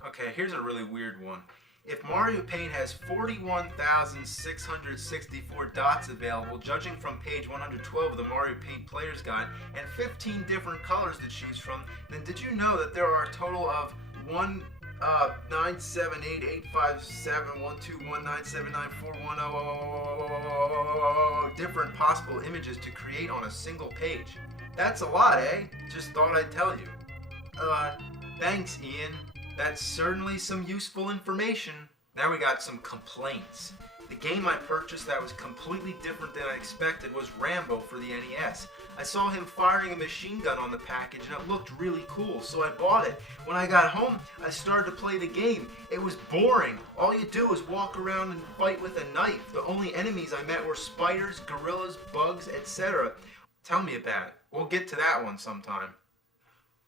Okay, here's a really weird one. If Mario Paint has 41,664 dots available, judging from page 112 of the Mario Paint Player's Guide, and 15 different colors to choose from, then did you know that there are a total of 978857121979410 different possible images to create on a single page? That's a lot, eh? Just thought I'd tell you. Thanks, Ian. That's certainly some useful information. Now we got some complaints. The game I purchased that was completely different than I expected was Rambo for the NES. I saw him firing a machine gun on the package and it looked really cool, so I bought it. When I got home, I started to play the game. It was boring. All you do is walk around and fight with a knife. The only enemies I met were spiders, gorillas, bugs, etc. Tell me about it. We'll get to that one sometime.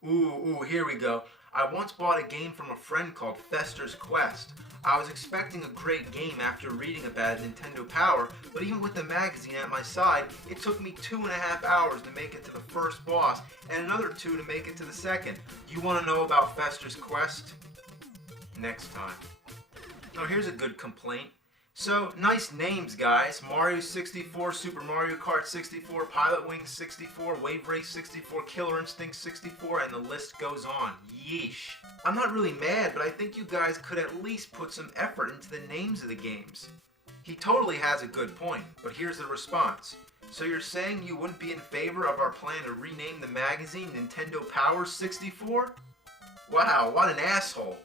Ooh, here we go. I once bought a game from a friend called Fester's Quest. I was expecting a great game after reading about Nintendo Power, but even with the magazine at my side, it took me 2.5 hours to make it to the first boss, and another 2 to make it to the second. You want to know about Fester's Quest? Next time. Now here's a good complaint. So, nice names, guys. Mario 64, Super Mario Kart 64, Pilot Wings 64, Wave Race 64, Killer Instinct 64, and the list goes on. Yeesh. I'm not really mad, but I think you guys could at least put some effort into the names of the games. He totally has a good point, but here's the response. So you're saying you wouldn't be in favor of our plan to rename the magazine Nintendo Power 64? Wow, what an asshole.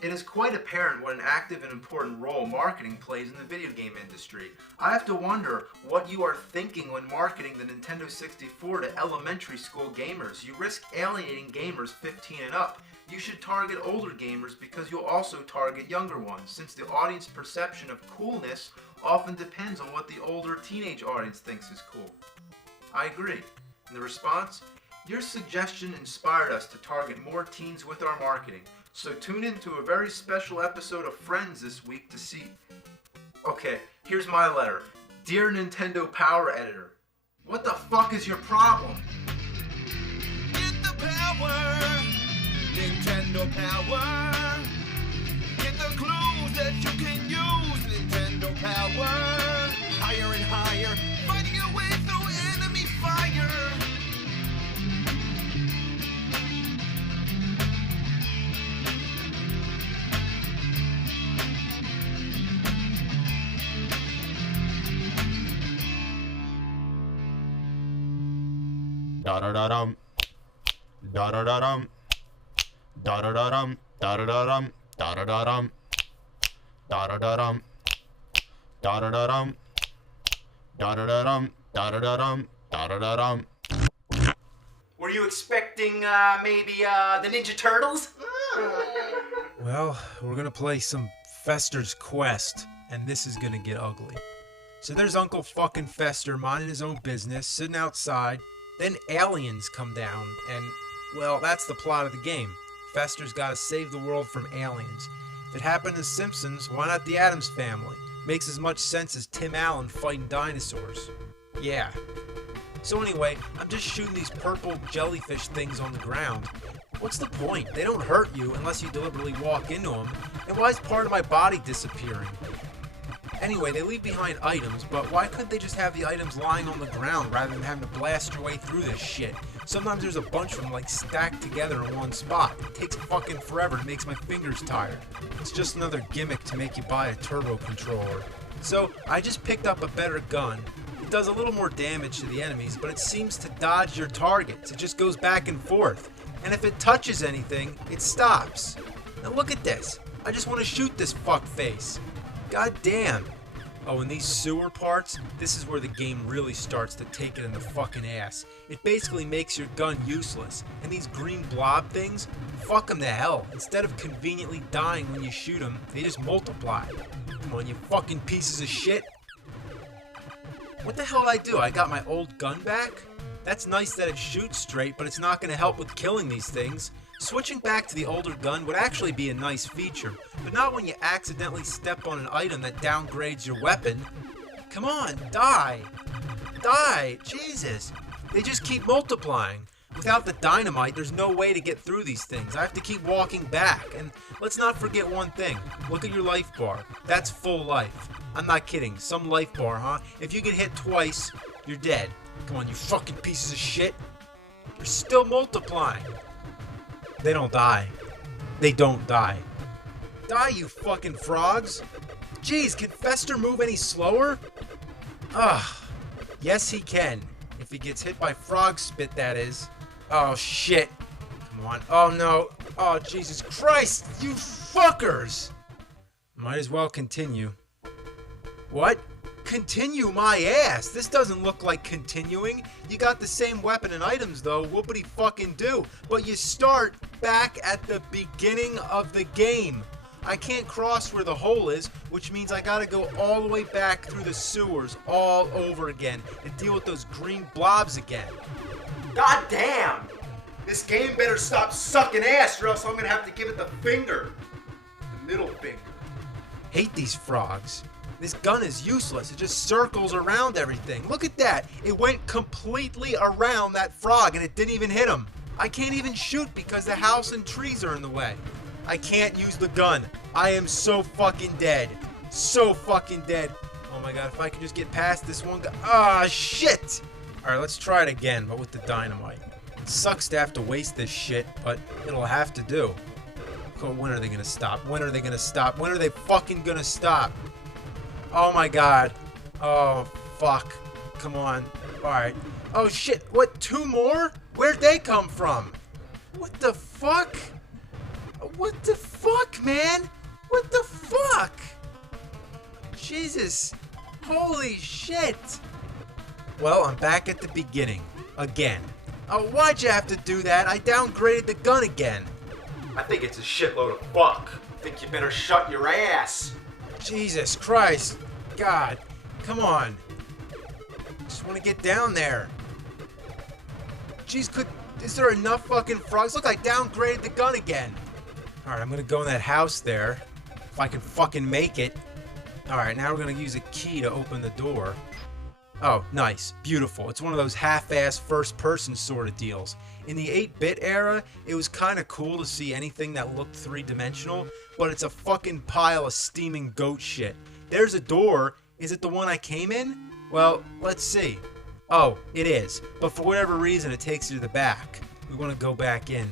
It is quite apparent what an active and important role marketing plays in the video game industry. I have to wonder what you are thinking when marketing the Nintendo 64 to elementary school gamers. You risk alienating gamers 15 and up. You should target older gamers because you'll also target younger ones, since the audience perception of coolness often depends on what the older teenage audience thinks is cool. I agree. And the response? Your suggestion inspired us to target more teens with our marketing. So tune in to a very special episode of Friends this week to see... Okay, here's my letter. Dear Nintendo Power Editor, what the fuck is your problem? Get the power, Nintendo Power. Get the clues that you can use, Nintendo Power. Higher and higher, fighting your way through enemy fire. Da-da-da-dum, da-da-da-dum, da-da-da-dum, da-da-da-dum, da-da-da-dum, da-da-da-dum, da-da-da-dum, da-da-da-dum, da-da-da-dum, da-da-da-dum. Were you expecting, maybe, the Ninja Turtles? Well, we're gonna play some Fester's Quest, and this is gonna get ugly. So there's Uncle fucking Fester minding his own business, sitting outside. Then aliens come down, and, well, that's the plot of the game. Fester's gotta save the world from aliens. If it happened to Simpsons, why not the Addams Family? Makes as much sense as Tim Allen fighting dinosaurs. Yeah. So anyway, I'm just shooting these purple jellyfish things on the ground. What's the point? They don't hurt you unless you deliberately walk into them. And why is part of my body disappearing? Anyway, they leave behind items, but why couldn't they just have the items lying on the ground rather than having to blast your way through this shit? Sometimes there's a bunch of them like stacked together in one spot. It takes fucking forever. It makes my fingers tired. It's just another gimmick to make you buy a turbo controller. So I just picked up a better gun. It does a little more damage to the enemies, but it seems to dodge your targets. It just goes back and forth. And if it touches anything, it stops. Now look at this. I just want to shoot this fuckface. God damn. Oh, and these sewer parts, this is where the game really starts to take it in the fucking ass. It basically makes your gun useless. And these green blob things, fuck them to hell. Instead of conveniently dying when you shoot them, they just multiply. Come on, you fucking pieces of shit. What the hell did I do? I got my old gun back? That's nice that it shoots straight, but it's not going to help with killing these things. Switching back to the older gun would actually be a nice feature, but not when you accidentally step on an item that downgrades your weapon. Come on, die! Die! Jesus! They just keep multiplying. Without the dynamite, there's no way to get through these things. I have to keep walking back. And let's not forget one thing. Look at your life bar. That's full life. I'm not kidding. Some life bar, huh? If you get hit twice, you're dead. Come on, you fucking pieces of shit. You're still multiplying. They don't die. They don't die. Die, you fucking frogs. Jeez, can Fester move any slower? Ugh. Yes, he can. If he gets hit by frog spit, that is. Oh, shit. Come on. Oh, no. Oh, Jesus Christ. You fuckers. Might as well continue. What? Continue my ass. This doesn't look like continuing. You got the same weapon and items, though. Whoopity fucking do. But you start back at the beginning of the game. I can't cross where the hole is, which means I gotta go all the way back through the sewers all over again and deal with those green blobs again. God damn! This game better stop sucking ass or else I'm gonna have to give it the finger. The middle finger. Hate these frogs. This gun is useless. It just circles around everything. Look at that. It went completely around that frog and it didn't even hit him. I can't even shoot because the house and trees are in the way. I can't use the gun. I am so fucking dead. So fucking dead. Oh my god, if I could just get past this one guy. Ah, shit! Alright, let's try it again, but with the dynamite. It sucks to have to waste this shit, but it'll have to do. When are they gonna stop? When are they gonna stop? When are they fucking gonna stop? Oh my god. Oh, fuck. Come on. Alright. Oh shit, what, 2 more? Where'd they come from? What the fuck? What the fuck, man? What the fuck? Jesus. Holy shit. Well, I'm back at the beginning. Again. Oh, why'd you have to do that? I downgraded the gun again. I think it's a shitload of fuck. I think you better shut your ass. Jesus Christ. God. Come on. Just want to get down there. Jeez, is there enough fucking frogs? Look, I downgraded the gun again. Alright, I'm gonna go in that house there. If I can fucking make it. Alright, now we're gonna use a key to open the door. Oh, nice. Beautiful. It's one of those half-ass first-person sort of deals. In the 8-bit era, it was kind of cool to see anything that looked three-dimensional, but it's a fucking pile of steaming goat shit. There's a door. Is it the one I came in? Well, let's see. Oh, it is. But for whatever reason, it takes you to the back. We want to go back in.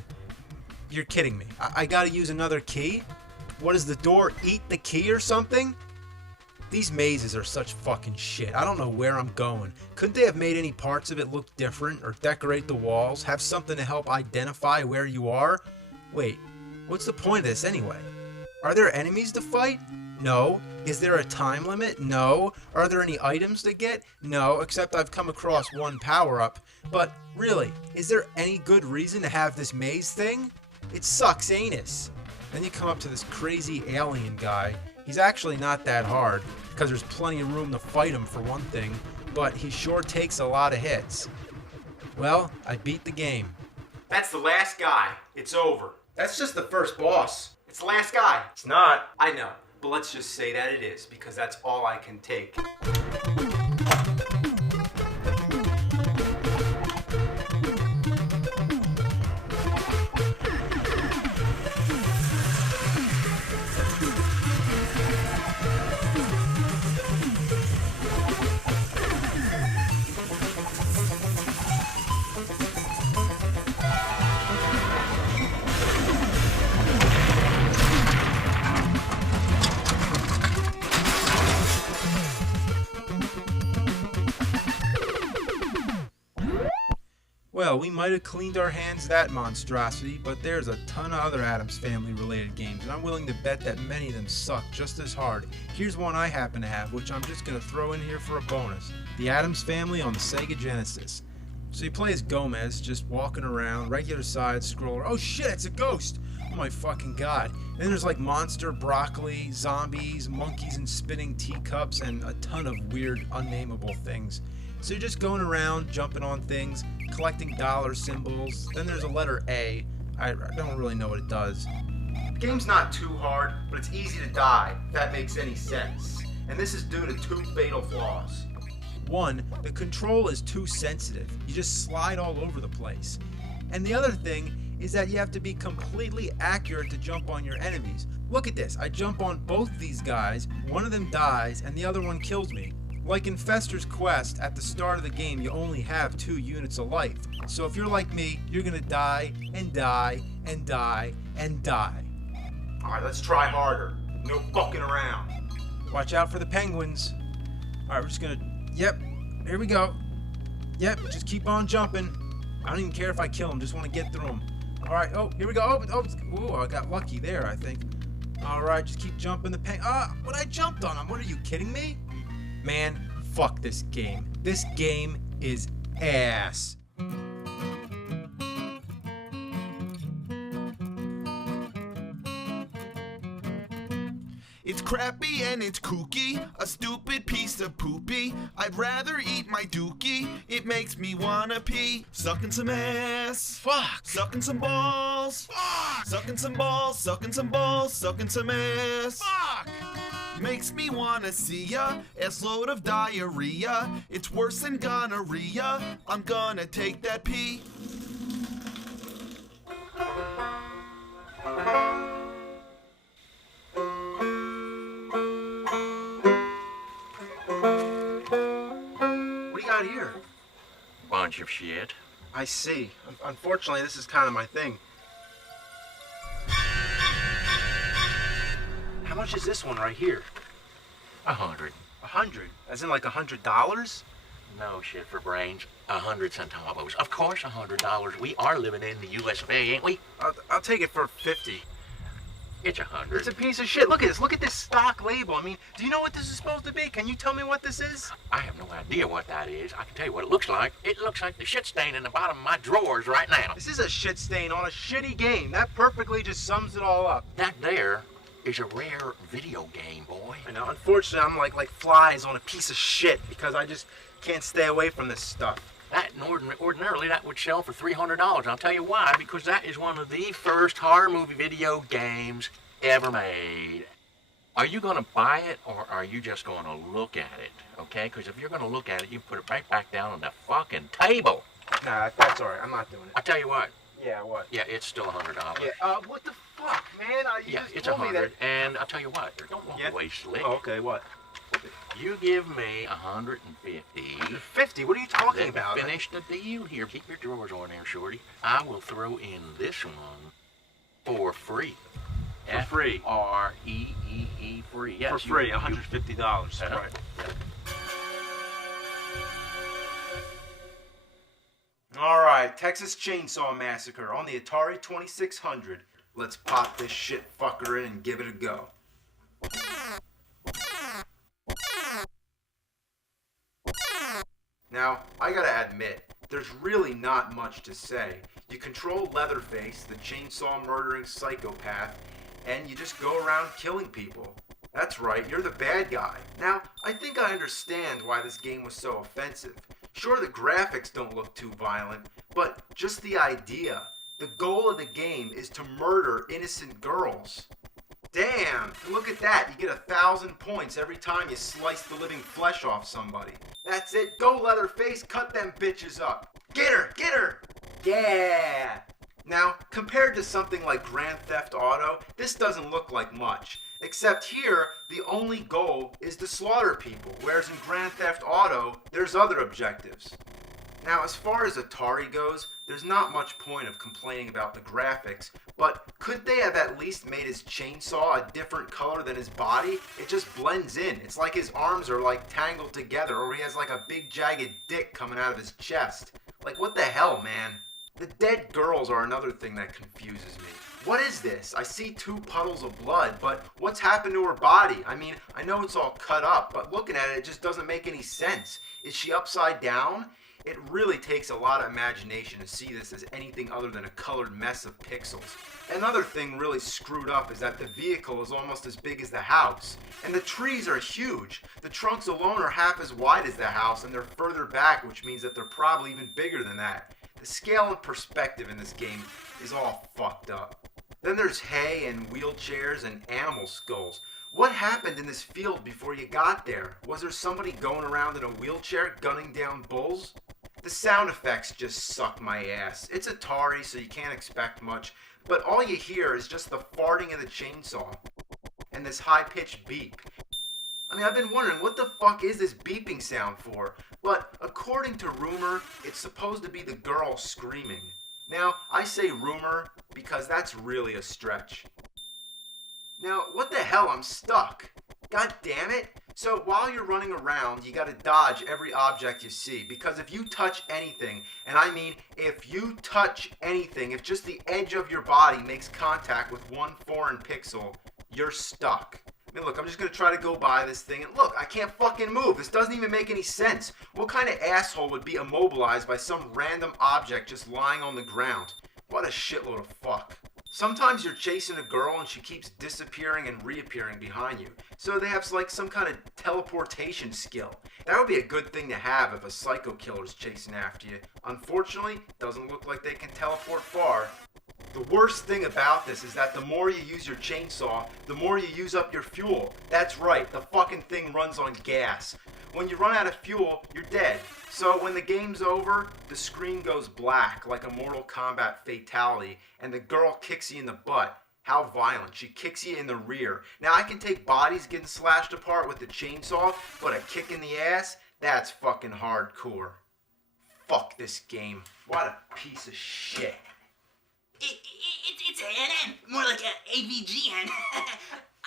You're kidding me. I gotta use another key? What, does the door eat the key or something? These mazes are such fucking shit. I don't know where I'm going. Couldn't they have made any parts of it look different or decorate the walls? Have something to help identify where you are? Wait, what's the point of this anyway? Are there enemies to fight? No. Is there a time limit? No. Are there any items to get? No, except I've come across one power-up. But really, is there any good reason to have this maze thing? It sucks anus. Then you come up to this crazy alien guy. He's actually not that hard, because there's plenty of room to fight him for one thing, but he sure takes a lot of hits. Well, I beat the game. That's the last guy. It's over. That's just the first boss. It's the last guy. It's not. I know, but let's just say that it is, because that's all I can take. Well, we might have cleaned our hands of that monstrosity, but there's a ton of other Addams Family related games, and I'm willing to bet that many of them suck just as hard. Here's one I happen to have, which I'm just going to throw in here for a bonus. The Addams Family on the Sega Genesis. So you play as Gomez, just walking around, regular side scroller. Oh shit, it's a ghost! Oh my fucking god. And then there's like monster, broccoli, zombies, monkeys and spinning teacups, and a ton of weird, unnameable things. So you're just going around, jumping on things, collecting dollar symbols. Then there's a letter A. I don't really know what it does. The game's not too hard, but it's easy to die, if that makes any sense. And this is due to two fatal flaws. One, the control is too sensitive. You just slide all over the place. And the other thing is that you have to be completely accurate to jump on your enemies. Look at this. I jump on both these guys, one of them dies, and the other one kills me. Like in Fester's Quest, at the start of the game, you only have 2 units of life. So if you're like me, you're gonna die, and die, and die, and die. Alright, let's try harder. No fucking around. Watch out for the penguins. Alright, we're just gonna... Yep, here we go. Yep, just keep on jumping. I don't even care if I kill him, just want to get through him. Alright, oh, here we go. Oh, I got lucky there, I think. Alright, just keep jumping the but I jumped on him. What, are you kidding me? Man, fuck this game. This game is ass. It's crappy and it's kooky, a stupid piece of poopy. I'd rather eat my dookie, it makes me wanna pee. Sucking some ass, Fuck. sucking some balls, sucking some balls, sucking some balls, sucking some ass. Fuck. Makes me wanna see ya, ass load of diarrhea. It's worse than gonorrhea, I'm gonna take that pee. What do you got here? Bunch of shit. I see. Unfortunately, this is kind of my thing. How much is this one right here? 100. 100? As in like $100? No shit for brains. 100 centavos. Of course, $100. We are living in the US of A, ain't we? I'll take it for 50. It's 100. It's a piece of shit. Look at this. Look at this stock label. I mean, do you know what this is supposed to be? Can you tell me what this is? I have no idea what that is. I can tell you what it looks like. It looks like the shit stain in the bottom of my drawers right now. This is a shit stain on a shitty game. That perfectly just sums it all up. That there is a rare video game, boy. I know. Unfortunately, I'm like flies on a piece of shit because I just can't stay away from this stuff. That ordinarily that would sell for $300. I'll tell you why. Because that is one of the first horror movie video games ever made. Are you going to buy it or are you just going to look at it? Okay? Because if you're going to look at it, you put it right back down on the fucking table. Nah, that's all right. I'm not doing it. I'll tell you what. Yeah, what? Yeah, it's still $100. Yeah. What the fuck, man? Yeah, it's 100. And I'll tell you what. Don't walk away slick. Oh, okay. What? You give me 150. 50? What are you talking about? Finish the deal here. Keep your drawers on there, shorty. I will throw in this one for free. For free? F-R-E-E-E free. Yes, for free, $150. Right. All right, Texas Chainsaw Massacre on the Atari 2600. Let's pop this shit fucker in and give it a go. Now, I gotta admit, there's really not much to say. You control Leatherface, the chainsaw murdering psychopath, and you just go around killing people. That's right, you're the bad guy. Now, I think I understand why this game was so offensive. Sure, the graphics don't look too violent, but just the idea. The goal of the game is to murder innocent girls. Damn, look at that. You get 1,000 points every time you slice the living flesh off somebody. That's it. Go, Leatherface. Cut them bitches up. Get her. Get her. Yeah. Now, compared to something like Grand Theft Auto, this doesn't look like much. Except here, the only goal is to slaughter people, whereas in Grand Theft Auto, there's other objectives. Now, as far as Atari goes, there's not much point of complaining about the graphics, but could they have at least made his chainsaw a different color than his body? It just blends in. It's like his arms are like tangled together, or he has like a big jagged dick coming out of his chest. Like, what the hell, man? The dead girls are another thing that confuses me. What is this? I see 2 puddles of blood, but what's happened to her body? I mean, I know it's all cut up, but looking at it, it just doesn't make any sense. Is she upside down? It really takes a lot of imagination to see this as anything other than a colored mess of pixels. Another thing really screwed up is that the vehicle is almost as big as the house. And the trees are huge. The trunks alone are half as wide as the house, and they're further back, which means that they're probably even bigger than that. The scale and perspective in this game is all fucked up. Then there's hay and wheelchairs and animal skulls. What happened in this field before you got there? Was there somebody going around in a wheelchair gunning down bulls? The sound effects just suck my ass. It's Atari, so you can't expect much, but all you hear is just the farting of the chainsaw and this high-pitched beep. I mean, I've been wondering, what the fuck is this beeping sound for? But according to rumor, it's supposed to be the girl screaming. Now, I say rumor because that's really a stretch. Now, what the hell? I'm stuck. God damn it. So while you're running around, you gotta dodge every object you see, because if you touch anything, and I mean if you touch anything, if just the edge of your body makes contact with one foreign pixel, you're stuck. I mean, look, I'm just gonna try to go by this thing, and look, I can't fucking move. This doesn't even make any sense. What kind of asshole would be immobilized by some random object just lying on the ground? What a shitload of fuck. Sometimes you're chasing a girl and she keeps disappearing and reappearing behind you. So they have like some kind of teleportation skill. That would be a good thing to have if a psycho killer's chasing after you. Unfortunately, it doesn't look like they can teleport far. The worst thing about this is that the more you use your chainsaw, the more you use up your fuel. That's right, the fucking thing runs on gas. When you run out of fuel, you're dead. So when the game's over, the screen goes black like a Mortal Kombat fatality, and the girl kicks you in the butt. How violent. She kicks you in the rear. Now I can take bodies getting slashed apart with the chainsaw, but a kick in the ass? That's fucking hardcore. Fuck this game. What a piece of shit. It's ANN, more like a AVGN.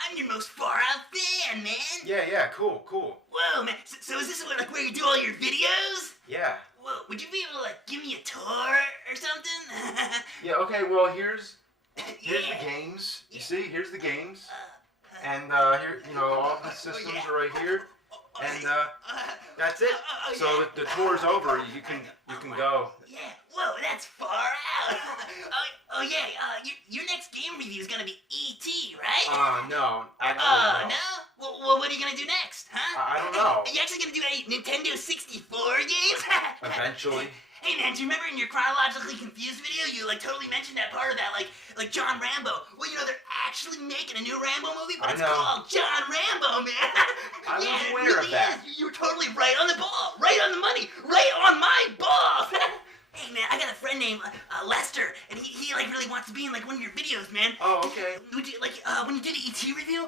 I'm your most far-out fan, man. Yeah, cool. Whoa, man. So is this where you do all your videos? Yeah. Whoa, would you be able to give me a tour or something? Yeah, okay, well here's the games. You see, here's the games. And here, all the systems are right here. And that's it. So the tour's over. You can go. Yeah. Whoa, that's far out. oh yeah. Your next game review is gonna be E.T., right? No. Actually, no. Well, what are you gonna do next, huh? I don't know. Are you actually gonna do any Nintendo 64 games? Eventually. Hey man, do you remember in your chronologically confused video you totally mentioned that part of that like John Rambo? Well, they're actually making a new Rambo movie, but it's called John Rambo, man. I was aware of that. You were totally right on the ball, right on the money, right on my ball. Hey man, I got a friend named Lester, and he really wants to be in one of your videos, man. Oh, okay. Would you when you do the ET review,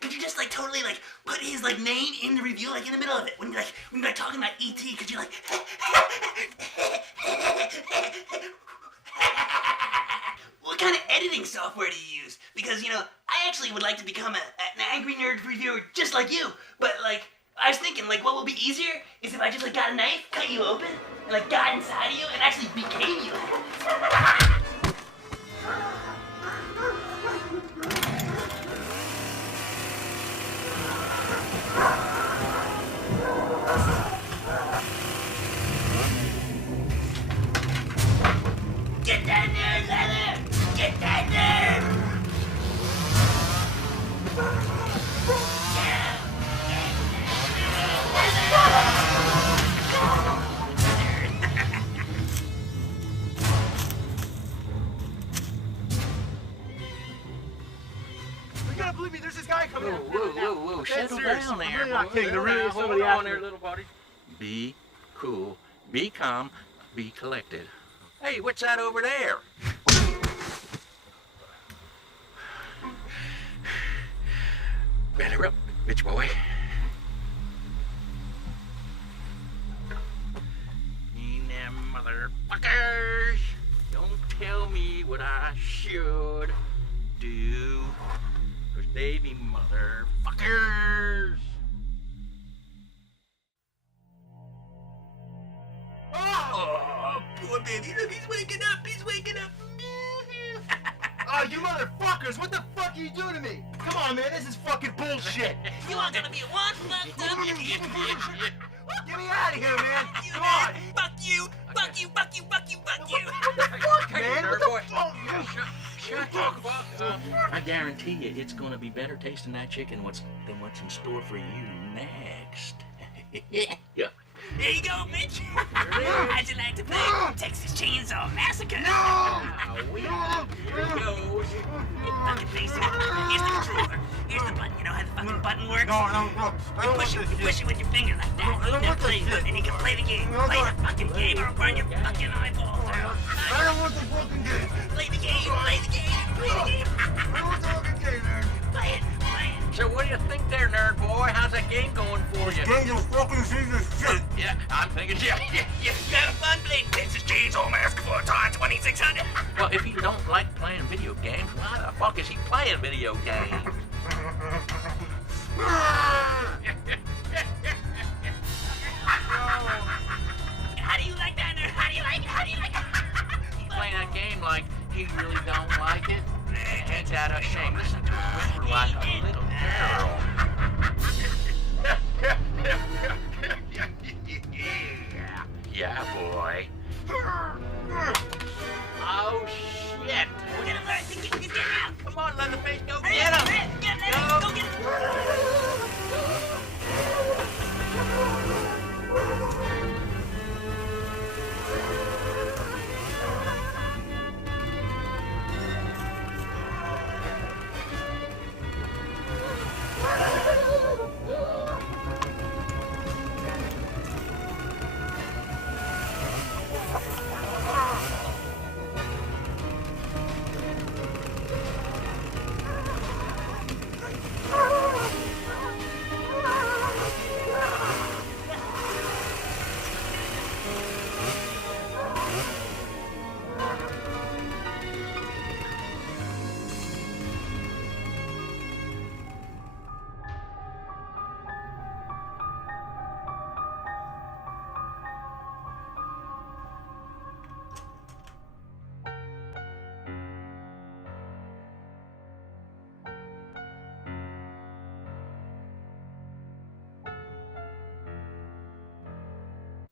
could you just totally put his name in the review, in the middle of it when you're talking about ET? Could you what kind of editing software do you use? Because I actually would like to become an angry nerd reviewer just like you, but I was thinking, what would be easier is if I just got a knife, cut you open, and got inside of you and actually became you. Get that nerd, Leather! Get that nerd! You gotta believe me, there's this guy coming. Whoa, settle down there, really not boy. kidding. There really is Hold somebody on after there, me. little buddy. Be cool, be calm, be collected. Hey, what's that over there? Better up, bitch boy. Them motherfuckers! Don't tell me what I should do, 'cause they be motherfuckers! Oh, poor baby, look, he's waking up! motherfuckers! What the fuck are you doing to me? Come on, man, this is fucking bullshit! You are gonna be one fucked up idiot. Get me out of here, man! Come on! Fuck you! Fuck you! Fuck you! Fuck you! Fuck you! Fuck, man! What the fuck? Shut the fuck up. I guarantee you it's gonna be better tasting that chicken than what's in store for you next. Yeah. There you go, Mitch. How'd you like to play Texas Chainsaw Massacre? Here it goes. Fucking face it. Here's the controller. Here's the button. You know how the fucking button works? You push it with your finger like that. Then play, and you can play the game. Play the fucking game or I'll burn your fucking eyeballs out. I don't want the fucking game! Play the game. Play the game. Play the game. I don't want the fucking game, man! Play it. Play it. So what do you think there, nerd boy? How's that game going for you? Game you fucking see this shit! Yeah, I'm thinking, yeah. You got a fun playing Texas Chainsaw Massacre for Atari 2600? Well, if he don't like playing video games, why the fuck is he playing video games? How do you like that, nerd? How do you like it? How do you like it? He's playing that game like he really don't like it. Ain't that a shame? Listen to him whisper like a little girl. Yeah, boy. Oh, shit. We're gonna learn to get out. Come on, Leatherface, go Hurry get up, him. Get him, go get him.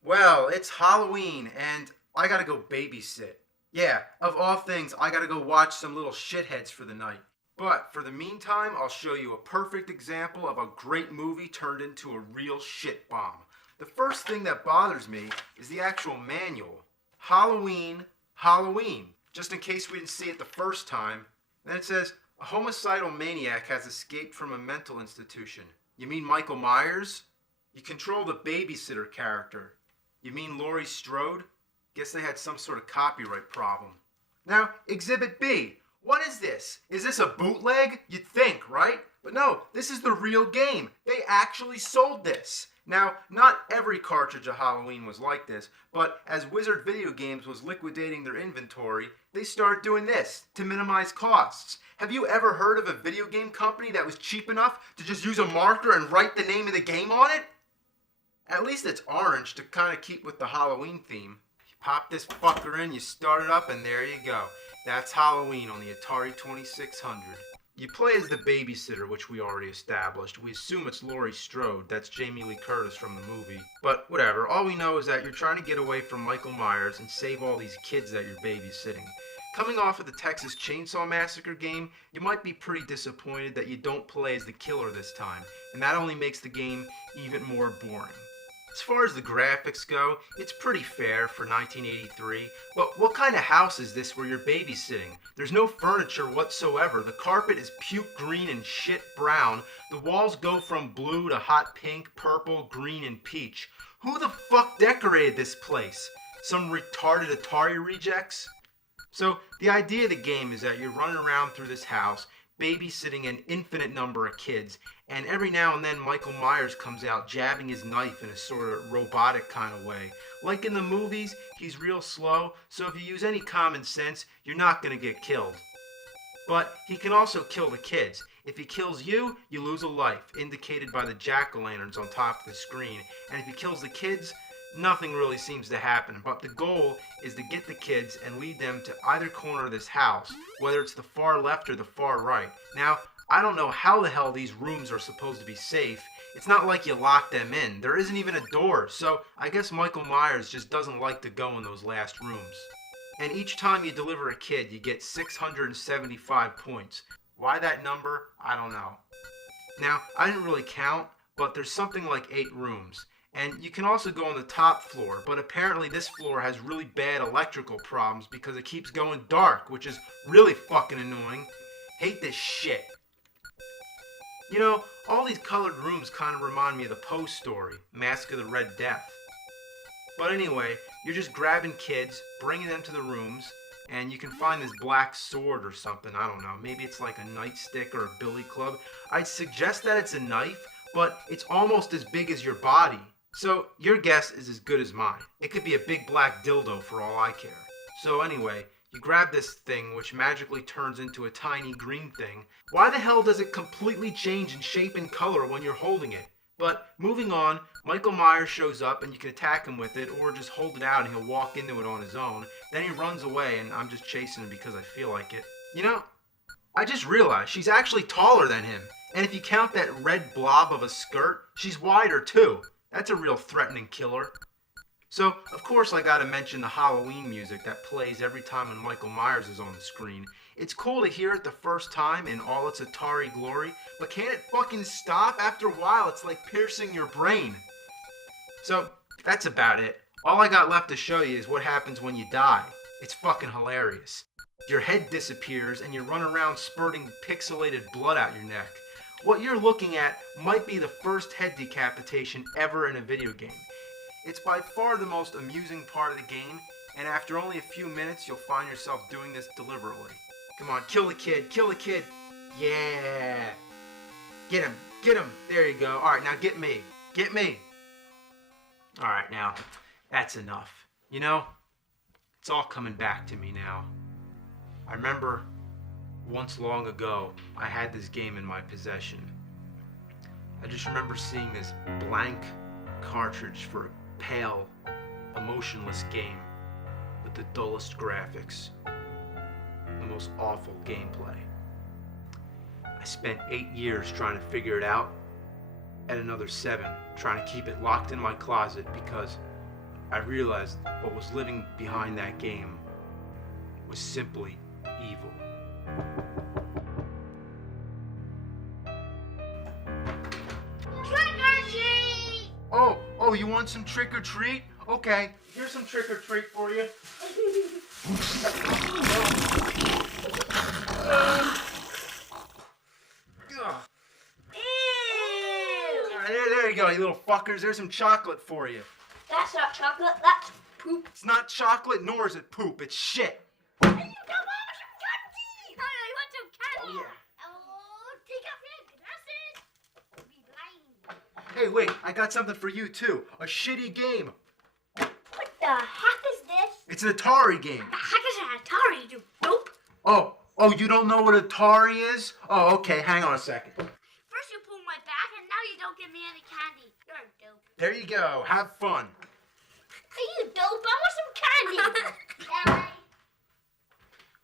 Well, it's Halloween, and I gotta go babysit. Yeah, of all things, I gotta go watch some little shitheads for the night. But for the meantime, I'll show you a perfect example of a great movie turned into a real shit bomb. The first thing that bothers me is the actual manual. Halloween, Halloween. Just in case we didn't see it the first time. Then it says, a homicidal maniac has escaped from a mental institution. You mean Michael Myers? You control the babysitter character. You mean Laurie Strode? Guess they had some sort of copyright problem. Now, Exhibit B. What is this? Is this a bootleg? You'd think, right? But no, this is the real game. They actually sold this. Now, not every cartridge of Halloween was like this, but as Wizard Video Games was liquidating their inventory, they started doing this to minimize costs. Have you ever heard of a video game company that was cheap enough to just use a marker and write the name of the game on it? At least it's orange to kind of keep with the Halloween theme. You pop this fucker in, you start it up, and there you go. That's Halloween on the Atari 2600. You play as the babysitter, which we already established. We assume it's Laurie Strode. That's Jamie Lee Curtis from the movie. But whatever, all we know is that you're trying to get away from Michael Myers and save all these kids that you're babysitting. Coming off of the Texas Chainsaw Massacre game, you might be pretty disappointed that you don't play as the killer this time, and that only makes the game even more boring. As far as the graphics go, it's pretty fair for 1983, but what kind of house is this where you're babysitting? There's no furniture whatsoever, the carpet is puke green and shit brown, the walls go from blue to hot pink, purple, green, and peach. Who the fuck decorated this place? Some retarded Atari rejects? So, the idea of the game is that you're running around through this house, babysitting an infinite number of kids, and every now and then Michael Myers comes out jabbing his knife in a sort of robotic kind of way. Like in the movies, he's real slow, so if you use any common sense, you're not going to get killed. But he can also kill the kids. If he kills you, you lose a life, indicated by the jack-o'-lanterns on top of the screen. And if he kills the kids, nothing really seems to happen, but the goal is to get the kids and lead them to either corner of this house, whether it's the far left or the far right. Now, I don't know how the hell these rooms are supposed to be safe. It's not like you lock them in. There isn't even a door, so I guess Michael Myers just doesn't like to go in those last rooms. And each time you deliver a kid, you get 675 points. Why that number? I don't know. Now, I didn't really count, but there's something like 8 rooms. And you can also go on the top floor, but apparently this floor has really bad electrical problems because it keeps going dark, which is really fucking annoying. Hate this shit. You know, all these colored rooms kind of remind me of the Poe story, Mask of the Red Death. But anyway, you're just grabbing kids, bringing them to the rooms, and you can find this black sword or something, I don't know. Maybe it's like a nightstick or a billy club. I'd suggest that it's a knife, but it's almost as big as your body. So your guess is as good as mine. It could be a big black dildo for all I care. So anyway, you grab this thing which magically turns into a tiny green thing. Why the hell does it completely change in shape and color when you're holding it? But moving on, Michael Myers shows up and you can attack him with it or just hold it out and he'll walk into it on his own. Then he runs away and I'm just chasing him because I feel like it. You know, I just realized she's actually taller than him. And if you count that red blob of a skirt, she's wider too. That's a real threatening killer. So, of course, I gotta mention the Halloween music that plays every time when Michael Myers is on the screen. It's cool to hear it the first time in all its Atari glory, but can't it fucking stop? After a while, it's like piercing your brain. So, that's about it. All I got left to show you is what happens when you die. It's fucking hilarious. Your head disappears and you run around spurting pixelated blood out your neck. What you're looking at might be the first head decapitation ever in a video game. It's by far the most amusing part of the game, and after only a few minutes, you'll find yourself doing this deliberately. Come on, kill the kid, kill the kid. Yeah. Get him, get him. There you go. All right, now get me. Get me. All right, now, that's enough. You know, it's all coming back to me now. I remember once long ago, I had this game in my possession. I just remember seeing this blank cartridge for a pale, emotionless game with the dullest graphics, the most awful gameplay. I spent 8 years trying to figure it out, and another 7 trying to keep it locked in my closet because I realized what was living behind that game was simply evil. Trick or treat! Oh, you want some trick or treat? Okay, here's some trick or treat for you. There you go, you little fuckers. There's some chocolate for you. That's not chocolate, that's poop. It's not chocolate, nor is it poop. It's shit. I want some candy! I want some candy! Oh, yeah. Oh, take off your glasses! You'll be blind. Hey, wait, I got something for you too. A shitty game. What the heck is this? It's an Atari game. The heck is an Atari, you dope? Oh, you don't know what Atari is? Oh, okay, hang on a second. First you pull my back, and now you don't give me any candy. You're a dope. There you go, have fun. Hey, you dope, I want some candy!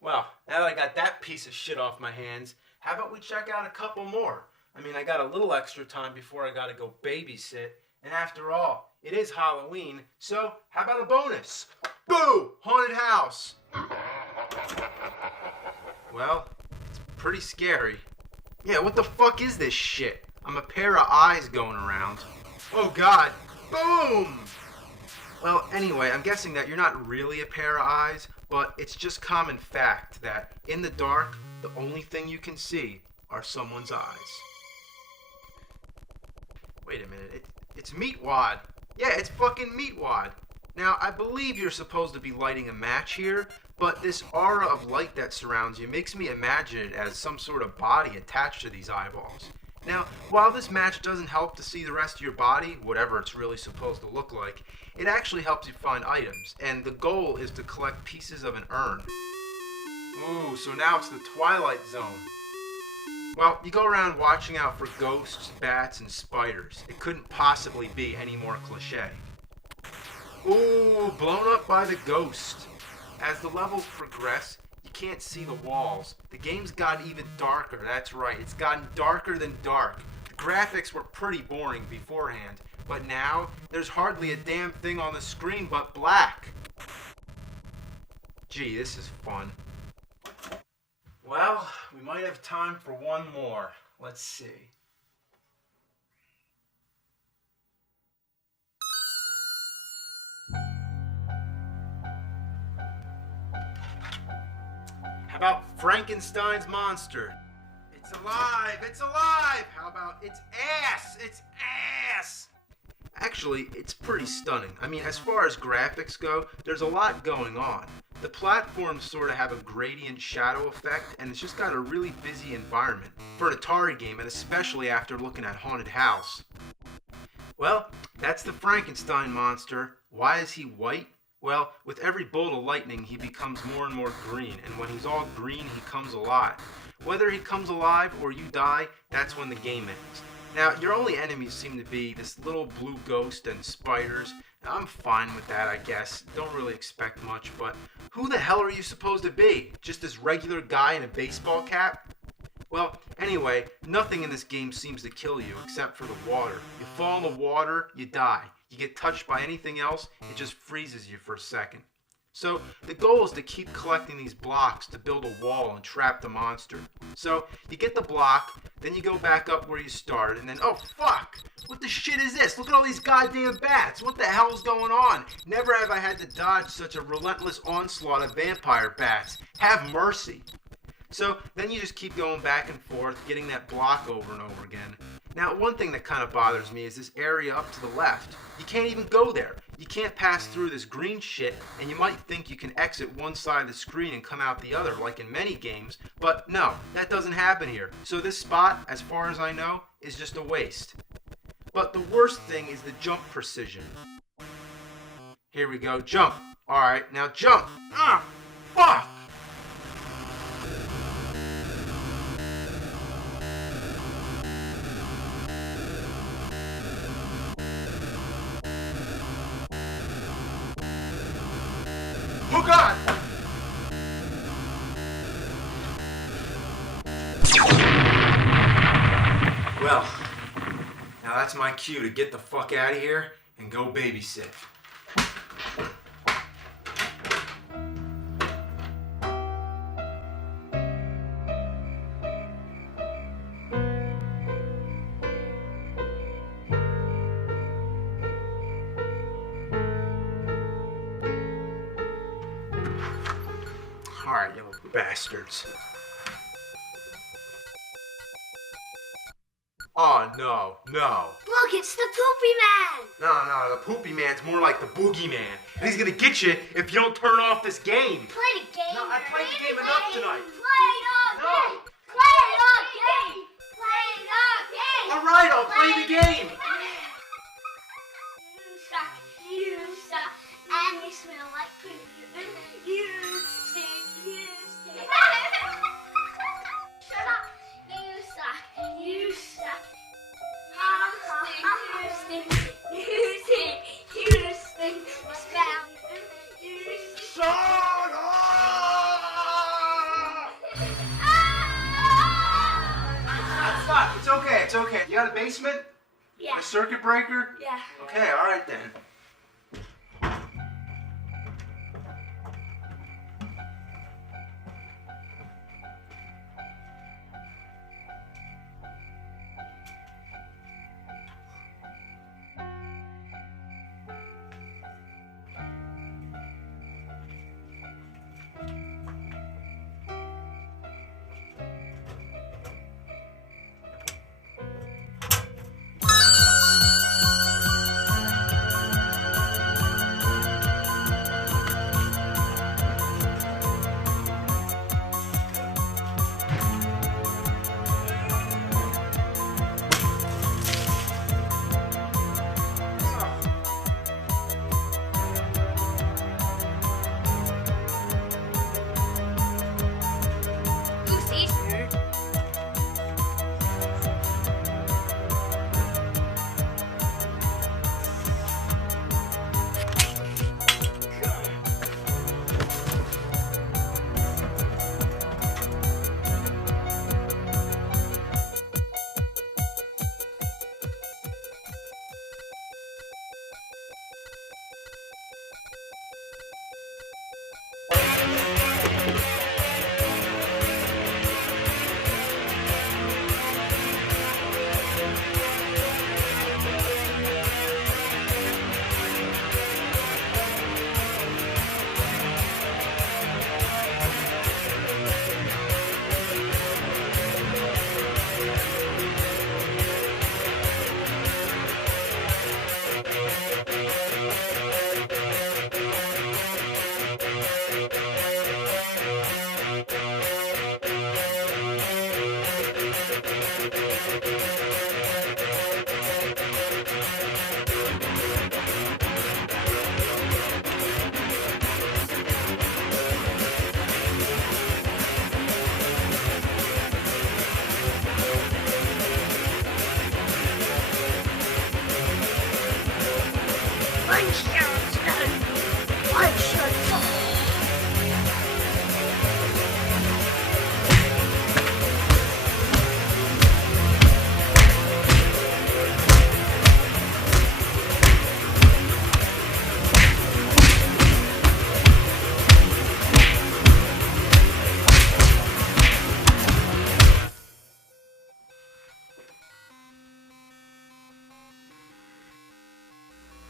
Well, now that I got that piece of shit off my hands, how about we check out a couple more? I mean, I got a little extra time before I gotta go babysit, and after all, it is Halloween, so how about a bonus? Boo! Haunted house! Well, it's pretty scary. Yeah, what the fuck is this shit? I'm a pair of eyes going around. Oh god! Boom! Well, anyway, I'm guessing that you're not really a pair of eyes, but it's just common fact that in the dark, the only thing you can see are someone's eyes. Wait a minute, it's Meatwad. Yeah, it's fucking Meatwad. Now, I believe you're supposed to be lighting a match here, but this aura of light that surrounds you makes me imagine it as some sort of body attached to these eyeballs. Now, while this match doesn't help to see the rest of your body, whatever it's really supposed to look like, it actually helps you find items, and the goal is to collect pieces of an urn. Ooh, so now it's the Twilight Zone. Well, you go around watching out for ghosts, bats, and spiders. It couldn't possibly be any more cliche. Ooh, blown up by the ghost. As the levels progress, you can't see the walls. The game's gotten even darker, that's right. It's gotten darker than dark. The graphics were pretty boring beforehand, but now there's hardly a damn thing on the screen but black. Gee, this is fun. Well, we might have time for one more. Let's see. How about Frankenstein's monster? It's alive! It's alive! How about its ass? Its ass! Actually, it's pretty stunning. I mean, as far as graphics go, there's a lot going on. The platforms sort of have a gradient shadow effect, and it's just got a really busy environment for an Atari game, and especially after looking at Haunted House. Well, that's the Frankenstein monster. Why is he white? Well, with every bolt of lightning, he becomes more and more green, and when he's all green, he comes alive. Whether he comes alive or you die, that's when the game ends. Now, your only enemies seem to be this little blue ghost and spiders. Now, I'm fine with that, I guess. Don't really expect much, but who the hell are you supposed to be? Just this regular guy in a baseball cap? Well, anyway, nothing in this game seems to kill you except for the water. You fall in the water, you die. You get touched by anything else, it just freezes you for a second. So the goal is to keep collecting these blocks to build a wall and trap the monster. So you get the block, then you go back up where you started, and then, oh fuck! What the shit is this? Look at all these goddamn bats! What the hell's going on? Never have I had to dodge such a relentless onslaught of vampire bats. Have mercy. So then you just keep going back and forth, getting that block over and over again. Now, one thing that kind of bothers me is this area up to the left. You can't even go there. You can't pass through this green shit, and you might think you can exit one side of the screen and come out the other, like in many games, but no, that doesn't happen here. So this spot, as far as I know, is just a waste. But the worst thing is the jump precision. Here we go, jump. Alright, now jump. Ah, fuck! Oh God! Well, now that's my cue to get the fuck out of here and go babysit. Alright, you little bastards. Oh, no. Look, it's the Poopy Man! No, the Poopy Man's more like the Boogeyman. And he's gonna get you if you don't turn off this game. Play the game. No, I played the game enough tonight. Play the game. Play the game. Play the game. Alright, I'll play the game. You suck, and you smell like poop. You stink. Shut up. You suck. You suck. You stink. You stink. You stink. You smell. You stink. Shut up! Stop. It's okay. You got a basement? Yeah. A circuit breaker? Yeah. Okay, alright then.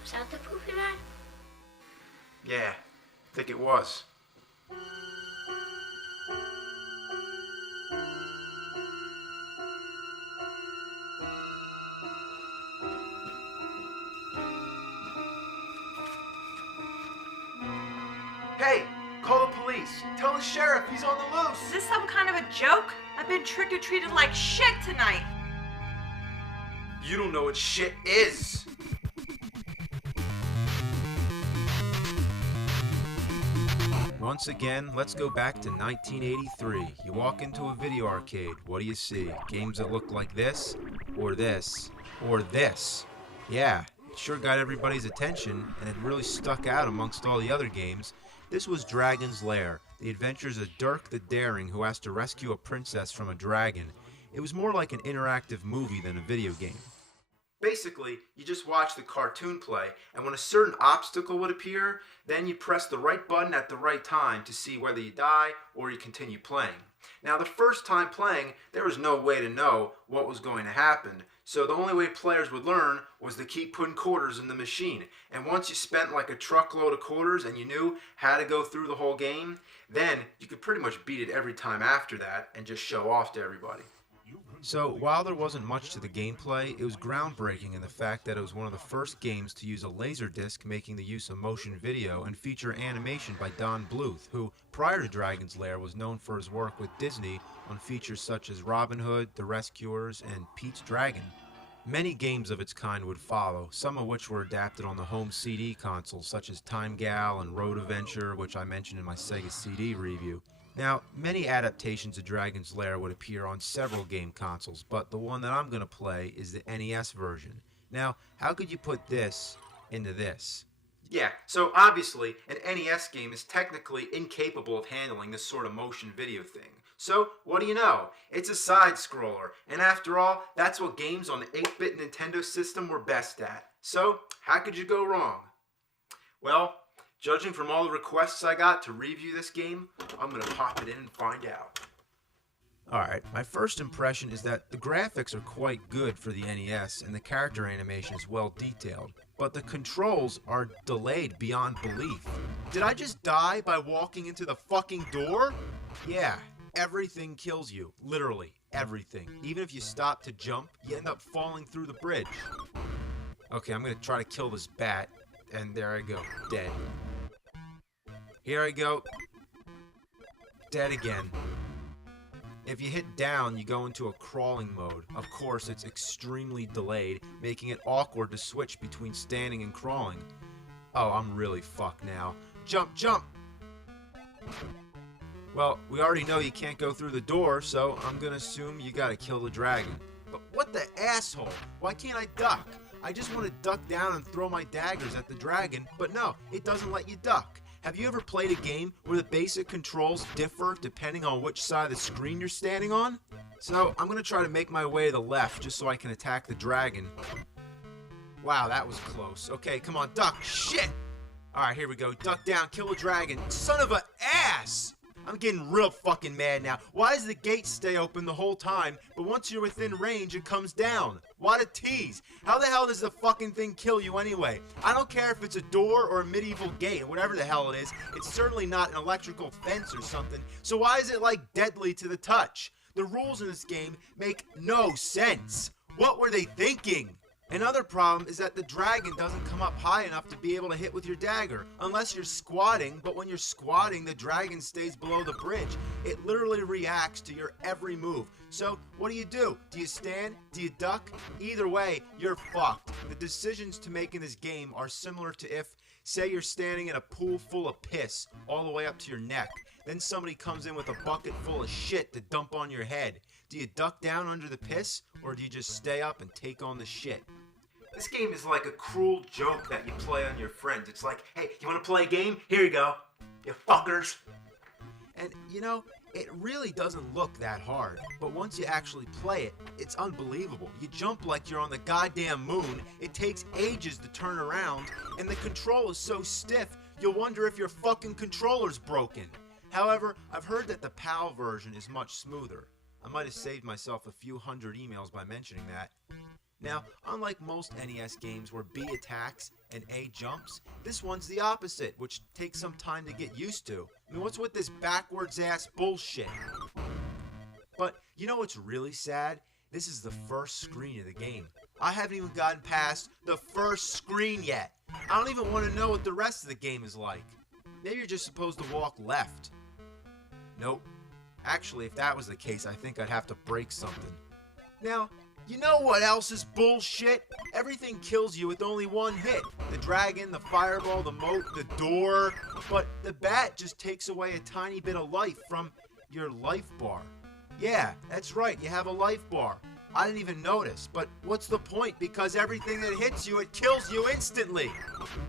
Was that the poopy man? Yeah, I think it was. Hey, call the police. Tell the sheriff he's on the loose. Is this some kind of a joke? I've been trick-or-treated like shit tonight. You don't know what shit is. Once again, let's go back to 1983. You walk into a video arcade. What do you see? Games that look like this, or this, or this. Yeah, it sure got everybody's attention, and it really stuck out amongst all the other games. This was Dragon's Lair, the adventures of Dirk the Daring, who has to rescue a princess from a dragon. It was more like an interactive movie than a video game. Basically, you just watch the cartoon play, and when a certain obstacle would appear, then you press the right button at the right time to see whether you die or you continue playing. Now, the first time playing, there was no way to know what was going to happen, so the only way players would learn was to keep putting quarters in the machine. And once you spent like a truckload of quarters and you knew how to go through the whole game, then you could pretty much beat it every time after that and just show off to everybody. So, while there wasn't much to the gameplay, it was groundbreaking in the fact that it was one of the first games to use a Laserdisc, making the use of motion video, and feature animation by Don Bluth, who, prior to Dragon's Lair, was known for his work with Disney on features such as Robin Hood, The Rescuers, and Pete's Dragon. Many games of its kind would follow, some of which were adapted on the home CD consoles, such as Time Gal and Road Adventure, which I mentioned in my Sega CD review. Now, many adaptations of Dragon's Lair would appear on several game consoles, but the one that I'm going to play is the NES version. Now, how could you put this into this? Yeah, so obviously, an NES game is technically incapable of handling this sort of motion video thing. So, what do you know? It's a side-scroller, and after all, that's what games on the 8-bit Nintendo system were best at. So, how could you go wrong? Well, judging from all the requests I got to review this game, I'm going to pop it in and find out. Alright, my first impression is that the graphics are quite good for the NES and the character animation is well detailed, but the controls are delayed beyond belief. Did I just die by walking into the fucking door? Yeah, everything kills you. Literally, everything. Even if you stop to jump, you end up falling through the bridge. Okay, I'm going to try to kill this bat, and there I go, dead. Here I go. Dead again. If you hit down, you go into a crawling mode. Of course, it's extremely delayed, making it awkward to switch between standing and crawling. Oh, I'm really fucked now. Jump, jump! Well, we already know you can't go through the door, so I'm gonna assume you gotta kill the dragon. But what the asshole? Why can't I duck? I just want to duck down and throw my daggers at the dragon, but no, it doesn't let you duck. Have you ever played a game where the basic controls differ depending on which side of the screen you're standing on? So, I'm going to try to make my way to the left just so I can attack the dragon. Wow, that was close. Okay, come on, duck. Shit! Alright, here we go. Duck down, kill the dragon. Son of a ass! I'm getting real fucking mad now. Why does the gate stay open the whole time, but once you're within range, it comes down? What a tease. How the hell does the fucking thing kill you anyway? I don't care if it's a door or a medieval gate, whatever the hell it is. It's certainly not an electrical fence or something. So why is it like deadly to the touch? The rules in this game make no sense. What were they thinking? Another problem is that the dragon doesn't come up high enough to be able to hit with your dagger, unless you're squatting, but when you're squatting, the dragon stays below the bridge. It literally reacts to your every move. So, what do? Do you stand? Do you duck? Either way, you're fucked. The decisions to make in this game are similar to if, say you're standing in a pool full of piss, all the way up to your neck. Then somebody comes in with a bucket full of shit to dump on your head. Do you duck down under the piss, or do you just stay up and take on the shit? This game is like a cruel joke that you play on your friends. It's like, hey, you want to play a game? Here you go, you fuckers. And you know, it really doesn't look that hard, but once you actually play it, it's unbelievable. You jump like you're on the goddamn moon, it takes ages to turn around, and the control is so stiff, you'll wonder if your fucking controller's broken. However, I've heard that the PAL version is much smoother. I might have saved myself a few hundred emails by mentioning that. Now, unlike most NES games where B attacks and A jumps, this one's the opposite, which takes some time to get used to. I mean, what's with this backwards ass bullshit? But you know what's really sad? This is the first screen of the game. I haven't even gotten past the first screen yet. I don't even want to know what the rest of the game is like. Maybe you're just supposed to walk left. Nope. Actually, if that was the case, I think I'd have to break something. Now, you know what else is bullshit? Everything kills you with only one hit. The dragon, the fireball, the moat, the door. But the bat just takes away a tiny bit of life from your life bar. Yeah, that's right, you have a life bar. I didn't even notice, but what's the point? Because everything that hits you, it kills you instantly.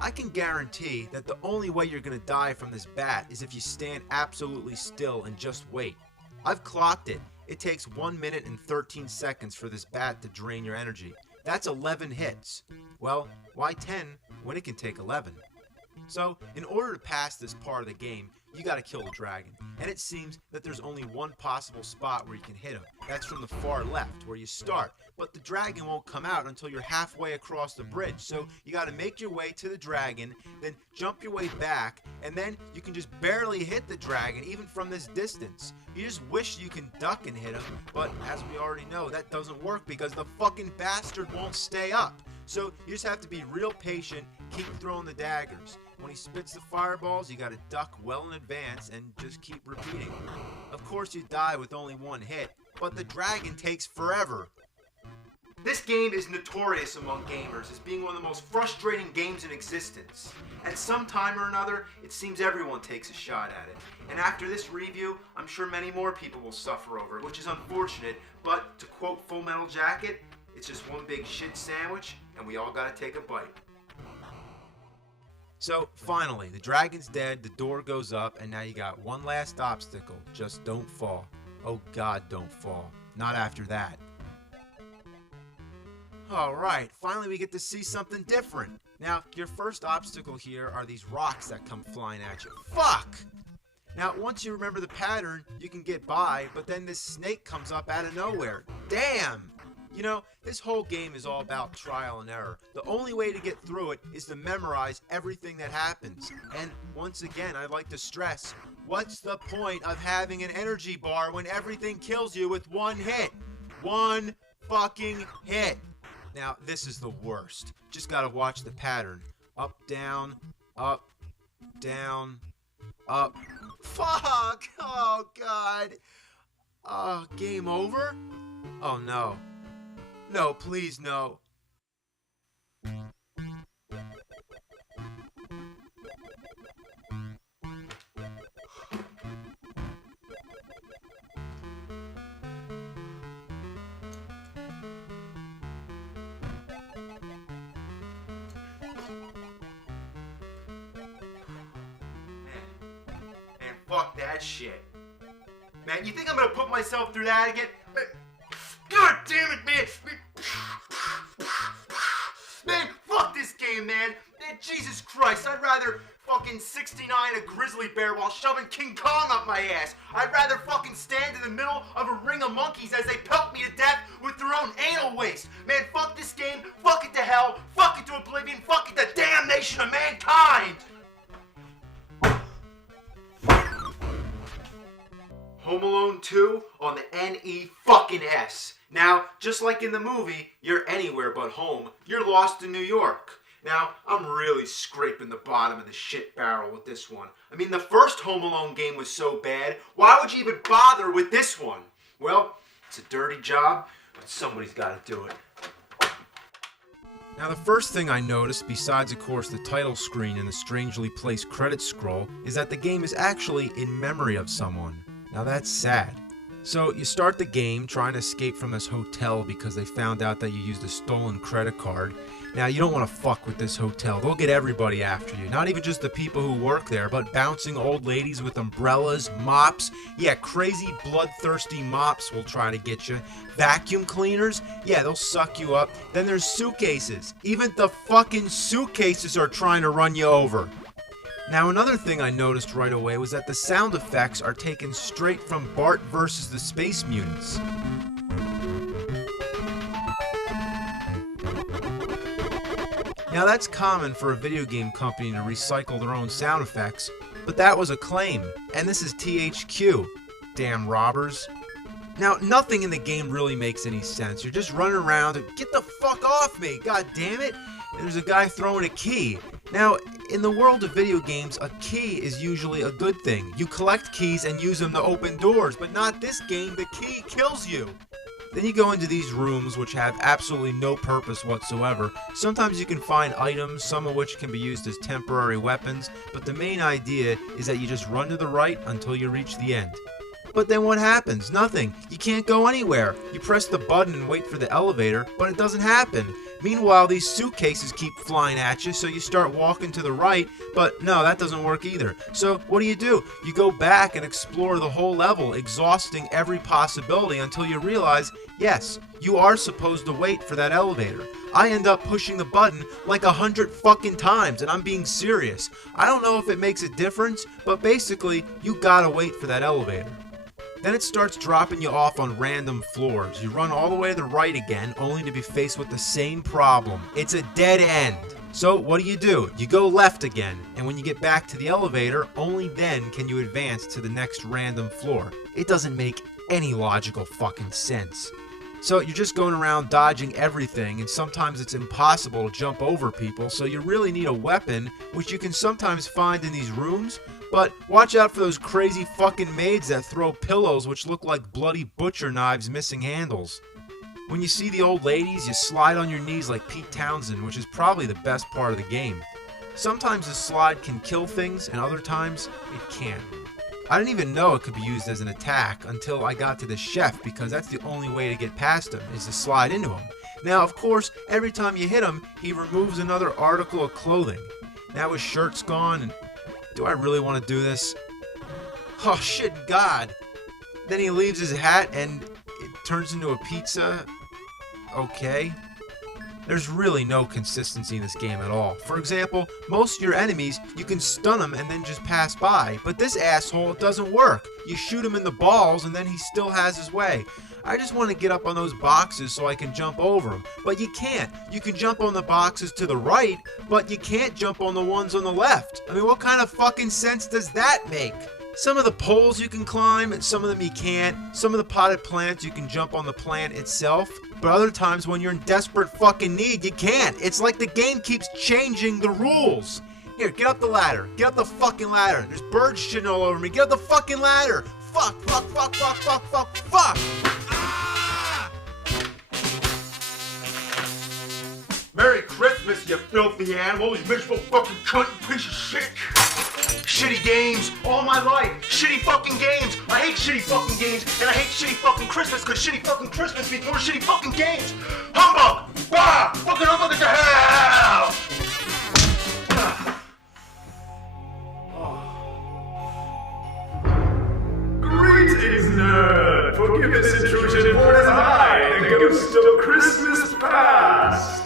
I can guarantee that the only way you're gonna die from this bat is if you stand absolutely still and just wait. I've clocked it. It takes 1 minute and 13 seconds for this bat to drain your energy. That's 11 hits. Well, why 10 when it can take 11? So, in order to pass this part of the game, you gotta kill the dragon. And it seems that there's only one possible spot where you can hit him. That's from the far left, where you start. But the dragon won't come out until you're halfway across the bridge. So you gotta make your way to the dragon, then jump your way back, and then you can just barely hit the dragon, even from this distance. You just wish you can duck and hit him, but as we already know, that doesn't work because the fucking bastard won't stay up. So you just have to be real patient, keep throwing the daggers. When he spits the fireballs, you gotta duck well in advance and just keep repeating. Of course you die with only one hit, but the dragon takes forever. This game is notorious among gamers as being one of the most frustrating games in existence. At some time or another, it seems everyone takes a shot at it. And after this review, I'm sure many more people will suffer over it, which is unfortunate, but to quote Full Metal Jacket, it's just one big shit sandwich, and we all gotta take a bite. So, finally, the dragon's dead, the door goes up, and now you got one last obstacle. Just don't fall. Oh God, don't fall. Not after that. Alright, finally we get to see something different. Now, your first obstacle here are these rocks that come flying at you. Fuck! Now, once you remember the pattern, you can get by, but then this snake comes up out of nowhere. Damn! You know, this whole game is all about trial and error. The only way to get through it is to memorize everything that happens. And once again, I'd like to stress, what's the point of having an energy bar when everything kills you with one hit? One fucking hit. Now, this is the worst. Just gotta watch the pattern. Up, down, up, down, up. Fuck! Oh, God. Game over? Oh, no. No, please, no. Man, fuck that shit. Man, you think I'm gonna put myself through that again? God damn it, man! Man, fuck this game, man! Man, Jesus Christ, I'd rather fucking 69 a grizzly bear while shoving King Kong up my ass. I'd rather fucking stand in the middle of a ring of monkeys as they pelt me to death with their own anal waste. Man, fuck this game, fuck it to hell, fuck it to oblivion, fuck it to damnation of mankind! Home Alone 2 on the NE-fucking-S. Now, just like in the movie, you're anywhere but home. You're lost in New York. Now, I'm really scraping the bottom of the shit barrel with this one. I mean, the first Home Alone game was so bad, why would you even bother with this one? Well, it's a dirty job, but somebody's got to do it. Now, the first thing I noticed, besides of course the title screen and the strangely placed credit scroll, is that the game is actually in memory of someone. Now that's sad. So you start the game trying to escape from this hotel because they found out that you used a stolen credit card. Now, you don't want to fuck with this hotel. They'll get everybody after you. Not even just the people who work there, but bouncing old ladies with umbrellas, mops. Yeah, crazy bloodthirsty mops will try to get you. Vacuum cleaners. Yeah, they'll suck you up. Then there's suitcases. Even the fucking suitcases are trying to run you over. Now, another thing I noticed right away was that the sound effects are taken straight from Bart versus the Space Mutants. Now, that's common for a video game company to recycle their own sound effects, but that was a claim, and this is THQ. Damn robbers. Now, nothing in the game really makes any sense. You're just running around and get the fuck off me, god damn it! And there's a guy throwing a key. Now, in the world of video games, a key is usually a good thing. You collect keys and use them to open doors, but not this game. The key kills you. Then you go into these rooms which have absolutely no purpose whatsoever. Sometimes you can find items, some of which can be used as temporary weapons, but the main idea is that you just run to the right until you reach the end. But then what happens? Nothing. You can't go anywhere. You press the button and wait for the elevator, but it doesn't happen. Meanwhile, these suitcases keep flying at you, so you start walking to the right, but no, that doesn't work either. So what do? You go back and explore the whole level, exhausting every possibility until you realize, yes, you are supposed to wait for that elevator. I end up pushing the button like 100 fucking times, and I'm being serious. I don't know if it makes a difference, but basically, you gotta wait for that elevator. Then it starts dropping you off on random floors. You run all the way to the right again, only to be faced with the same problem. It's a dead end. So what do? You go left again, and when you get back to the elevator, only then can you advance to the next random floor. It doesn't make any logical fucking sense. So you're just going around dodging everything, and sometimes it's impossible to jump over people, so you really need a weapon, which you can sometimes find in these rooms. But watch out for those crazy fucking maids that throw pillows which look like bloody butcher knives missing handles. When you see the old ladies, you slide on your knees like Pete Townsend, which is probably the best part of the game. Sometimes the slide can kill things, and other times it can't. I didn't even know it could be used as an attack until I got to the chef, because that's the only way to get past him, is to slide into him. Now, of course, every time you hit him, he removes another article of clothing. Now his shirt's gone, and do I really want to do this? Oh shit, God. Then he leaves his hat and it turns into a pizza. Okay. There's really no consistency in this game at all. For example, most of your enemies, you can stun them and then just pass by. But this asshole, it doesn't work. You shoot him in the balls and then he still has his way. I just want to get up on those boxes so I can jump over them. But you can't. You can jump on the boxes to the right, but you can't jump on the ones on the left. I mean, what kind of fucking sense does that make? Some of the poles you can climb, and some of them you can't. Some of the potted plants, you can jump on the plant itself. But other times when you're in desperate fucking need, you can't. It's like the game keeps changing the rules. Here, get up the ladder. Get up the fucking ladder. There's birds shitting all over me. Get up the fucking ladder. Fuck, fuck, fuck, fuck, fuck, fuck, fuck. Merry Christmas, you filthy animal, you miserable fucking cunt, you piece of shit! Shitty games, all my life, shitty fucking games! I hate shitty fucking games, and I hate shitty fucking Christmas, cause shitty fucking Christmas means more shitty fucking games! Humbug! Bah! Fucking humbug to hell! Greetings, nerd! Forgive this intrusion, for it is I, the ghost of Christmas past!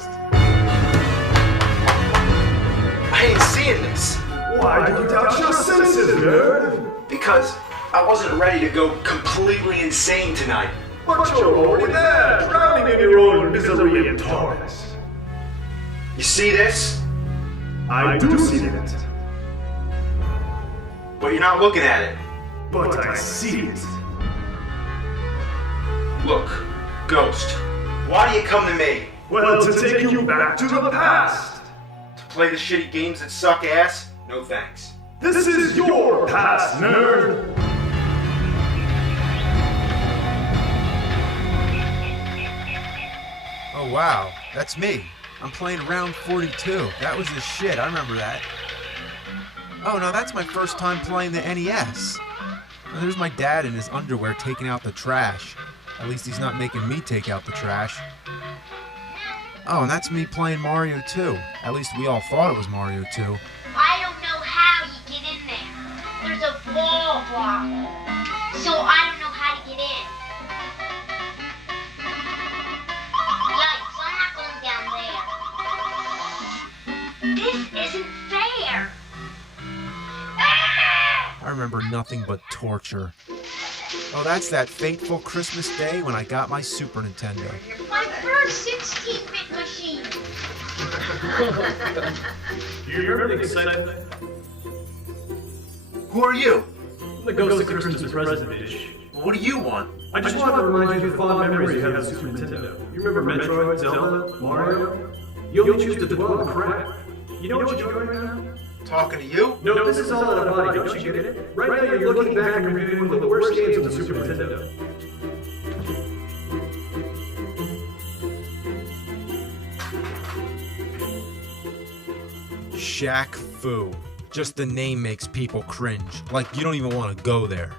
I ain't seeing this. Why do you doubt your senses, nerd? Because I wasn't ready to go completely insane tonight. But you're already there, drowning in your own misery and torment. You see this? I do see it. But you're not looking at it. But I see it. Look, Ghost, why do you come to me? Well, to take you back to the past. Play the shitty games that suck ass? No thanks. This is your past, nerd! Oh wow, that's me. I'm playing round 42. That was the shit, I remember that. Oh no, that's my first time playing the NES. And there's my dad in his underwear taking out the trash. At least he's not making me take out the trash. Oh, and that's me playing Mario 2. At least we all thought it was Mario 2. I don't know how you get in there. There's a ball block. So I don't know how to get in. Yikes, I'm not going down there. This isn't fair. I remember nothing but torture. Oh, that's that fateful Christmas day when I got my Super Nintendo. My first 16-bit machine. You're really excited. Who are you? The ghost of Christmas present, bitch. What do you want? I just want to remind you of the fond memories you have of the Super Nintendo. You remember Metroid, Zelda, Mario? You only choose to dwell on the crap. You know what you're doing right now? Talking to you? No, this is all out of body, don't you get it? Right now you're looking back and reviewing one of the worst games of the Super Nintendo. Shaq Fu. Just the name makes people cringe. Like you don't even want to go there.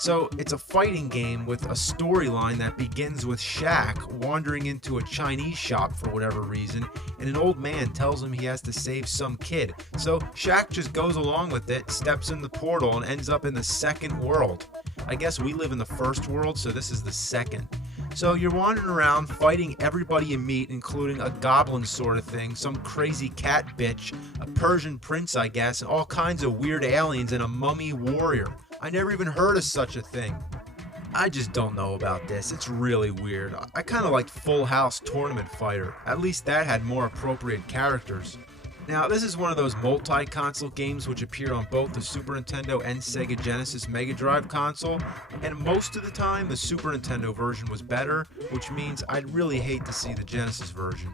So it's a fighting game with a storyline that begins with Shaq wandering into a Chinese shop for whatever reason, and an old man tells him he has to save some kid. So Shaq just goes along with it, steps in the portal, and ends up in the second world. I guess we live in the first world, so this is the second. So you're wandering around fighting everybody you meet, including a goblin sort of thing, some crazy cat bitch, a Persian prince I guess, and all kinds of weird aliens, and a mummy warrior. I never even heard of such a thing. I just don't know about this. It's really weird. I kind of liked Full House Tournament Fighter. At least that had more appropriate characters. Now, this is one of those multi-console games which appeared on both the Super Nintendo and Sega Genesis Mega Drive console, and most of the time the Super Nintendo version was better, which means I'd really hate to see the Genesis version.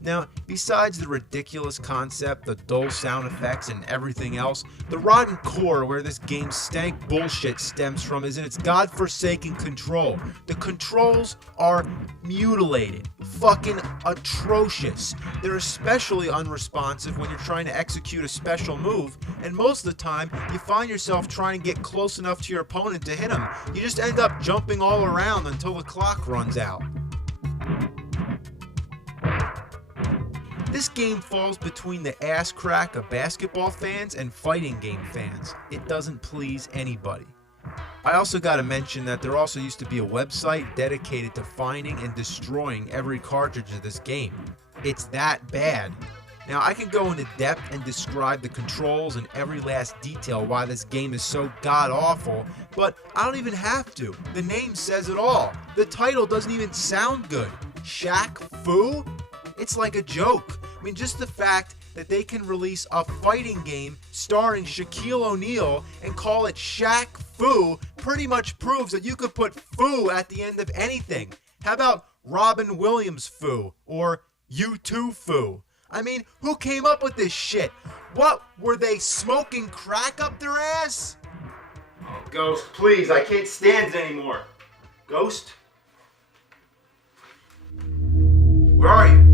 Now, besides the ridiculous concept, the dull sound effects, and everything else, the rotten core where this game's stank bullshit stems from is in its godforsaken control. The controls are mutilated, fucking atrocious. They're especially unresponsive when you're trying to execute a special move, and most of the time, you find yourself trying to get close enough to your opponent to hit him. You just end up jumping all around until the clock runs out. This game falls between the ass crack of basketball fans and fighting game fans. It doesn't please anybody. I also gotta mention that there also used to be a website dedicated to finding and destroying every cartridge of this game. It's that bad. Now I can go into depth and describe the controls and every last detail why this game is so god-awful, but I don't even have to. The name says it all. The title doesn't even sound good. Shaq Fu? It's like a joke. I mean, just the fact that they can release a fighting game starring Shaquille O'Neal and call it Shaq Fu pretty much proves that you could put Fu at the end of anything. How about Robin Williams Fu or U2 Fu? I mean, who came up with this shit? What, were they smoking crack up their ass? Oh, Ghost, please, I can't stand it anymore. Ghost? Where are you?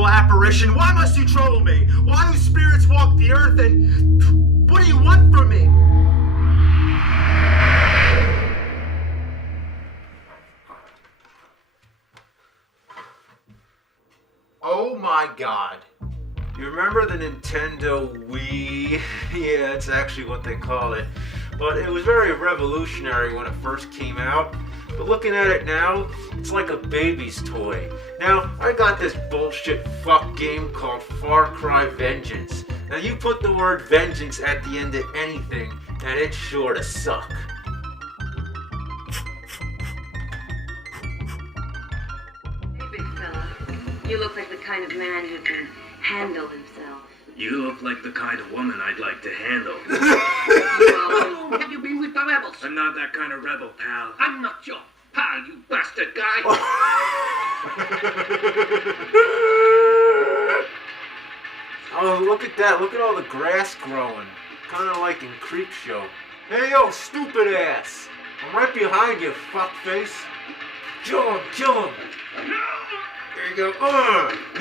Apparition, why must you trouble me? Why do spirits walk the earth and what do you want from me? Oh my god. You remember the Nintendo Wii? Yeah, that's actually what they call it. But it was very revolutionary when it first came out. But looking at it now, it's like a baby's toy. Now, I got this bullshit fuck game called Far Cry Vengeance. Now, you put the word vengeance at the end of anything, and it's sure to suck. Hey, big fella. You look like the kind of man who can handle himself. You look like the kind of woman I'd like to handle. Have you been with the rebels? I'm not that kind of rebel, pal. I'm not your pal, you bastard guy. Oh, look at that. Look at all the grass growing. Kind of like in Creepshow. Hey, yo, stupid ass. I'm right behind you, fuckface. Kill him, kill him. There you go.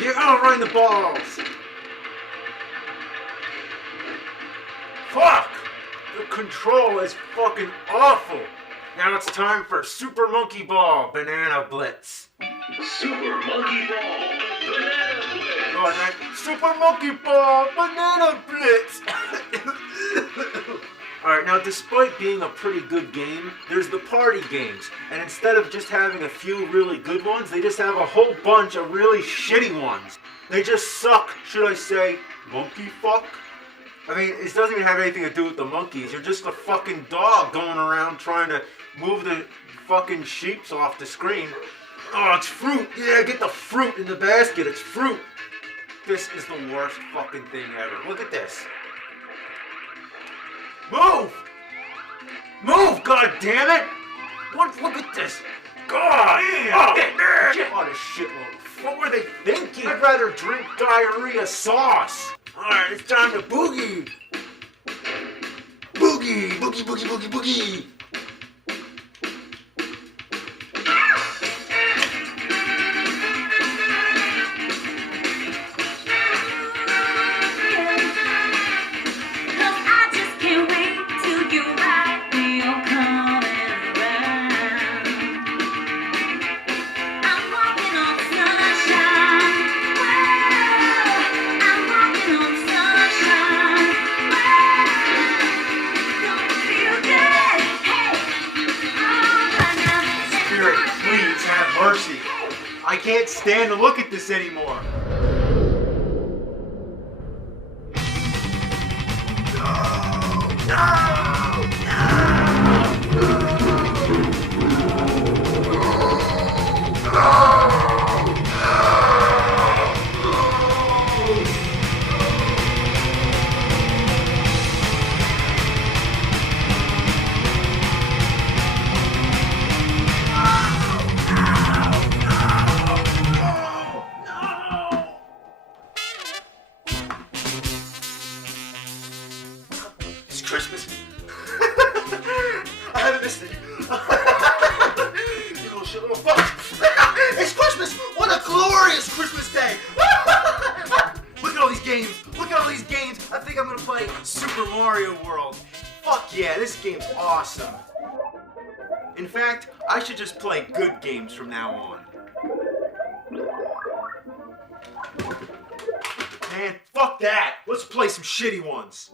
Yeah, right in the balls. Fuck! The control is fucking awful. Now it's time for Super Monkey Ball Banana Blitz. Super Monkey Ball Banana Blitz. Oh, man. Super Monkey Ball Banana Blitz. Alright, now despite being a pretty good game, there's the party games. And instead of just having a few really good ones, they just have a whole bunch of really shitty ones. They just suck, should I say, monkey fuck? I mean, it doesn't even have anything to do with the monkeys. You're just a fucking dog going around trying to move the fucking sheeps off the screen. Oh, it's fruit. Yeah, get the fruit in the basket. It's fruit. This is the worst fucking thing ever. Look at this. Move! Move, god damn it! What? Look at this. God! Oh, get on a shitload. What were they thinking? I'd rather drink diarrhea sauce. Alright, it's time to boogie! Boogie! Boogie, boogie, boogie, boogie! Mercy. I can't stand to look at this anymore. Christmas. I haven't missed it. You little shit, little fuck. It's Christmas! What a glorious Christmas day! Look at all these games. Look at all these games. I think I'm gonna play Super Mario World. Fuck yeah, this game's awesome. In fact, I should just play good games from now on. Man, fuck that. Let's play some shitty ones.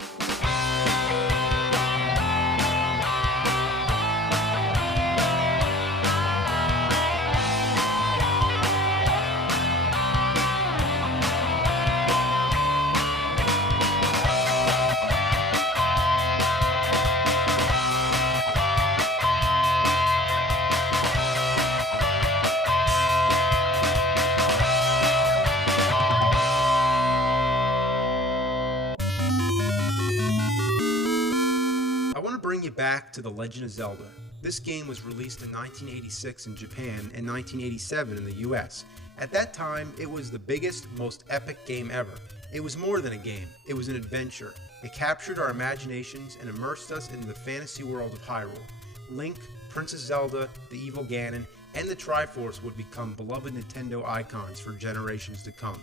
Bring you back to The Legend of Zelda. This game was released in 1986 in Japan and 1987 in the US. At that time, it was the biggest, most epic game ever. It was more than a game, it was an adventure. It captured our imaginations and immersed us into the fantasy world of Hyrule. Link, Princess Zelda, the Evil Ganon, and the Triforce would become beloved Nintendo icons for generations to come.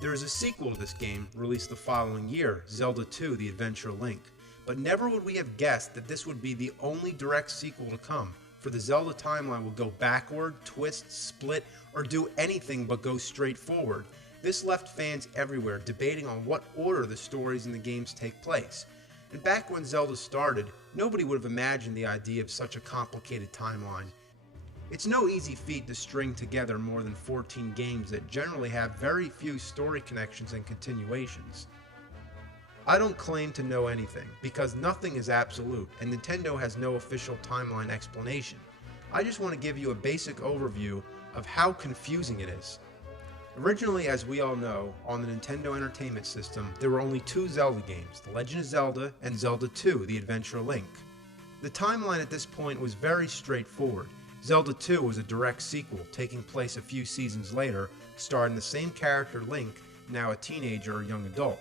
There is a sequel to this game, released the following year, Zelda 2: The Adventure of Link. But never would we have guessed that this would be the only direct sequel to come, for the Zelda timeline would go backward, twist, split, or do anything but go straight forward. This left fans everywhere debating on what order the stories in the games take place. And back when Zelda started, nobody would have imagined the idea of such a complicated timeline. It's no easy feat to string together more than 14 games that generally have very few story connections and continuations. I don't claim to know anything, because nothing is absolute, and Nintendo has no official timeline explanation. I just want to give you a basic overview of how confusing it is. Originally, as we all know, on the Nintendo Entertainment System, there were only two Zelda games, The Legend of Zelda and Zelda 2: The Adventure of Link. The timeline at this point was very straightforward. Zelda 2 was a direct sequel, taking place a few seasons later, starring the same character Link, now a teenager or young adult.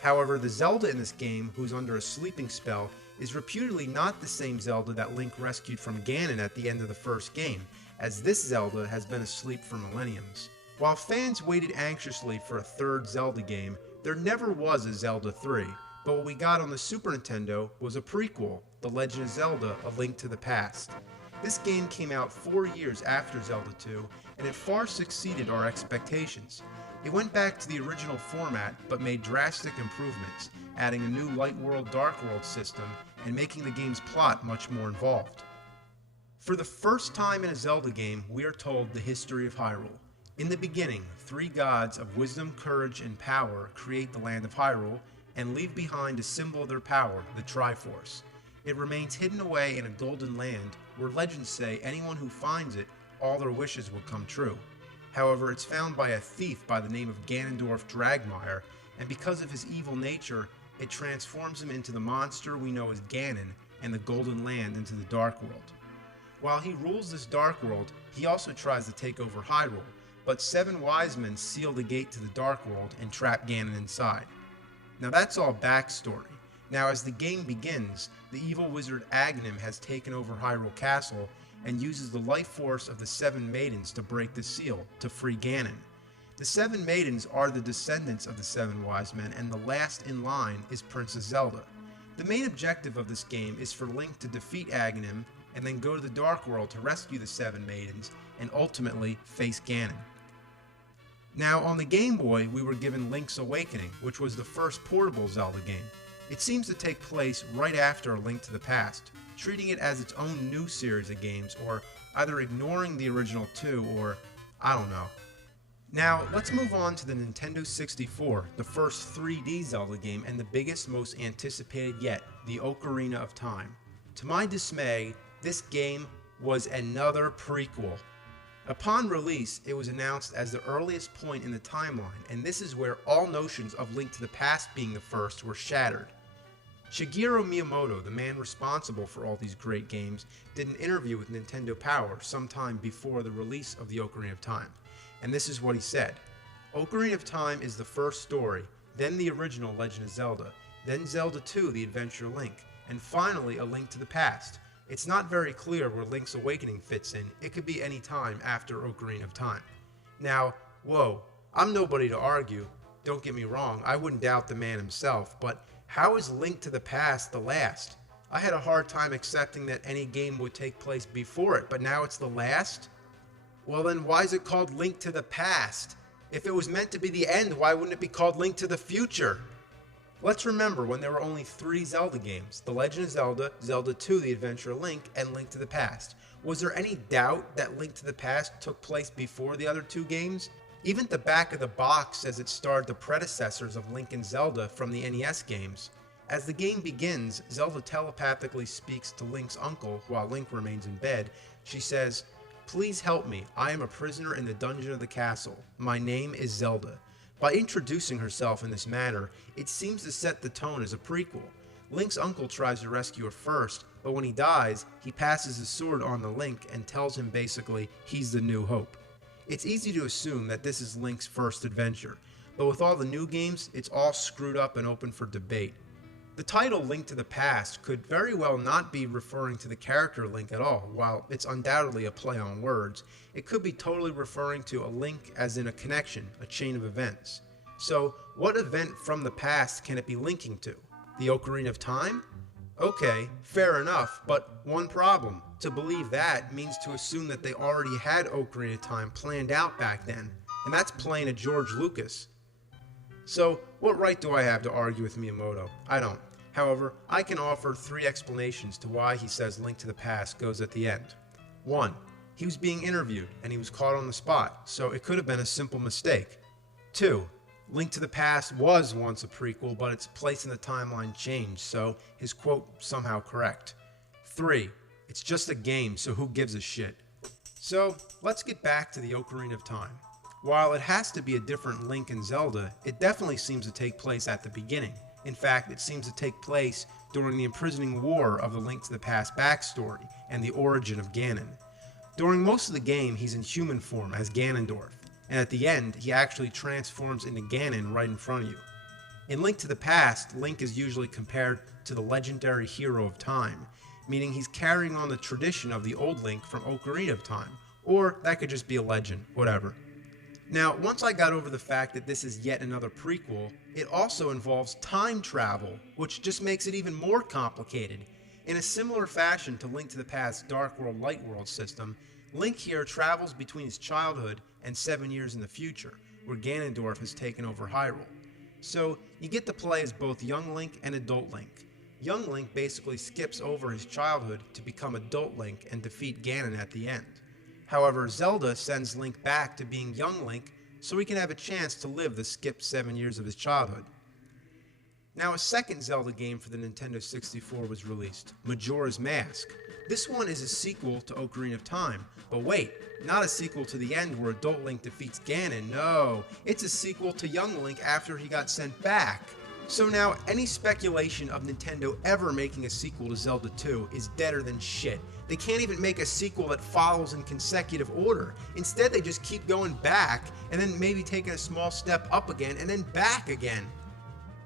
However, the Zelda in this game, who's under a sleeping spell, is reputedly not the same Zelda that Link rescued from Ganon at the end of the first game, as this Zelda has been asleep for millenniums. While fans waited anxiously for a third Zelda game, there never was a Zelda 3, but what we got on the Super Nintendo was a prequel, The Legend of Zelda: A Link to the Past. This game came out 4 years after Zelda 2, and it far succeeded our expectations. It went back to the original format, but made drastic improvements, adding a new Light World Dark World system, and making the game's plot much more involved. For the first time in a Zelda game, we are told the history of Hyrule. In the beginning, 3 gods of wisdom, courage, and power create the land of Hyrule, and leave behind a symbol of their power, the Triforce. It remains hidden away in a golden land, where legends say anyone who finds it, all their wishes will come true. However, it's found by a thief by the name of Ganondorf Dragmire, and because of his evil nature, it transforms him into the monster we know as Ganon, and the Golden Land into the Dark World. While he rules this Dark World, he also tries to take over Hyrule, but 7 wise men seal the gate to the Dark World and trap Ganon inside. Now that's all backstory. Now as the game begins, the evil wizard Aghanim has taken over Hyrule Castle and uses the life force of the 7 maidens to break the seal, to free Ganon. The 7 maidens are the descendants of the 7 wise men, and the last in line is Princess Zelda. The main objective of this game is for Link to defeat Aghanim and then go to the Dark World to rescue the 7 maidens and ultimately face Ganon. Now on the Game Boy, we were given Link's Awakening, which was the first portable Zelda game. It seems to take place right after A Link to the Past, treating it as its own new series of games, or either ignoring the original 2 or I don't know. Now, let's move on to the Nintendo 64, the first 3D Zelda game and the biggest, most anticipated yet, the Ocarina of Time. To my dismay, this game was another prequel. Upon release, it was announced as the earliest point in the timeline, and this is where all notions of Link to the Past being the first were shattered. Shigeru Miyamoto, the man responsible for all these great games, did an interview with Nintendo Power sometime before the release of the Ocarina of Time. And this is what he said. Ocarina of Time is the first story, then the original Legend of Zelda, then Zelda 2, The Adventure of Link, and finally A Link to the Past. It's not very clear where Link's Awakening fits in. It could be any time after Ocarina of Time. Now, whoa, I'm nobody to argue. Don't get me wrong, I wouldn't doubt the man himself, but how is Link to the Past the last? I had a hard time accepting that any game would take place before it, but now it's the last? Well then, why is it called Link to the Past? If it was meant to be the end, why wouldn't it be called Link to the Future? Let's remember when there were only 3 Zelda games, The Legend of Zelda, Zelda 2, The Adventure of Link, and Link to the Past. Was there any doubt that Link to the Past took place before the other 2 games? Even the back of the box says it starred the predecessors of Link and Zelda from the NES games. As the game begins, Zelda telepathically speaks to Link's uncle while Link remains in bed. She says, "Please help me. I am a prisoner in the dungeon of the castle. My name is Zelda." By introducing herself in this manner, it seems to set the tone as a prequel. Link's uncle tries to rescue her first, but when he dies, he passes his sword on to Link and tells him basically he's the new hope. It's easy to assume that this is Link's first adventure, but with all the new games, it's all screwed up and open for debate. The title Link to the Past could very well not be referring to the character Link at all. While it's undoubtedly a play on words, it could be totally referring to a link as in a connection, a chain of events. So, what event from the past can it be linking to? The Ocarina of Time? Okay, fair enough, but one problem. To believe that means to assume that they already had Ocarina of Time planned out back then, and that's playing a George Lucas. So, what right do I have to argue with Miyamoto? I don't. However, I can offer 3 explanations to why he says Link to the Past goes at the end. 1. He was being interviewed, and he was caught on the spot, so it could have been a simple mistake. 2. Link to the Past was once a prequel, but its place in the timeline changed, so his quote somehow correct. 3. It's just a game, so who gives a shit? So, let's get back to the Ocarina of Time. While it has to be a different Link and Zelda, it definitely seems to take place at the beginning. In fact, it seems to take place during the imprisoning war of the Link to the Past backstory and the origin of Ganon. During most of the game, he's in human form as Ganondorf. and at the end, he actually transforms into Ganon right in front of you. In Link to the Past, Link is usually compared to the legendary hero of time, meaning he's carrying on the tradition of the old Link from Ocarina of Time, or that could just be a legend, whatever. Now, once I got over the fact that this is yet another prequel, it also involves time travel, which just makes it even more complicated. In a similar fashion to Link to the Past's Dark World Light World system, Link here travels between his childhood and 7 years in the future, where Ganondorf has taken over Hyrule. So, you get to play as both young Link and adult Link. Young Link basically skips over his childhood to become adult Link and defeat Ganon at the end. However, Zelda sends Link back to being young Link so he can have a chance to live the skipped 7 years of his childhood. Now, a second Zelda game for the Nintendo 64 was released, Majora's Mask. This one is a sequel to Ocarina of Time, but wait, not a sequel to the end where adult Link defeats Ganon, no, it's a sequel to young Link after he got sent back. So now, any speculation of Nintendo ever making a sequel to Zelda 2 is deader than shit. They can't even make a sequel that follows in consecutive order. Instead, they just keep going back, and then maybe taking a small step up again, and then back again.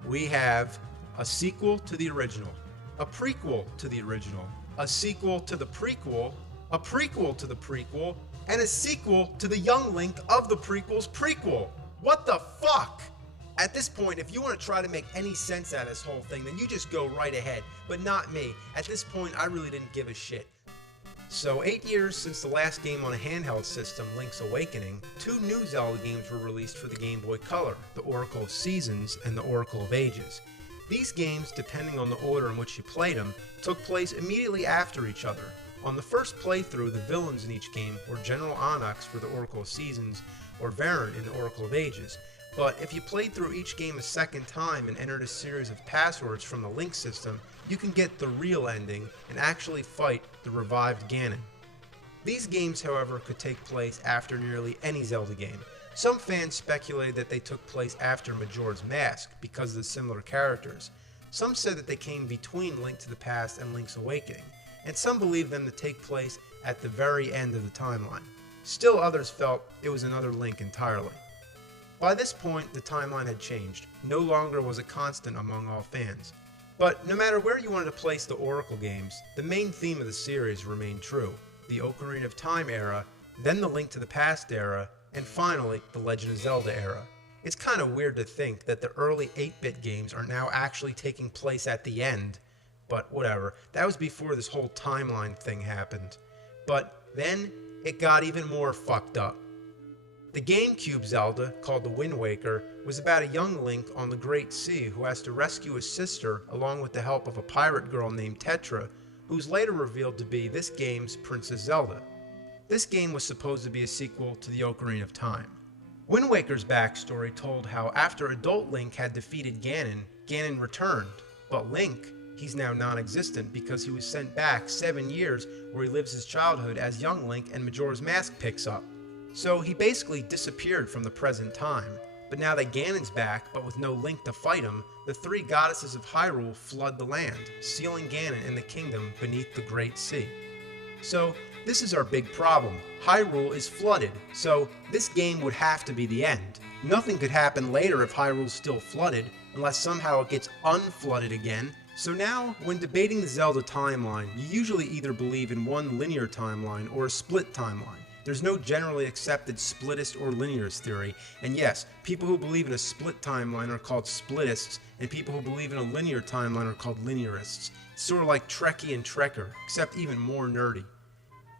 We have a sequel to the original, a prequel to the original, a sequel to the prequel, a prequel to the prequel, and a sequel to the young Link of the prequel's prequel. What the fuck? At this point, if you want to try to make any sense out of this whole thing, then you just go right ahead, but not me. At this point, I really didn't give a shit. So 8 years since the last game on a handheld system, Link's Awakening, 2 new Zelda games were released for the Game Boy Color, the Oracle of Seasons and the Oracle of Ages. These games, depending on the order in which you played them, took place immediately after each other. On the first playthrough, the villains in each game were General Onyx for the Oracle of Seasons or Varan in the Oracle of Ages. But if you played through each game a second time and entered a series of passwords from the Link system, you can get the real ending and actually fight the revived Ganon. These games, however, could take place after nearly any Zelda game. Some fans speculated that they took place after Majora's Mask because of the similar characters. Some said that they came between Link to the Past and Link's Awakening, and some believed them to take place at the very end of the timeline. Still others felt it was another Link entirely. By this point, the timeline had changed. No longer was a constant among all fans. But no matter where you wanted to place the Oracle games, the main theme of the series remained true. The Ocarina of Time era, then the Link to the Past era, and finally, the Legend of Zelda era. It's kind of weird to think that the early 8-bit games are now actually taking place at the end. But whatever, that was before this whole timeline thing happened. But then, it got even more fucked up. The GameCube Zelda, called The Wind Waker, was about a young Link on the Great Sea who has to rescue his sister along with the help of a pirate girl named Tetra, who's later revealed to be this game's Princess Zelda. This game was supposed to be a sequel to the Ocarina of Time. Wind Waker's backstory told how after adult Link had defeated Ganon, Ganon returned, but Link, he's now non-existent because he was sent back 7 years where he lives his childhood as young Link and Majora's Mask picks up. So he basically disappeared from the present time, but now that Ganon's back, but with no Link to fight him, the 3 goddesses of Hyrule flood the land, sealing Ganon in the kingdom beneath the Great Sea. So this is our big problem. Hyrule is flooded, so this game would have to be the end. Nothing could happen later if Hyrule's still flooded, unless somehow it gets unflooded again. So now, when debating the Zelda timeline, you usually either believe in one linear timeline or a split timeline. There's no generally accepted splittist or linearist theory, and yes, people who believe in a split timeline are called splitists, and people who believe in a linear timeline are called linearists. It's sort of like Trekkie and Trekker, except even more nerdy.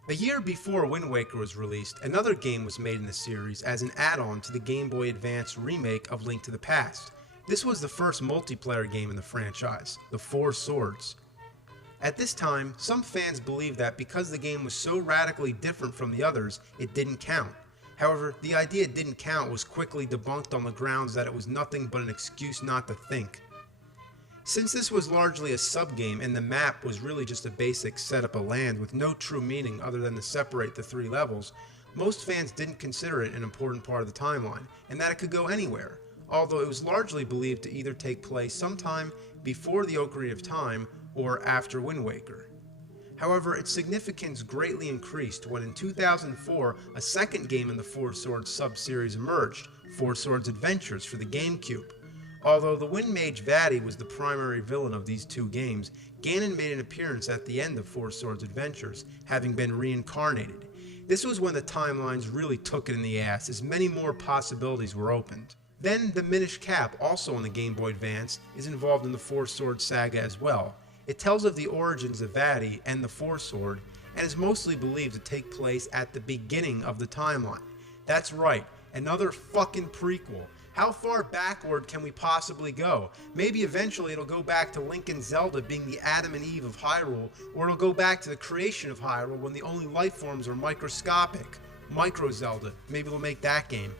A year before Wind Waker was released, another game was made in the series as an add-on to the Game Boy Advance remake of Link to the Past. This was the first multiplayer game in the franchise, The Four Swords. At this time, some fans believed that because the game was so radically different from the others, it didn't count. However, the idea it didn't count was quickly debunked on the grounds that it was nothing but an excuse not to think. Since this was largely a sub-game and the map was really just a basic setup of land with no true meaning other than to separate the 3 levels, most fans didn't consider it an important part of the timeline, and that it could go anywhere, although it was largely believed to either take place sometime before the Ocarina of Time or after Wind Waker. However, its significance greatly increased when in 2004 a second game in the Four Swords sub-series emerged, Four Swords Adventures for the GameCube. Although the Wind Mage Vaati was the primary villain of these two games, Ganon made an appearance at the end of Four Swords Adventures, having been reincarnated. This was when the timelines really took it in the ass, as many more possibilities were opened. Then the Minish Cap, also on the Game Boy Advance, is involved in the Four Swords saga as well. It tells of the origins of Vaati and the Four Sword, and is mostly believed to take place at the beginning of the timeline. That's right, another fucking prequel. How far backward can we possibly go? Maybe eventually it'll go back to Link and Zelda being the Adam and Eve of Hyrule, or it'll go back to the creation of Hyrule when the only life forms are microscopic. Micro Zelda, maybe they'll make that game.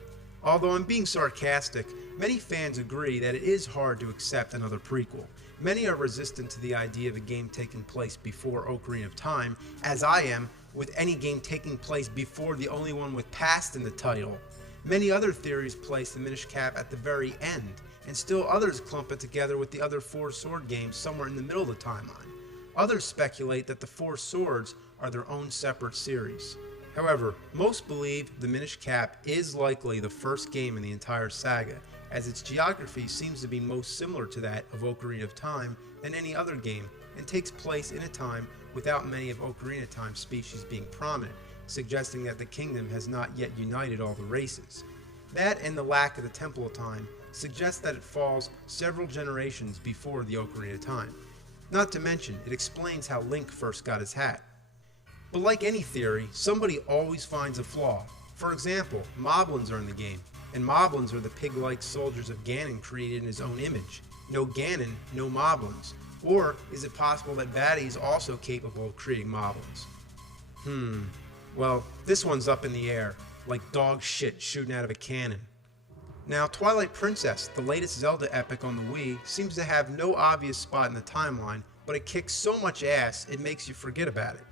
Although I'm being sarcastic, many fans agree that it is hard to accept another prequel. Many are resistant to the idea of a game taking place before Ocarina of Time, as I am with any game taking place before the only one with past in the title. Many other theories place the Minish Cap at the very end, and still others clump it together with the other Four Sword games somewhere in the middle of the timeline. Others speculate that the Four Swords are their own separate series. However, most believe the Minish Cap is likely the first game in the entire saga, as its geography seems to be most similar to that of Ocarina of Time than any other game, and takes place in a time without many of Ocarina of Time species being prominent, suggesting that the kingdom has not yet united all the races. That and the lack of the Temple of Time suggests that it falls several generations before the Ocarina of Time. Not to mention, it explains how Link first got his hat. But like any theory, somebody always finds a flaw. For example, Moblins are in the game, and Moblins are the pig-like soldiers of Ganon created in his own image. No Ganon, no Moblins. Or is it possible that Vaati is also capable of creating Moblins? Well, this one's up in the air, like dog shit shooting out of a cannon. Now, Twilight Princess, the latest Zelda epic on the Wii, seems to have no obvious spot in the timeline, but it kicks so much ass it makes you forget about it.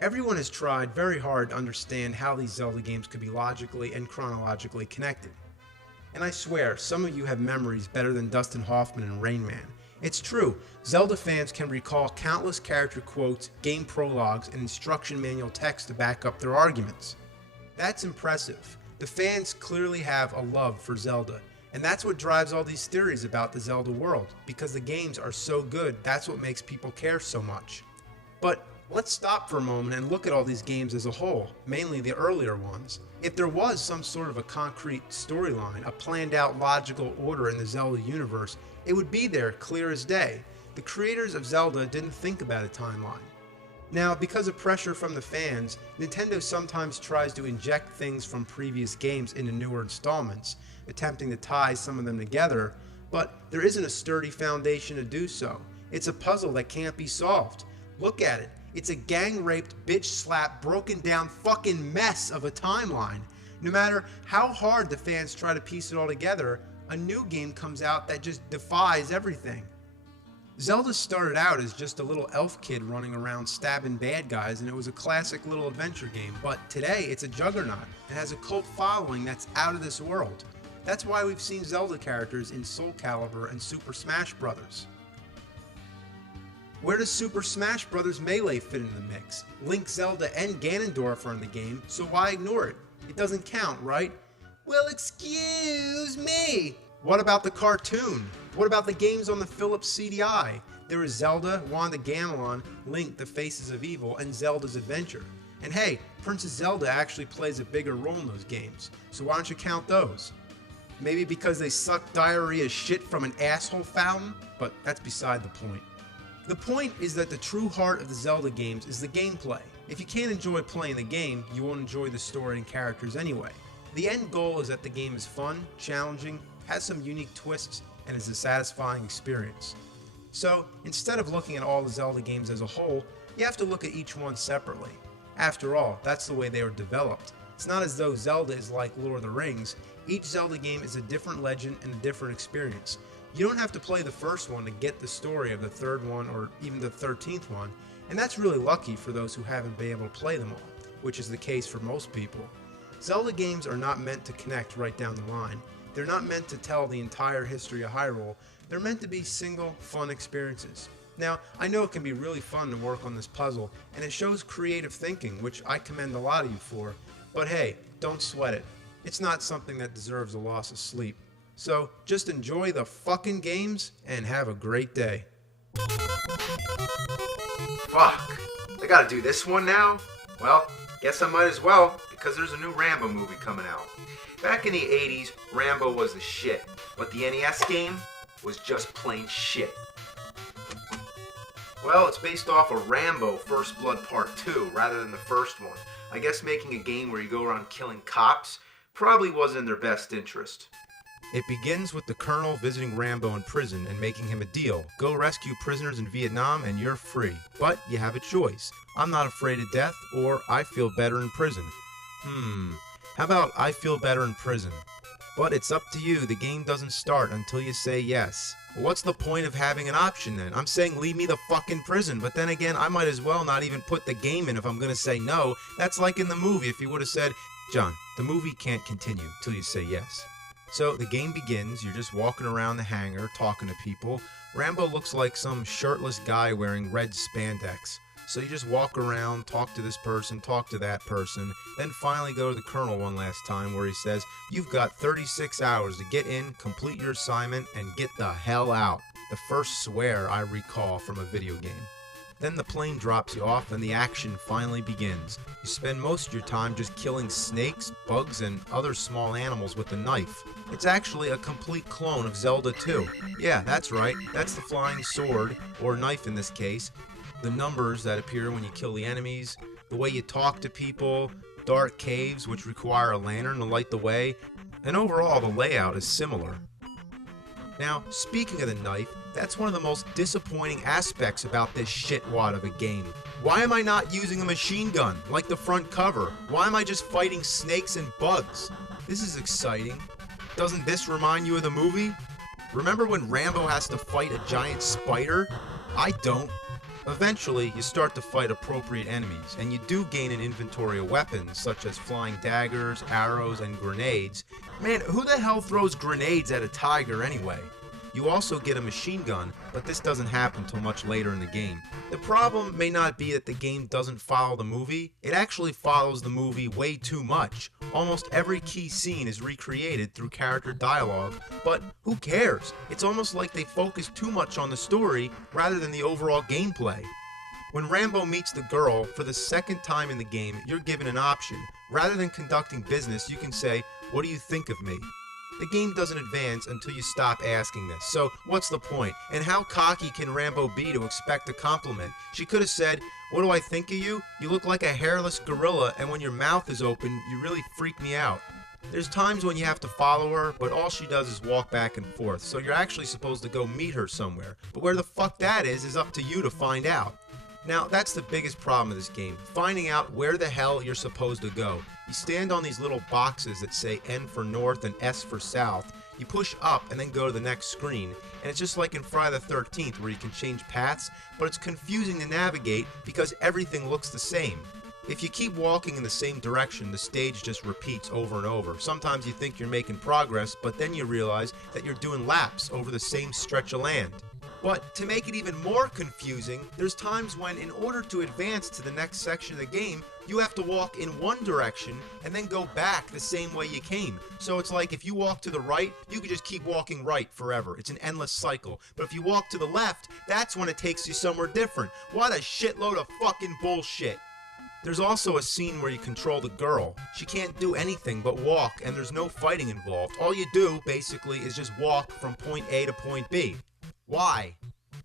Everyone has tried very hard to understand how these Zelda games could be logically and chronologically connected. And I swear, some of you have memories better than Dustin Hoffman and Rain Man. It's true, Zelda fans can recall countless character quotes, game prologues, and instruction manual text to back up their arguments. That's impressive. The fans clearly have a love for Zelda, and that's what drives all these theories about the Zelda world, because the games are so good, that's what makes people care so much. But let's stop for a moment and look at all these games as a whole, mainly the earlier ones. If there was some sort of a concrete storyline, a planned out logical order in the Zelda universe, it would be there clear as day. The creators of Zelda didn't think about a timeline. Now, because of pressure from the fans, Nintendo sometimes tries to inject things from previous games into newer installments, attempting to tie some of them together, but there isn't a sturdy foundation to do so. It's a puzzle that can't be solved. Look at it. It's a gang-raped, bitch-slapped, broken-down fucking mess of a timeline. No matter how hard the fans try to piece it all together, a new game comes out that just defies everything. Zelda started out as just a little elf kid running around stabbing bad guys, and it was a classic little adventure game, but today it's a juggernaut. It has a cult following that's out of this world. That's why we've seen Zelda characters in Soul Calibur and Super Smash Bros. Where does Super Smash Bros. Melee fit into the mix? Link, Zelda, and Ganondorf are in the game, so why ignore it? It doesn't count, right? Well, excuse me! What about the cartoon? What about the games on the Philips CDI? There is Zelda, Wanda Gamelon, Link, The Faces of Evil, and Zelda's Adventure. And hey, Princess Zelda actually plays a bigger role in those games, so why don't you count those? Maybe because they suck diarrhea shit from an asshole fountain? But that's beside the point. The point is that the true heart of the Zelda games is the gameplay. If you can't enjoy playing the game, you won't enjoy the story and characters anyway. The end goal is that the game is fun, challenging, has some unique twists, and is a satisfying experience. So, instead of looking at all the Zelda games as a whole, you have to look at each one separately. After all, that's the way they were developed. It's not as though Zelda is like Lord of the Rings. Each Zelda game is a different legend and a different experience. You don't have to play the first one to get the story of the third one or even the 13th one, and that's really lucky for those who haven't been able to play them all, which is the case for most people. Zelda games are not meant to connect right down the line. They're not meant to tell the entire history of Hyrule. They're meant to be single, fun experiences. Now, I know it can be really fun to work on this puzzle, and it shows creative thinking, which I commend a lot of you for, but hey, don't sweat it. It's not something that deserves a loss of sleep. So, just enjoy the fucking games, and have a great day. Fuck. I gotta do this one now? Well, guess I might as well, because there's a new Rambo movie coming out. Back in the 80s, Rambo was the shit, but the NES game was just plain shit. Well, it's based off of Rambo First Blood Part 2 rather than the first one. I guess making a game where you go around killing cops probably wasn't in their best interest. It begins with the Colonel visiting Rambo in prison and making him a deal. Go rescue prisoners in Vietnam and you're free. But you have a choice. I'm not afraid of death, or I feel better in prison. How about I feel better in prison? But it's up to you. The game doesn't start until you say yes. Well, what's the point of having an option then? I'm saying leave me the fuck in prison, but then again, I might as well not even put the game in if I'm gonna say no. That's like in the movie if you would have said, John, the movie can't continue till you say yes. So the game begins, you're just walking around the hangar, talking to people. Rambo looks like some shirtless guy wearing red spandex. So you just walk around, talk to this person, talk to that person, then finally go to the Colonel one last time where he says, you've got 36 hours to get in, complete your assignment, and get the hell out. The first swear I recall from a video game. Then the plane drops you off and the action finally begins. You spend most of your time just killing snakes, bugs, and other small animals with a knife. It's actually a complete clone of Zelda 2. Yeah, that's right, that's the flying sword, or knife in this case, the numbers that appear when you kill the enemies, the way you talk to people, dark caves which require a lantern to light the way, and overall the layout is similar. Now, speaking of the knife, that's one of the most disappointing aspects about this shitwad of a game. Why am I not using a machine gun, like the front cover? Why am I just fighting snakes and bugs? This is exciting. Doesn't this remind you of the movie? Remember when Rambo has to fight a giant spider? I don't. Eventually, you start to fight appropriate enemies, and you do gain an inventory of weapons, such as flying daggers, arrows, and grenades. Man, who the hell throws grenades at a tiger anyway? You also get a machine gun, but this doesn't happen until much later in the game. The problem may not be that the game doesn't follow the movie, it actually follows the movie way too much. Almost every key scene is recreated through character dialogue, but who cares? It's almost like they focus too much on the story rather than the overall gameplay. When Rambo meets the girl for the second time in the game, you're given an option. Rather than conducting business, you can say, "What do you think of me?" The game doesn't advance until you stop asking this, so what's the point? And how cocky can Rambo be to expect a compliment? She could have said, "What do I think of you? You look like a hairless gorilla, and when your mouth is open, you really freak me out." There's times when you have to follow her, but all she does is walk back and forth, so you're actually supposed to go meet her somewhere. But where the fuck that is up to you to find out. Now, that's the biggest problem of this game, finding out where the hell you're supposed to go. You stand on these little boxes that say N for North and S for South. You push up and then go to the next screen, and it's just like in Friday the 13th where you can change paths, but it's confusing to navigate because everything looks the same. If you keep walking in the same direction, the stage just repeats over and over. Sometimes you think you're making progress, but then you realize that you're doing laps over the same stretch of land. But to make it even more confusing, there's times when in order to advance to the next section of the game, you have to walk in one direction and then go back the same way you came. So it's like if you walk to the right, you can just keep walking right forever. It's an endless cycle. But if you walk to the left, that's when it takes you somewhere different. What a shitload of fucking bullshit. There's also a scene where you control the girl. She can't do anything but walk, and there's no fighting involved. All you do, basically, is just walk from point A to point B. Why?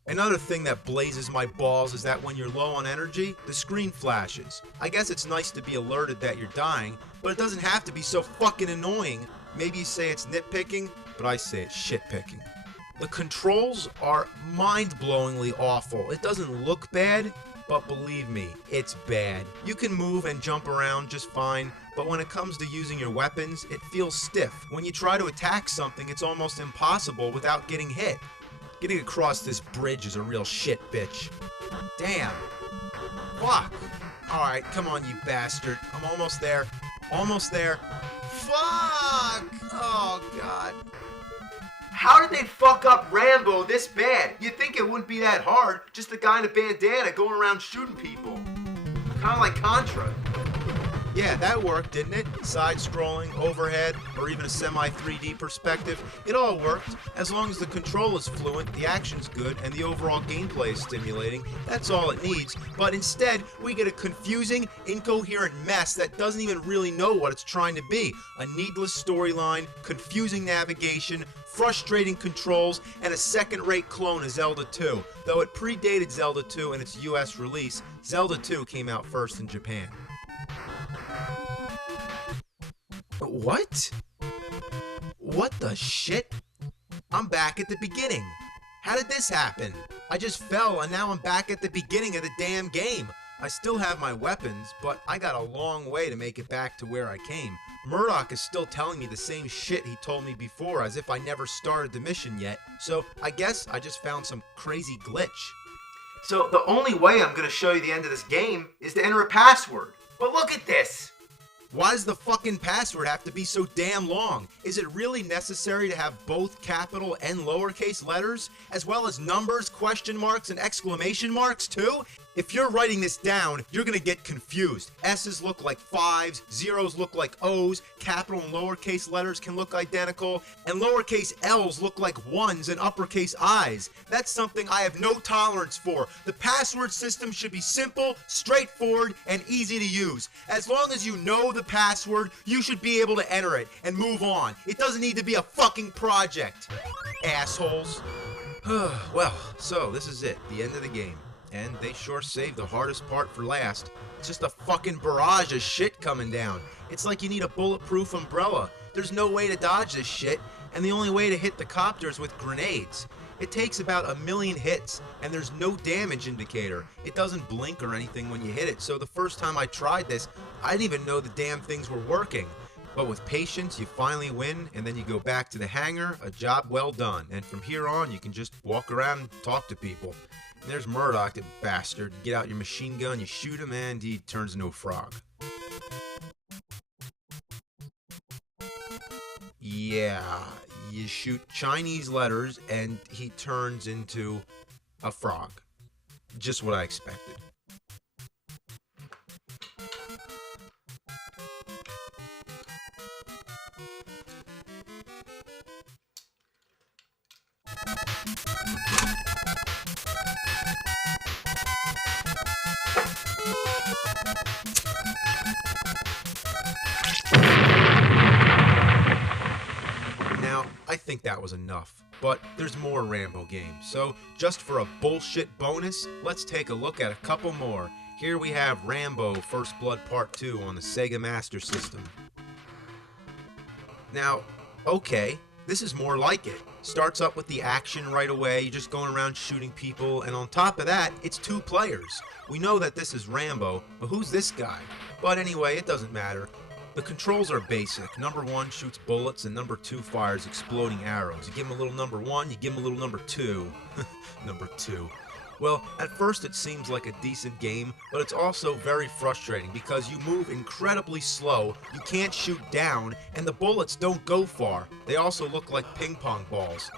Another thing that blazes my balls is that when you're low on energy, the screen flashes. I guess it's nice to be alerted that you're dying, but it doesn't have to be so fucking annoying. Maybe you say it's nitpicking, but I say it's shitpicking. The controls are mind-blowingly awful. It doesn't look bad, but believe me, it's bad. You can move and jump around just fine, but when it comes to using your weapons, it feels stiff. When you try to attack something, it's almost impossible without getting hit. Getting across this bridge is a real shit, bitch. Damn. Fuck. Alright, come on, you bastard. I'm almost there. Almost there. Fuck! Oh, God. How did they fuck up Rambo this bad? You'd think it wouldn't be that hard. Just a guy in a bandana going around shooting people. Kind of like Contra. Yeah, that worked, didn't it? Side-scrolling, overhead, or even a semi-3D perspective. It all worked. As long as the control is fluent, the action's good, and the overall gameplay is stimulating, that's all it needs. But instead, we get a confusing, incoherent mess that doesn't even really know what it's trying to be. A needless storyline, confusing navigation, frustrating controls, and a second-rate clone of Zelda 2. Though it predated Zelda 2 in its US release, Zelda 2 came out first in Japan. What? What the shit? I'm back at the beginning. How did this happen? I just fell and now I'm back at the beginning of the damn game. I still have my weapons, but I got a long way to make it back to where I came. Murdoch is still telling me the same shit he told me before, as if I never started the mission yet. So I guess I just found some crazy glitch. So the only way I'm gonna show you the end of this game is to enter a password. But look at this! Why does the fucking password have to be so damn long? Is it really necessary to have both capital and lowercase letters, as well as numbers, question marks, and exclamation marks too? If you're writing this down, you're gonna get confused. S's look like 5s, zeros look like O's, capital and lowercase letters can look identical, and lowercase L's look like 1s and uppercase I's. That's something I have no tolerance for. The password system should be simple, straightforward, and easy to use. As long as you know the password, you should be able to enter it and move on. It doesn't need to be a fucking project. Assholes. Well, so this is it, the end of the game. And they sure saved the hardest part for last. It's just a fucking barrage of shit coming down. It's like you need a bulletproof umbrella. There's no way to dodge this shit, and the only way to hit the copter is with grenades. It takes about 1 million hits, and there's no damage indicator. It doesn't blink or anything when you hit it, so the first time I tried this, I didn't even know the damn things were working. But with patience, you finally win, and then you go back to the hangar, a job well done. And from here on, you can just walk around and talk to people. And there's Murdoch, that bastard. You get out your machine gun, you shoot him, and he turns into a frog. Yeah, you shoot Chinese letters, and he turns into a frog. Just what I expected. Now, I think that was enough, but there's more Rambo games, so just for a bullshit bonus, let's take a look at a couple more. Here we have Rambo First Blood Part 2 on the Sega Master System. Now, okay, this is more like it. Starts up with the action right away, you're just going around shooting people, and on top of that, it's 2 players. We know that this is Rambo, but who's this guy? But anyway, it doesn't matter. The controls are basic. Number 1 shoots bullets, and number 2 fires exploding arrows. You give him a little number 1, you give him a little number 2. Number 2. Well, at first it seems like a decent game, but it's also very frustrating because you move incredibly slow, you can't shoot down, and the bullets don't go far. They also look like ping pong balls.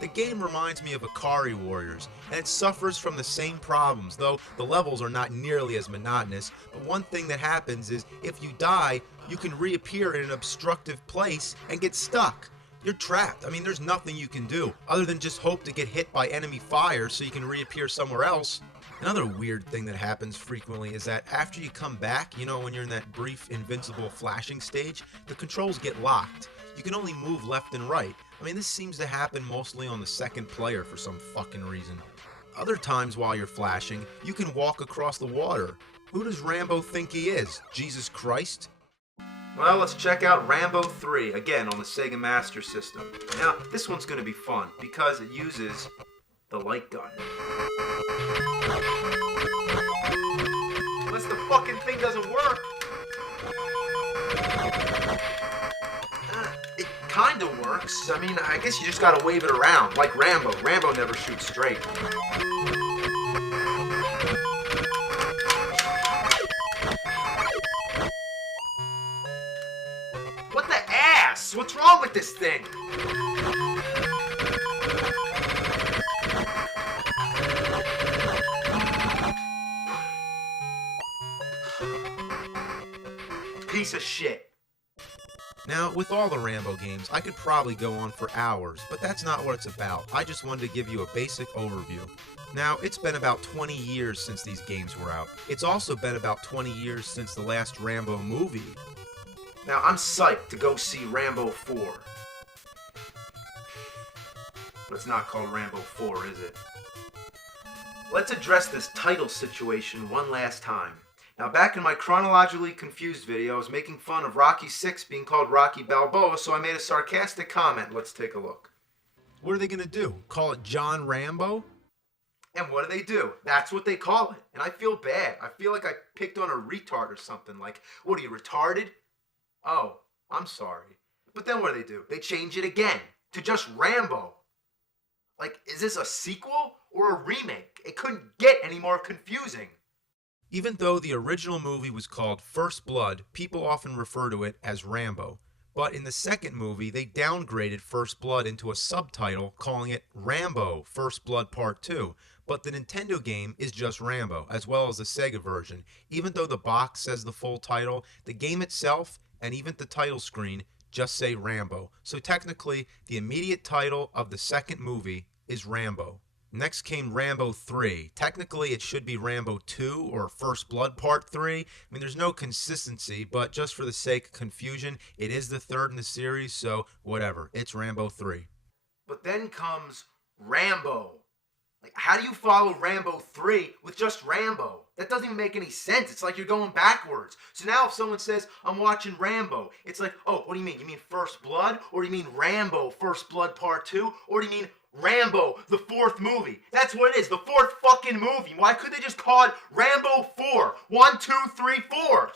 The game reminds me of Ikari Warriors, and it suffers from the same problems, though the levels are not nearly as monotonous. But one thing that happens is, if you die, you can reappear in an obstructive place and get stuck. You're trapped. I mean, there's nothing you can do other than just hope to get hit by enemy fire so you can reappear somewhere else. Another weird thing that happens frequently is that after you come back, you know, when you're in that brief invincible flashing stage, the controls get locked. You can only move left and right. I mean, this seems to happen mostly on the second player for some fucking reason. Other times while you're flashing, you can walk across the water. Who does Rambo think he is? Jesus Christ? Well, let's check out Rambo 3, again on the Sega Master System. Now, this one's going to be fun, because it uses the light gun. Unless the fucking thing doesn't work. It kinda works. I mean, I guess you just gotta wave it around, like Rambo. Rambo never shoots straight. What the ass? What's wrong with this thing? Piece of shit. Now, with all the Rambo games, I could probably go on for hours, but that's not what it's about. I just wanted to give you a basic overview. Now, it's been about 20 years since these games were out. It's also been about 20 years since the last Rambo movie. Now, I'm psyched to go see Rambo 4. But it's not called Rambo 4, is it? Let's address this title situation one last time. Now, back in my chronologically confused video, I was making fun of Rocky VI being called Rocky Balboa, so I made a sarcastic comment. Let's take a look. What are they going to do? Call it John Rambo? And what do? That's what they call it. And I feel bad. I feel like I picked on a retard or something. Like, what are you, retarded? Oh, I'm sorry. But then what do? They change it again to just Rambo. Like, is this a sequel or a remake? It couldn't get any more confusing. Even though the original movie was called First Blood, people often refer to it as Rambo. But in the second movie, they downgraded First Blood into a subtitle, calling it Rambo First Blood Part 2. But the Nintendo game is just Rambo, as well as the Sega version. Even though the box says the full title, the game itself, and even the title screen, just say Rambo. So technically, the immediate title of the second movie is Rambo. Next came Rambo 3. Technically, it should be Rambo 2 or First Blood Part 3. I mean, there's no consistency, but just for the sake of confusion, it is the third in the series, so whatever. It's Rambo 3. But then comes Rambo. Like, how do you follow Rambo 3 with just Rambo? That doesn't even make any sense. It's like you're going backwards. So now if someone says, I'm watching Rambo, it's like, oh, what do you mean? You mean First Blood? Or do you mean Rambo First Blood Part 2? Or do you mean Rambo, the fourth movie? That's what it is, the fourth fucking movie. Why couldn't they just call it Rambo 4? 1, 2, 3, 4.